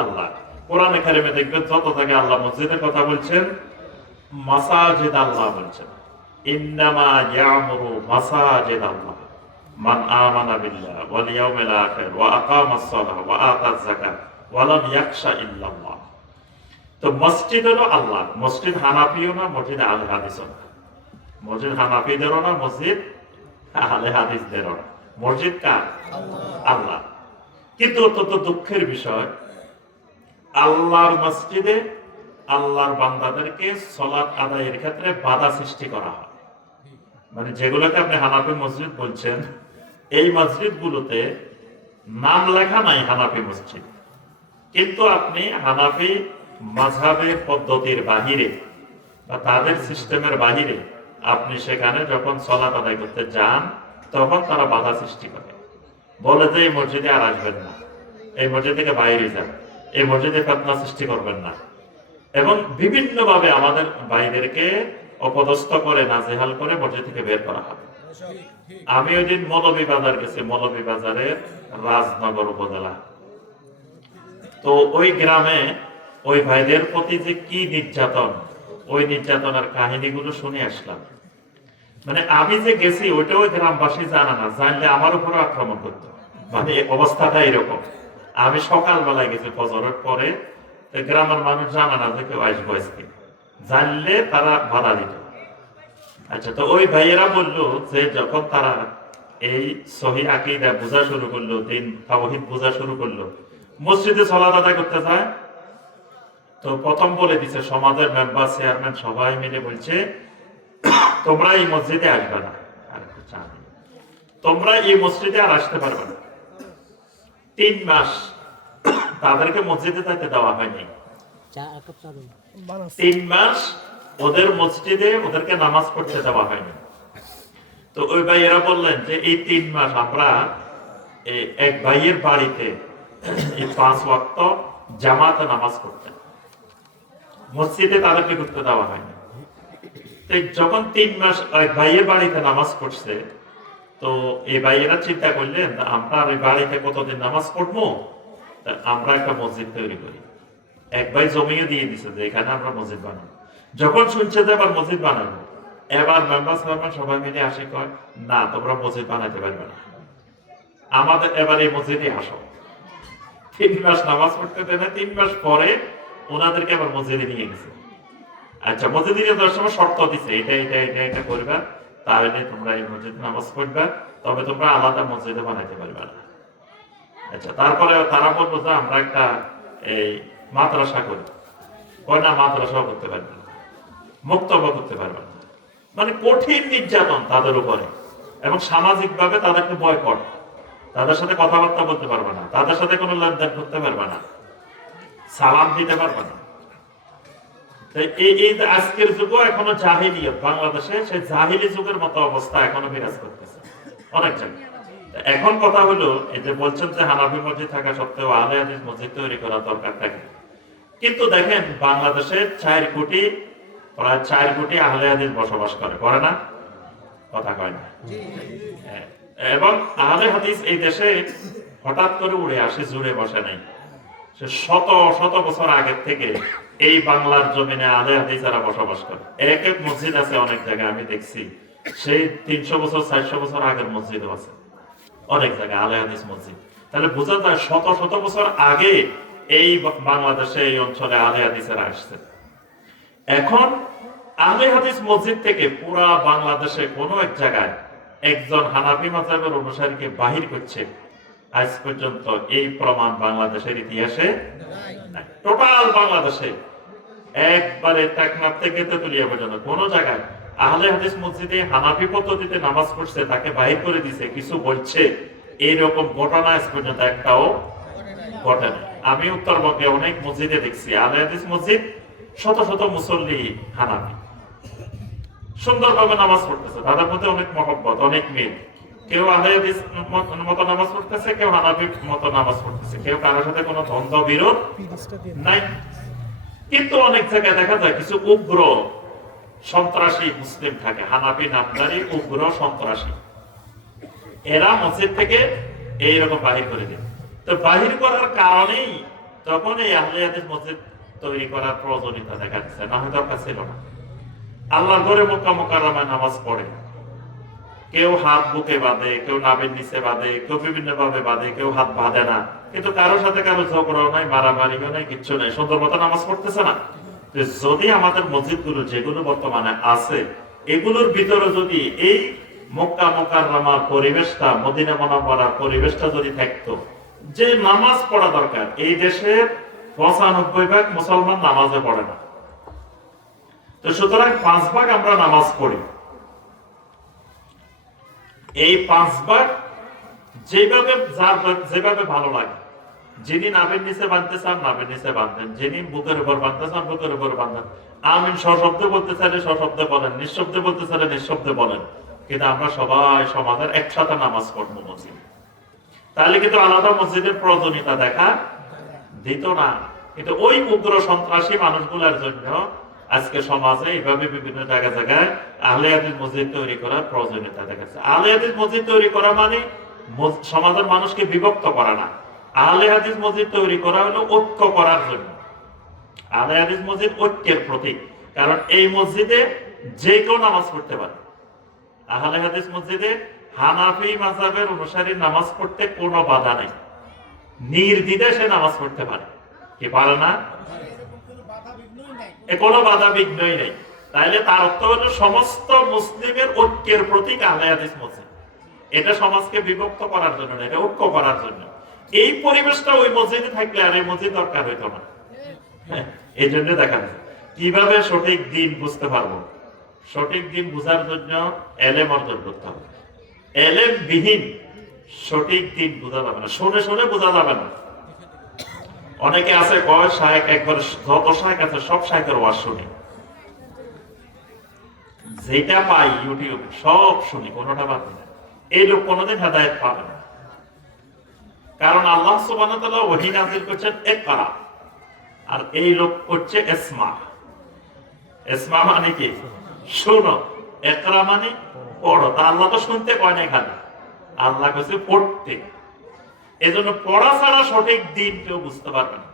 আল্লাহ। কোরআনে কারিমে দেখবেন যত জায়গায় আল্লাহ মসজিদের কথা বলছেন, মাসাজিদ আল্লাহ বলছেন। ইন্নামা ইয়ামুরু মাসাজিদ আল্লাহ মান আমানা বিল্লাহ ওয়াল ইয়াউমিল আখির ওয়া আকামাস সালাহ ওয়া আতাজ যাকাত ওয়া লাম ইয়াখশা ইল্লাল্লাহ। তো মসজিদ হলো আল্লাহ। মসজিদ হানাফিও না, মসজিদ আহলে হাদিসও না। মসজিদ হানাফিদেরও না, মসজিদ আহলে হাদিসদেরও না। মসজিদ কার? আল্লাহ। কিন্তু অত্যন্ত দুঃখের বিষয়, আল্লাহর মসজিদে আল্লাহর বান্দাদেরকে সালাত আদায়ের ক্ষেত্রে বাধা সৃষ্টি করা হয়। মানে যেগুলোকে আপনি হানাফি মসজিদ বলছেন, এই মসজিদগুলোতে নাম লেখা নাই হানাফি মসজিদ, কিন্তু আপনি হানাফি মাযহাবের পদ্ধতির বাহিরে বা তাদের সিস্টেমের বাহিরে আপনি সেখানে যখন সালাত আদায় করতে যান, তখন তারা বাধা সৃষ্টি করে, বলে যে এই মসজিদে আর আসবেন না, এই মসজিদ থেকে বাইরে যান, এই মসজিদে ফিতনা সৃষ্টি করবেন না, এবং বিভিন্ন ভাবে আমাদের ভাইদেরকে অপদস্থ করে নাজেহাল করে মসজিদ থেকে বের করা হয়। আমি ওই দিন মৌলভীবাজার গেছি, মৌলভীবাজারের রাজনগর উপজেলা। তো ওই গ্রামে ওই ভাইদের প্রতি যে কি নির্যাতন, ওই নির্যাতনের কাহিনীগুলো শুনে আসলাম। মানে আমি যে গেছি ওইটা ওই গ্রামবাসী জানা না, জানলে আমার উপরে আক্রমণ করতো। মানে অবস্থাটা এরকম। আমি সকালবেলায় গেছি ফজরের পরে, গ্রামের মানুষ জানা না যে কেউ আসবো আজকে, জানলে তারা বাধা দিত। আচ্ছা, তো ওই ভাইয়েরা বললো যে যখন তারা এই সহি আকীদা বোঝা শুরু করলো, দিন তাওহীদ বোঝা শুরু করলো, মসজিদে সালাত আদায় করতে যায়, তো প্রথম বলে দিছে সমাজের মেম্বার চেয়ারম্যান সবাই মিলে বলছে তোমরা এই মসজিদে আসবে না, আর তোমরা এই মসজিদে আর আসতে পারবে না। 3 মাস তাদেরকে মসজিদে যেতে দেওয়া হয়নি। 3 মাস ওদের মসজিদে ওদেরকে নামাজ পড়তে দেওয়া হয়নি। তো ওই ভাইয়েরা বললেন যে এই 3 মাস আমরা এক ভাইয়ের বাড়িতে এই 5 ওয়াক্ত জামাতে নামাজ পড়তেন, মসজিদে তাদেরকে ঢুকতে দেওয়া হয়নি। যখন 3 মাস এক ভাইয়ের বাড়িতে নামাজ পড়ছে, তো এই ভাইয়েরা চিন্তা করলেন আমরা ওই বাড়িতে কতদিন নামাজ পড়বো, আমরা একটা মসজিদ তৈরি করি। এক ভাই জমিও দিয়ে দিছে যে এখানে আমরা মসজিদ বানাবো। যখন শুনছে যে এবার মসজিদ বানাবো, এবার মেম্বার চেয়ারম্যান সবাই মিলে আসে, কয় না তোমরা মসজিদ বানাতে পারবে না, আমাদের এবার এই মসজিদে আসো। 3 মাস নামাজ পড়তে দেয় না, 3 মাস পরে ওনাদেরকে আবার মসজিদে নিয়ে গেছে। আচ্ছা, মসজিদে নিয়ে যাওয়ার সময় শর্ত দিছে এটা এটা এটা এটা করবা, তাহলে তোমরা এই মসজিদে নামাজ পড়বা, তবে তোমরা আলাদা মসজিদে বানাইতে পারবে না। আচ্ছা, তারপরে তারা বলবো যে আমরা একটা এই মাদ্রাসা করি, কয় না মাদ্রাসাও করতে পারবে না, মুক্তব করতে পারবে না। মানে কঠিন নির্যাতন তাদের উপরে, এবং সামাজিক ভাবে তাদেরকে বয়কট, তাদের সাথে কথাবার্তা বলতে পারবে না, তাদের সাথে কোনো লেনদেন করতে পারবে না, সালাম দিতে পারবে না। এই আজকের যুগও এখনো জাহিলিয়ত বাংলাদেশে, সেই জাহিলি যুগের মতো অবস্থা এখনো বিরাজ করতেছে অনেক জায়গায়। এখন কথা হলো এই যে বলছেন যে হানাফি মসজিদ থাকা সত্ত্বেও আহলে হাদিস মসজিদ তৈরি করা দরকার থাকে, কিন্তু দেখেন বাংলাদেশে প্রায় 4 কোটি আহলে হাদিস বসবাস করে না? কথা কয় না। এবং আহলে হাদিস এই দেশে হঠাৎ করে উড়ে আসে, জুড়ে বসে নাই। সে শত শত বছর আগের থেকে এই বাংলার জমিনে আহলে হাদিস যারা বসবাস করে, এক এক মসজিদ আছে অনেক জায়গায়, আমি দেখছি সেই 300 বছর 400 বছর আগের মসজিদও আছে অনেক জায়গায় আহলে হাদিস মসজিদ। তাহলে বোঝা যায় শত শত বছর আগে এই বাংলাদেশে এই অঞ্চলে আহলে হাদিসেরা আসছে। এখন আহলে হাদিস মসজিদ থেকে পুরা বাংলাদেশে কোন এক জায়গায় একজন হানাফি মাযহাবের অনুসারীকে বাহির করছে, আজ পর্যন্ত এই প্রমাণ বাংলাদেশের ইতিহাসে নাই। টোটাল বাংলাদেশে একবারে টেকনাফ থেকে তেতুলিয়া পর্যন্ত কোন জায়গায় আহলে হাদিস মসজিদে হানাফি পদ্ধতিতে নামাজ পড়ছে তাকে বাহির করে দিছে, কিছু বলছে, এইরকম ঘটনা আজ পর্যন্ত একটাও ঘটে না। আমি উত্তরবঙ্গে অনেক মসজিদে দেখছি আহলে হাদিস মসজিদ, শত শত মুসল্লি হানাফি, সুন্দরভাবে নামাজ পড়তেছে, তাদের মধ্যে অনেক মহব্বত, অনেক মিল। কেউ আহলে হাদিস মতো নামাজ পড়তেছে, কেউ হানাফি মতো নামাজ পড়তেছে, কেউ কারোর সাথে কোনো দ্বন্দ্ব বিরোধ নাই। কিন্তু অনেক জায়গায় দেখা যায় কিছু উগ্র সন্ত্রাসী মুসলিম থাকে, হানাফি নামধারী উগ্র সন্ত্রাসী, এরা মসজিদ থেকে এইরকম বাহির করে দেয়। তো বাহির করার কারণেই তখন এই আহলে হাদিস মসজিদ তৈরি করার প্রয়োজনীয়তা দেখা দিচ্ছে, না হয় দরকার ছিল না। আল্লাহর ঘরে মক্কা মুকাররমায় নামাজ পড়ে, কেউ হাত বুকে বাঁধে, কেউ নাভির নিচে বাঁধে, কেউ বিভিন্ন ভাবে বাঁধে, কেউ হাত বাঁধে না, কিন্তু কারোর সাথে কারো ঝগড়াও নাই, মারামারিও নাই, কিচ্ছু নাই, সুন্দর মতো নামাজ পড়তেছে না। যদি আমাদের মসজিদগুলো যেগুলো বর্তমানে আছে এগুলোর ভিতরে যদি এই মক্কা মুকাররমার পরিবেশটা, মদিনা মুনাওয়ারার পরিবেশটা যদি থাকতো, যে নামাজ পড়া দরকার, এই দেশের 95% মুসলমান নামাজে পড়ে না। তো সুতরাং 5 আমরা নামাজ পড়ি। এই 5 যেভাবে যেভাবে ভালো লাগে, যিনি নাভের নিচে বাঁধতে চান নাভের নিচে বাঁধেন, যিনি বুকের উপর বাঁধতে চান বুকের উপর বাঁধেন। আমিন সশব্দে বলতে চাইলে সশব্দে বলেন, নিঃশব্দে বলতে চাইলে নিঃশব্দে বলেন। কিন্তু আমরা সবাই সমাজের একসাথে নামাজ পড়বো মসজিদে। তাহলে কিন্তু আলাদা মসজিদের প্রয়োজনীয়তা দেখা দিত না। কিন্তু ওই উগ্র সন্ত্রাসী মানুষগুলোর জন্য আজকে সমাজে এইভাবে বিভিন্ন জায়গায় আহলে হাদিস মসজিদ তৈরি করার প্রয়োজনীয়তা দেখাচ্ছে। আহলে হাদিস মসজিদ তৈরি করা মানে সমাজের মানুষকে বিভক্ত করা না। আহলে হাদিস মসজিদ তৈরি করা হলো ঐক্য করার জন্য। আহলে হাদিস মসজিদ ঐক্যের প্রতীক, কারণ এই মসজিদে যে কেউ নামাজ পড়তে পারে। আহলে হাদিস মসজিদে হানাফি মাযহাবের অনুসারী নামাজ পড়তে কোনো বাধা নেই, নির্দ্বিধায় সে নামাজ পড়তে পারে। কি পারে না? কোনো বাধা বিঘ্নই নেই। তাইলে তার অর্থ হলো সমস্ত মুসলিমের ঐক্যের প্রতীক আহলে হাদিস মসজিদ। এটা সমাজকে বিভক্ত করার জন্য না, এটা ঐক্য করার জন্য। এই পরিবেশটা ওই মসজিদে থাকলে আর এই মসজিদ দরকার হইতো না। এই জন্য দেখা যায় কিভাবে সঠিক দিন বুঝতে পারবো। সঠিক দিন বুঝার জন্য এলেম অর্জন করতে হবে। এলেম বিহীন সঠিক দিন বোঝা যাবে না, শুনে শুনে বোঝা যাবে না। অনেকে আছে কয় শায়েখ, একবার যত শায়েখ আছে সব শায়েখের ওয়াজ শুনি, যেটা পাই ইউটিউব সব শুনি, কোনোটা বাদ না। এই লোক কোনোদিন হেদায়েত পাবে না। কারণ আল্লাহ সুবহানাহু ওয়া তাআলা ওহী নাযিল করছেন ইকরা, আর এই লোক করছে ইসমা। ইসমা মানে কি? শোনো। ইকরা মানে পড়ো। তা আল্লাহ তো শুনতে কয় না, খালি আল্লাহ কইছে পড়তে। এজন্য পড়া ছাড়া সঠিক দিন কেউ বুঝতে পারবে না।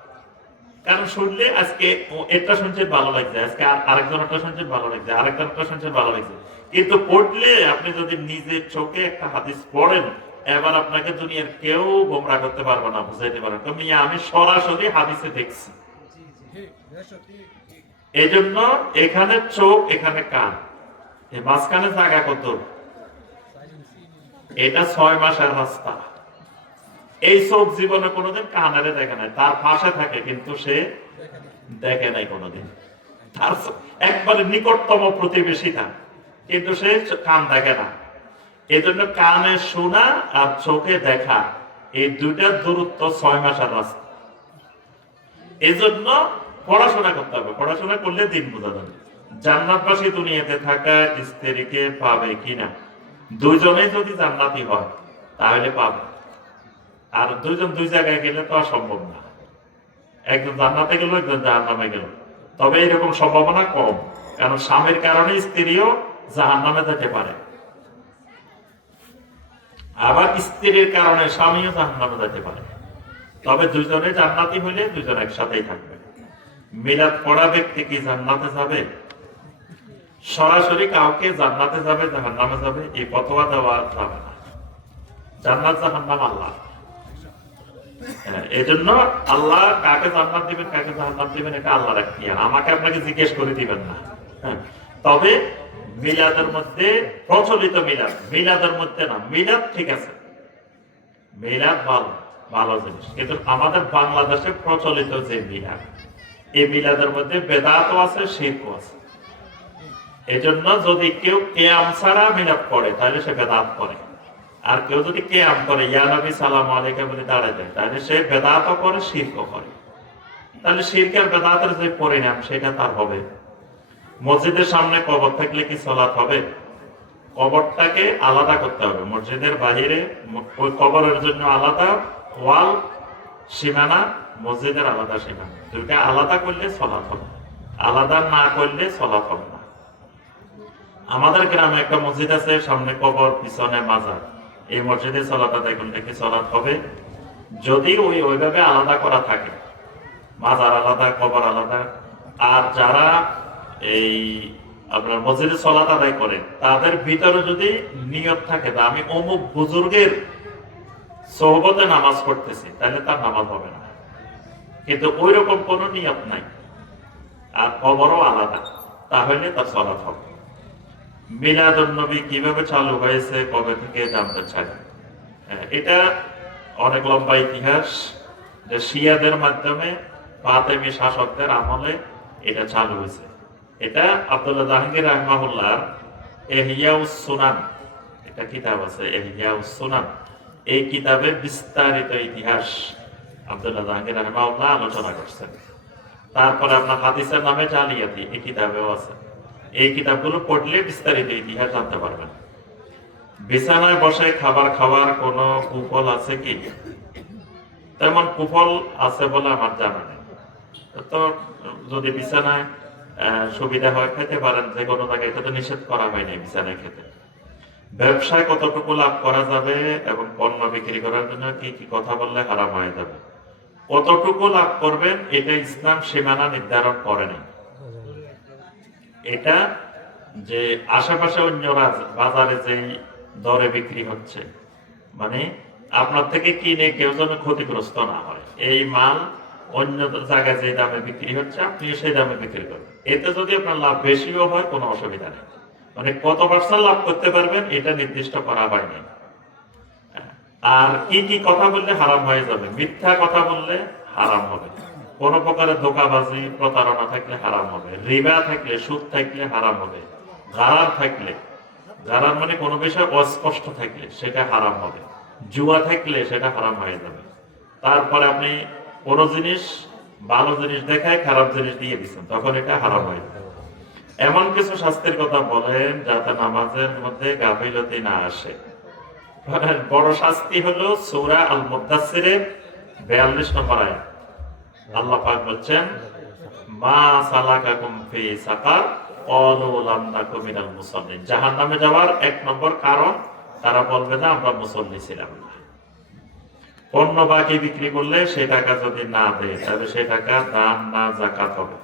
কারণ শুনলে আজকে এটা শুনছে ভালো লাগছে, আজকে আরেকজনটা শুনছে ভালো লাগছে, আরেকজনটা শুনছে ভালো লাগছে। কিন্তু পড়লে আপনি যদি নিজের চোখে একটা হাদিস পড়েন, এবার আপনাকে দুনিয়ার কেউ গোমরা করতে পারবে না, বুঝাইতে পারবে না। আমি সরাসরি হাদিসে দেখছি। এই জন্য এখানে চোখ, এখানে কান, এই মাঝখানে জায়গা কত? এটা 6 মাসের রাস্তা। এই চোখ জীবনে কোনোদিন কানারে দেখে নাই, তার পাশে থাকে কিন্তু সে দেখে নাই কোনোদিন। তার একবারে নিকটতম প্রতিবেশী থাকে কিন্তু সে কান দেখে না। এই জন্য কানে শোনা আর চোখে দেখা, এই দুইটার দূরত্ব 6 মাসের রাস্তা। এই জন্য পড়াশোনা করতে হবে। পড়াশোনা করলে দিন বোঝা যাবে। জান্নাতবাসী দুনিয়াতে থাকা স্ত্রীকে পাবে কিনা, দুইজনেই যদি জান্নাতি হয় তাহলে পাবে। আর দুইজন দুই জায়গায় গেলে তো অসম্ভব না। একজন জান্নাতে গেল, একজন জাহান্নামে গেল। তবে এরকম সম্ভাবনা কম, কারণ স্বামীর কারণে স্ত্রীও জাহান্নামে যেতে পারে, আবার স্ত্রীর কারণে স্বামীও জাহান্নামে যেতে পারে। তবে দুইজনে জান্নাতি হইলে দুইজন একসাথেই থাকবে। মিলাদ পড়া ব্যক্তি কি জান্নাতে যাবে? সরাসরি কাউকে জান্নাতে যাবে জাহান্নামে যাবে এই ফতোয়া দেওয়া যাবে না। জান্নাত জাহান্নাম আল্লাহ। এই জন্য আল্লাহ কাকে জান্নাত দিবেন কাকে জাহান্নাম দিবেন এটা আল্লাহর এখতিয়ার, আমাকে আপনাকে জিজ্ঞেস করে দিবেন না। তবে মিলাদের মধ্যে প্রচলিত মিলাদের মধ্যে না, মিলাদ ঠিক আছে, মিলাদ ভালো জিনিস, কিন্তু আমাদের বাংলাদেশে প্রচলিত যে মিলাদ, এই মিলাদের মধ্যে বেদাতও আছে, শিরকও আছে। এজন্য যদি কেউ কিয়াম ছাড়া মিলাদ পড়ে তাহলে সে বেদাত করে, আর কেউ যদি কিয়াম করে ইয়া নবী সালাম আলাইকা বলে দাঁড়ায় যায় তাহলে সে বেদাতও করে, শিরকও করে। তাহলে শিরক আর বেদাতের যে পরিণাম সেটা তার হবে। মসজিদের সামনে কবর থাকলে কি সালাত হবে? কবরটাকে আলাদা করতে হবে। মসজিদের বাহিরে ওই কবরের জন্য আলাদা ওয়াল সীমানা, মসজিদের আলাদা সীমানা, দুইটা আলাদা করলে সালাত হবে, আলাদা না করলে সালাত হবে না। আমাদের গ্রামে একটা মসজিদ আছে, সামনে কবর পিছনে মাজার। এই মসজিদে সালাত আদায় করলে কি সালাত হবে? যদি ওইভাবে আলাদা করা থাকে, মাজার আলাদা কবর আলাদা। আর যারা এই আপনার মসজিদে সালাত আদায় করে তাদের ভিতরে যদি নিয়ত থাকে যে আমি অমুক বুজুর্গের সোহবতে নামাজ পড়তেছি, তাহলে তার নামাজ হবে না। কিন্তু ওই রকম কোনো নিয়ত নাই আর কবরও আলাদা, তাহলে তার সালাত হবে। মিলাদুন নবী কিভাবে চালু হয়েছে, কবে থেকে জানতে চাই। এটা অনেক লম্বা ইতিহাস, যে শিয়াদের মাধ্যমে ফাতেমি শাসকদের আমলে এটা চালু হয়েছে। এটা আব্দুল্লাহ জাহাঙ্গীর রাহমাহুল্লাহ ইহইয়াউস সুনান, এটা কিতাব আছে ইহইয়াউস সুনান, এই কিতাবে বিস্তারিত ইতিহাস আব্দুল্লাহ জাহাঙ্গীর রাহমাহুল্লাহ আলোচনা করছেন। তারপরে আপনার হাদিসের নামে জালিয়াতি, এই কিতাবেও আছে। এই কিতাবগুলো পড়লে বিস্তারিত ইতিহাস জানতে পারবেন। বিছানায় বসে খাবার খাওয়ার কোনো কুফল আছে কি? তেমন কুফল আছে বলে আমার জানা নেই। তো যদি বিছানায় সুবিধা হয় খেতে পারেন, যে কোনো জায়গায়, এটা তো নিষেধ করা হয়নি বিছানায় খেতে। ব্যবসায় কতটুকু লাভ করা যাবে এবং পণ্য বিক্রি করার জন্য কি কি কথা বললে হারাম হয়ে যাবে, কতটুকু লাভ করবেন, এটা ইসলাম সীমানা নির্ধারণ করেনি। এটা যে আশেপাশে অন্য বাজারে যেই দরে বিক্রি হচ্ছে, মানে আপনার থেকে কিনে কেউ যেন ক্ষতিগ্রস্ত না হয়, এই মাল অন্য জায়গায় যে দামে বিক্রি হচ্ছে আপনিও সেই দামে বিক্রি করবেন। এতে যদি আপনার লাভ বেশিও হয় কোনো অসুবিধা নেই। মানে কত পার্সেন্ট লাভ করতে পারবেন এটা নির্দিষ্ট করা হয়নি। আর কি কি কথা বললে হারাম হয়ে যাবে? মিথ্যা কথা বললে হারাম হবে, কোন প্রকারের ধোঁকাবাজি প্রতারণা থাকলে হারাম হবে, রিবা থাকলে, সুদ থাকলে হারাম হবে, গারার থাকলে, গারার মানে কোনো বিষয় অস্পষ্ট থাকলে সেটা হারাম হবে, জুয়া থাকলে সেটা হারাম হয়ে যাবে। তারপরে আপনি কোনো জিনিস, ভালো জিনিস দেখায় খারাপ জিনিস দিয়ে দিচ্ছেন, তখন এটা হারাম হয়ে যাবে। এমন কিছু শাস্তির কথা বলেন যাতে নামাজের মধ্যে গাফিলতি না আসে। বড় শাস্তি হলো সূরা আল মুদাসসিরের 42 নম্বর আয়াত। আল্লাহ পাক বলছেন, মা সালাকাকুম ফি সাকার ক্বালু লাম নাকু মিনাল মুসাল্লিন। জাহান্নামে যাওয়ার 1 নম্বর কারণ তারা বলবে না আমরা মুসল্লি ছিলাম না। পণ্য বাকি বিক্রি করলে সেই টাকা যদি না দেয় তাহলে সেই টাকা দান না যাকাত হবে,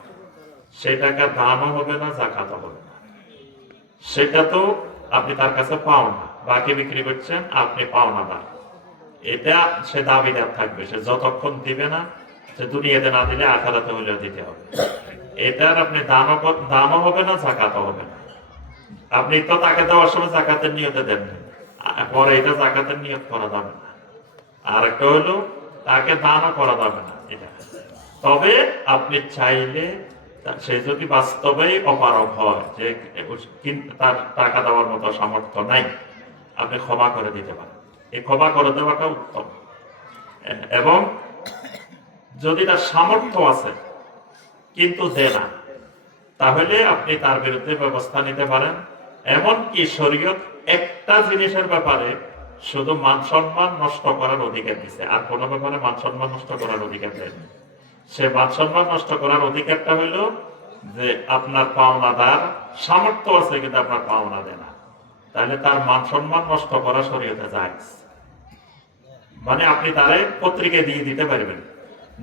সেই টাকা দানও হবে না, যাকাতও হবে না। সেটা তো আপনি তার কাছে পাও না, বাকি বিক্রি করছেন আপনি পাওনা না, এটা সে দাবিদার থাকবে। সে যতক্ষণ দিবে না, সে দুনিয়াতে না দিলে আখিরাতে হলেও দিতে হবে। এটার আপনি দানও হবে না, যাকাতও হবে না। আপনি তো তাকে দেওয়ার সময় যাকাতের নিয়তে দেন, পরে এটা যাকাতের নিয়ত করা যাবে না। আর একটা হলো তাকে দানও করা যাবে না এটা। তবে আপনি চাইলে সে যদি বাস্তবেই অপারগ হয়, যে তার টাকা দেওয়ার মতো সামর্থ্য নাই, আপনি ক্ষমা করে দিতে পারেন। এই ক্ষমা করে দেওয়াটা উত্তম। এবং যদি তার সামর্থ্য আছে কিন্তু দেয় না, তাহলে আপনি তার বিরুদ্ধে ব্যবস্থা নিতে পারেন। এমনকি শরীয়ত একটা জিনিসের ব্যাপারে শুধু মান সম্মান নষ্ট করার অধিকার দিচ্ছে, আর কোনো ব্যাপারে মান সম্মান নষ্ট করার অধিকার দেয়নি। সে মান সম্মান নষ্ট করার অধিকারটা হলো যে আপনার পাওনাদার সামর্থ্য আছে কিন্তু আপনার পাওনা দেয় না, তাহলে তার মান সম্মান নষ্ট করা শরীয়তে জায়েজ। মানে আপনি তারে পত্রিকা দিয়ে দিতে পারবেন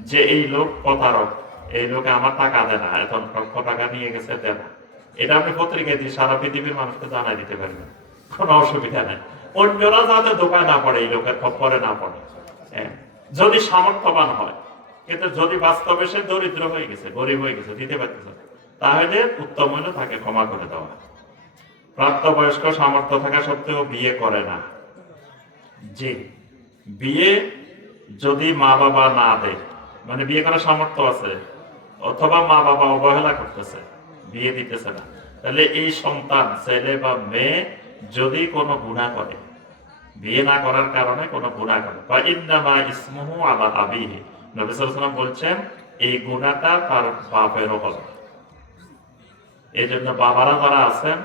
যে এই লোক প্রতারক, এই লোকে আমার টাকা দেয় না, এত লক্ষ টাকা নিয়ে গেছে দেয় না, এটা আপনি পত্রিকা দিয়ে সারা পৃথিবীর মানুষকে জানাই দিতে পারবেন, কোনো অসুবিধা নেই। অন্যরা যাতে দোকায় না পড়ে, এই লোকের খপ্পরে না পড়ে, যদি সামর্থ্যবান হয়। কিন্তু যদি বাস্তবে সে দরিদ্র হয়ে গেছে, গরিব হয়ে গেছে, দিতে পারতেছে, তাহলে উত্তম হলো তাকে ক্ষমা করে দেওয়া। প্রাপ্তবয়স্ক সামর্থ্য থাকা সত্ত্বেও বিয়ে করে না, যে বিয়ে যদি মা বাবা না দেয়, মানে বিয়ে করার সামর্থ্য আছে অথবা মা বাবা অবহেলা করতেছে, বিয়ে দিতেছে না, তাহলে এই সন্তান ছেলে বা মেয়ে যদি কোনো গুনাহ করে, বিয়ে না করার কারণে কোনো গুনাহ করে, বা ইন্নামা ইসমুহু আলা আবিহি, নবী সাল্লাল্লাহু আলাইহি ওয়াসাল্লাম বলছেন এই গুনাহটা তার বাপেরও হবে। এই জন্য বাবারা যারা আছেন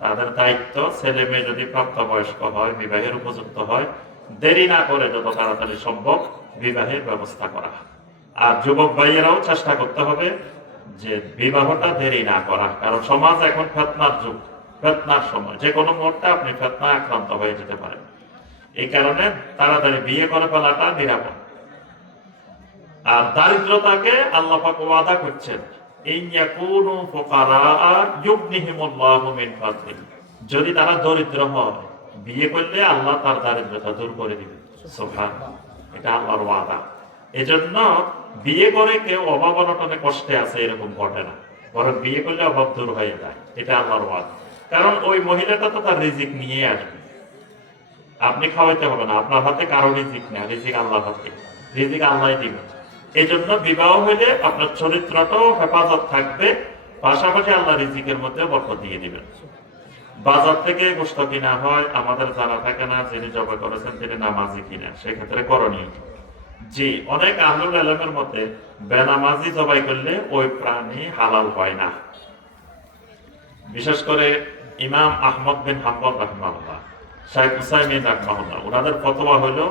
তাদের দায়িত্ব, ছেলে মেয়ে যদি প্রাপ্তবয়স্ক হয়, বিবাহের উপযুক্ত হয়, দেরি না করে যত তাড়াতাড়ি সম্ভব বিবাহের ব্যবস্থা করা। আর যুবক ভাইয়েরাও চেষ্টা করতে হবে যে বিবাহটা দেরি না করা, কারণ সমাজ এখন ফিতনার যুগ, ফিতনার সময়, যে কোনো মুহূর্তে আপনি ফিতনায় আক্রান্ত হয়ে যেতে পারেন। এই কারণে তাড়াতাড়ি বিয়ে করে ফেলাটা নিরাপদ। আর দারিদ্রতাকে আল্লাহ পাক ওয়াদা করছেন, ইনয়াকুনু ফুকারা ইউগনিহিমুল্লাহু মিন ফাদলিহি, যদি তারা দরিদ্র হয়, বিয়ে করলে আল্লাহ তার দারিদ্রতা দূর করে দিবেন। সুবহানাল্লাহ, এটা আল্লাহর ওয়াদা। এজন্য বিয়ে করে কেউ অভাব অনটনে কষ্টে আছে এরকম ঘটে না, বরং বিয়ে করলে অভাব দূর হয়ে যায়, এটা আল্লাহর ওয়াদা। কারণ ওই মহিলাটা তো তার রিজিক নিয়ে আসবে, আপনি খাওয়াইতে হবে না, আপনার হাতে কারো রিজিক না, রিজিক আল্লাহর হাতে, রিজিক আল্লাহই দিবেন। এই জন্য বিবাহ হইলে আপনার চরিত্রটাও হেফাজত থাকবে, পাশাপাশি আল্লাহ রিজিকের মধ্যে বরকত দিয়ে দিবেন। বাজার থেকে গোশত কিনা হয়, আমাদের জানা থাকে না যিনি জবাই করেছেন তিনি নামাজি কিনা, সেক্ষেত্রে করণীয় জি, অনেক আহলুল ইলমের মতে বেনামাজি জবাই করলে ওই প্রাণী হালাল হয় না। বিশেষ করে ইমাম আহমদ বিন হাম্বল রাহমাহুল্লাহ, শাইখ উসাইমিন রাহমাহুল্লাহ, ওনাদের ফতোয়া হলো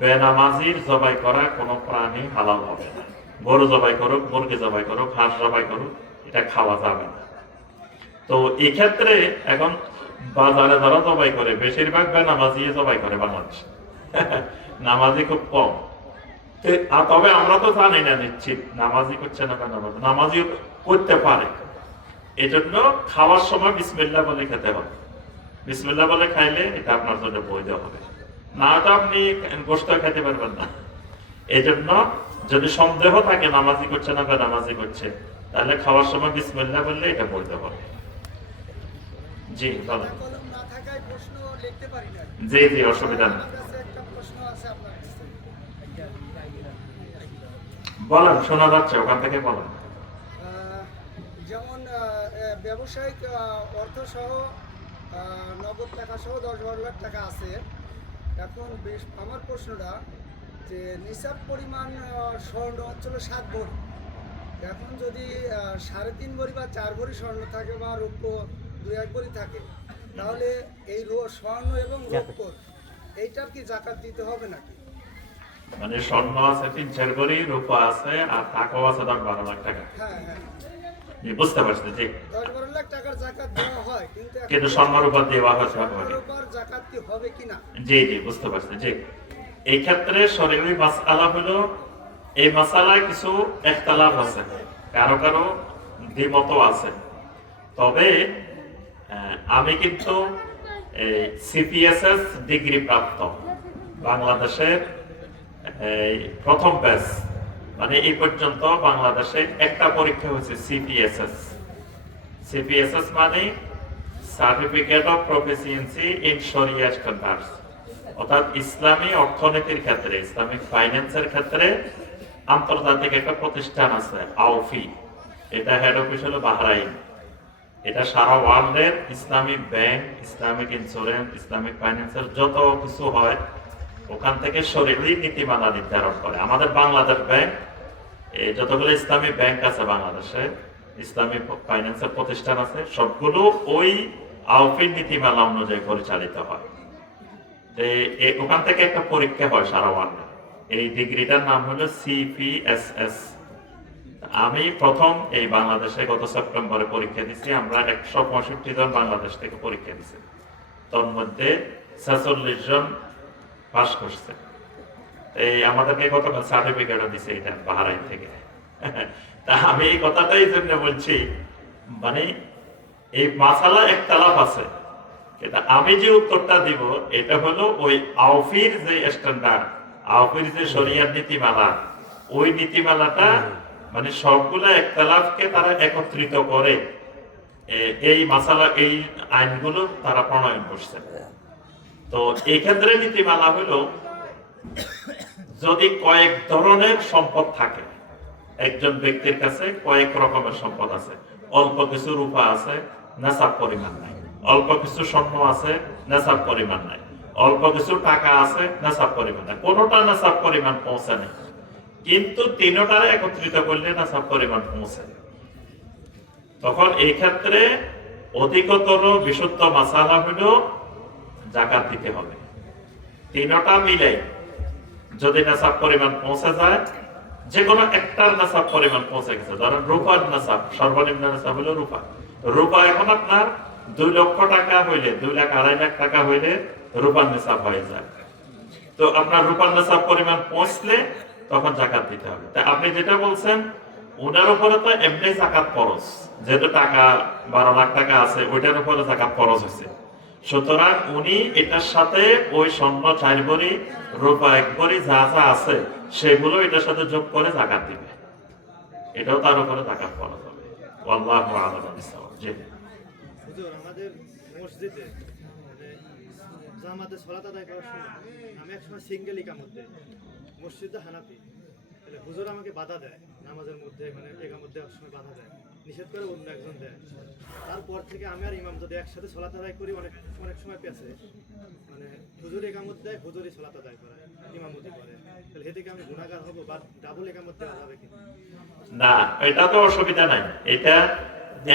বেনামাজির জবাই করা কোনো প্রাণী হালাল হবে না। গরু জবাই করুক, মুরগি জবাই করুক, হাঁস জবাই করুক, এটা খাওয়া যাবে না। তো এই ক্ষেত্রে এখন বাজারে যারা জবাই করে বেশিরভাগ বেনামাজি জবাই করে বাংলাদেশ নামাজি খুব কম। তবে আমরা তো জানি না নিশ্চিত নামাজি করছে না বেনামাজি, নামাজিও করতে পারে। এই জন্য খাওয়ার সময় বিসমিল্লাহ বলে খেতে হবে। বিসমিল্লাহ বলে খাইলে এটা আপনার জন্য বৈধ হবে, না তো আপনি গোশত খেতে পারবেন না। এই জন্য যদি সন্দেহ থাকে নামাজি করছে না বেনামাজি করছে, তাহলে খাওয়ার সময় বিসমিল্লাহ বললে এটা বৈধ হবে। জি বলেন। জি জি, অসুবিধা নেই, বলেন, শোনা যাচ্ছে, ওখান থেকে বলেন। যেমন ব্যবসায়িক অর্থ সহ নগদ টাকা সহ 10-12 লাখ টাকা আছে। এখন আমার প্রশ্নটা যে নিসাব পরিমাণ স্বর্ণ হচ্ছিল 7 ভরি। এখন যদি 3.5 ভরি বা 4 ভরি স্বর্ণ থাকে বা রৌপ্য 2-1 ভরি থাকে, তাহলে এই স্বর্ণ এবং রৌপ্য এইটার কি জাকাত দিতে হবে নাকি? মানে স্বর্ণ আছে 3-4 ভরি, রূপা আছে, আর টাকাও আছে 10-12 লাখ টাকা। হ্যাঁ হ্যাঁ, বুঝতে পারছি। জি, 10-12 লাখ টাকার জাকাত দেওয়া হয়, কিন্তু স্বর্ণের উপর দেওয়া হয় স্বর্ণের উপর জাকাত কি হবে কিনা? জি জি, বুঝতে পারছি। জি, এই ক্ষেত্রে শরীয়ী মাসআলা হলো, এই মাসআলায় কিছু ইখতিলাফ আছে, কারো কারো দ্বিমত আছে। তবে আমি কিন্তু সিপিএসএস ডিগ্রি প্রাপ্ত বাংলাদেশের প্রথম ব্যাচ, মানে এই পর্যন্ত বাংলাদেশে একটা পরীক্ষা হয়েছে সিপিএসএস। সিপিএসএস মানে সার্টিফিকেট অফ প্রফিসিয়েন্সি ইন শরিয়া স্ট্যান্ডার্ডস, অর্থাৎ ইসলামী অর্থনীতির ক্ষেত্রে, ইসলামিক ফাইন্যান্সের ক্ষেত্রে আন্তর্জাতিক একটা প্রতিষ্ঠান আছে আউফি, এটা হেড অফিস হলো বাহরাইন। এটা সারা ওয়ার্ল্ডের Islamic bank, Islamic insurance, Islamic ফাইন্যান্সের যত কিছু হয় ওখান থেকে শরীয়ী নীতিমালা নির্ধারণ করে। আমাদের বাংলাদেশ ব্যাংক, যতগুলো ইসলামী ব্যাংক আছে বাংলাদেশে, ইসলামী ফাইন্যান্সের প্রতিষ্ঠান আছে, সবগুলো ওই আউফির নীতিমালা অনুযায়ী পরিচালিত হয়। ওখান থেকে একটা পরীক্ষা হয় সারা ওয়ার্ল্ডে, এই ডিগ্রিটার নাম হলো সিপিএসএস। আমি প্রথম এই বাংলাদেশে গত সেপ্টেম্বরে পরীক্ষা দিছি। আমরা 165 জন বাংলাদেশ থেকে পরীক্ষা দিছি, তোর মধ্যে 46 জন পাস করছে। এই আমাদেরকে গতকাল সার্টিফিকেটও দিছে এটা বাহরাইন থেকে। তা আমি এই কথাটাই জন্য বলছি, মানে এই মাসালা ইখতিলাফ আছে, কিন্তু আমি যে উত্তরটা দিব এটা হলো ওই আউফির যে স্ট্যান্ডার্ড, আউফির যে শরিয়ার নীতিমালা, ওই নীতিমালাটা মানে সবগুলা ইখতিলাফকে তারা একত্রিত করে এই মাসালা, এই আইনগুলো তারা প্রণয়ন করছে। তো এই ক্ষেত্রে নীতিমালা হলো, যদি কয়েক ধরনের সম্পদ থাকে, একজন ব্যক্তির কাছে কয়েক রকমের সম্পদ আছে, অল্প কিছু রূপা আছে, নেশাব পরিমাণ নাই, অল্প কিছু স্বর্ণ আছে, নেশাব পরিমাণ নাই, অল্প কিছু টাকা আছে, নেশাব পরিমাণ নাই, কোনোটা নেশাব পরিমাণ পৌঁছে নেই, কিন্তু তিনটারে একত্রিত করলে নেশাব পরিমাণ পৌঁছে। তখন এই ক্ষেত্রে অধিকতর বিশুদ্ধ মাসালা হলো জাকাত দিতে হবে। তিনটা মিলে যদি নেশাব পরিমাণ পৌঁছে যায়, যে কোনো একটার নেশাব পরিমাণ পৌঁছে গেছে, ধরেন রূপার নেশাব, সর্বনিম্ন নেশাব হলো রূপা। রূপা এখন আপনার 2 লক্ষ টাকা হইলে, 2 লাখ 2.5 লাখ টাকা হইলে রূপার নেশাব হয়ে যায়। তো আপনার রূপার নেশাব পরিমাণ পৌঁছলে তখন জাকাত দিতে হবে। তা আপনি যেটা বলছেন, ওনার উপরে তো এমনি জাকাত ফরজ, যেহেতু টাকা 12 লাখ টাকা আছে, ওইটার উপরে জাকাত ফরজ হয়েছে। সুতরাং উনি এটার সাথে ওই স্বর্ণ 4 ভরি, রূপা 1 ভরি যা যা আছে সেগুলো এটার সাথে যোগ করে জাকাত দিবে, এটাও তার উপরে জাকাত ফরজ হবে। আল্লাহু আ'লাম বিসওয়াব। জি, হুজুর, আমাদের মসজিদে জামাতে সালাত আদায় করার সময় আমি একসময় সিঙ্গেল ইকামত দেই, মসজিদে হানাফি, তাহলে হুজুর আমাকে বাধা দেয় নামাজের মধ্যে, মানে একামত দেওয়ার সময় বাধা দেয়, নিষেধ করে অন্য একজন দেয়। তারপর থেকে আমি আর ইমাম যদি একসাথে সালাত আদায় করি, অনেক অনেক সময় পেছে মানে হুজুর একামত দেয়, হুজুরই সালাত আদায় করে, ইমামতি করে, তাহলে এ থেকে আমি গুনাহগার হব বা ডাবল একামত দেওয়া যাবে কি? না, এটা তো অসুবিধা নাই। এটা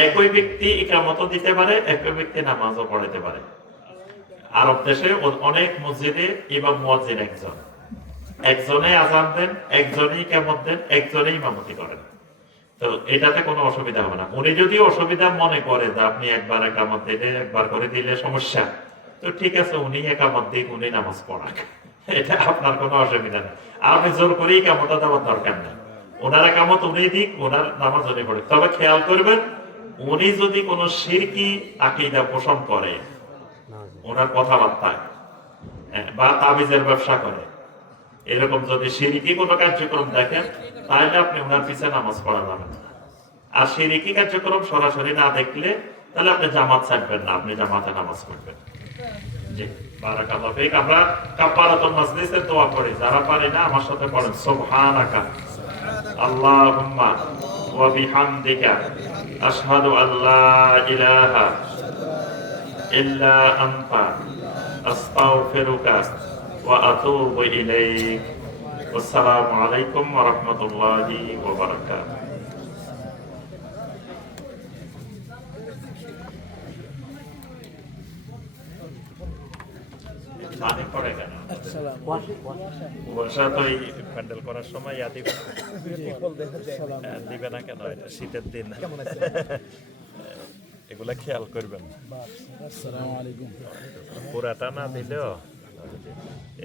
একই ব্যক্তি ইকামতও দিতে পারে, একই ব্যক্তি নামাজও পড়াইতে পারে। আরব দেশে অনেক মসজিদে ইমাম মুয়াজ্জিন একজন, একজনে আযান দেন, একজনেই ইকামত দেন, একজনেই ইমামতি করেন। তো এটাতে কোনো অসুবিধা হবে না। উনি যদি অসুবিধা মনে করে যে আপনি একবার একামত দিলে, একবার করে দিলে সমস্যা, তো ঠিক আছে, উনি একামত দিক, উনি নামাজ পড়াক, এটা আপনার কোনো অসুবিধা নেই। আপনি জোর করে ইকামতটা দেওয়ার দরকার নেই। ওনার একামত উনি দিক, ওনার নামাজ উনি পড়ে। তবে খেয়াল করবেন, উনি যদি কোনো শিরকি আকীদা পোষণ করে ওনার কথাবার্তায়, বা তাবিজের ব্যবসা করে, এরকম যদি শিরকি কোনো কার্যক্রম দেখেন, তাহলে আপনি ওনার পিছনে নামাজ পড়া যাবেন না। আর শিরকি কার্যক্রম সরাসরি না দেখলে তাহলে আপনি জামাত ছাড়বেন না, আপনি জামাতে নামাজ পড়বেন। জি, বারাকাল্লাহু ফিক। আমরা কাফারাতুল মাজলিসের দোয়া করি, যারা পারি না আমার সাথে পড়েন, সুবহানাকা আল্লাহুম্মা ওয়া বিহামদিকা আশহাদু আল্লা ইলাহা ইল্লা আনতা আস্তাগফিরুকা ওয়া আতুবু ইলাইক। আসসালামু আলাইকুম ওয়া রাহমাতুল্লাহি ওয়া বারাকাতুহু। পানি পড়ে কেন? কুয়াশা তো এই প্যান্ডেল করার সময় দিবে না কেন? এটা শীতের দিন, এগুলা খেয়াল করবেন। পুরাটা না দিলেও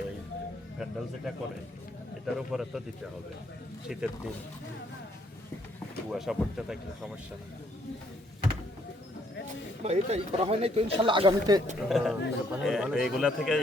এই প্যান্ডেল যেটা করে এটার উপরে তো দিতে হবে। শীতের দিন কুয়াশা পড়তে থাকলে সমস্যা না। এটাই করা হয় নাই তো, ইনশাল্লাহ আগামীতে এগুলা থেকে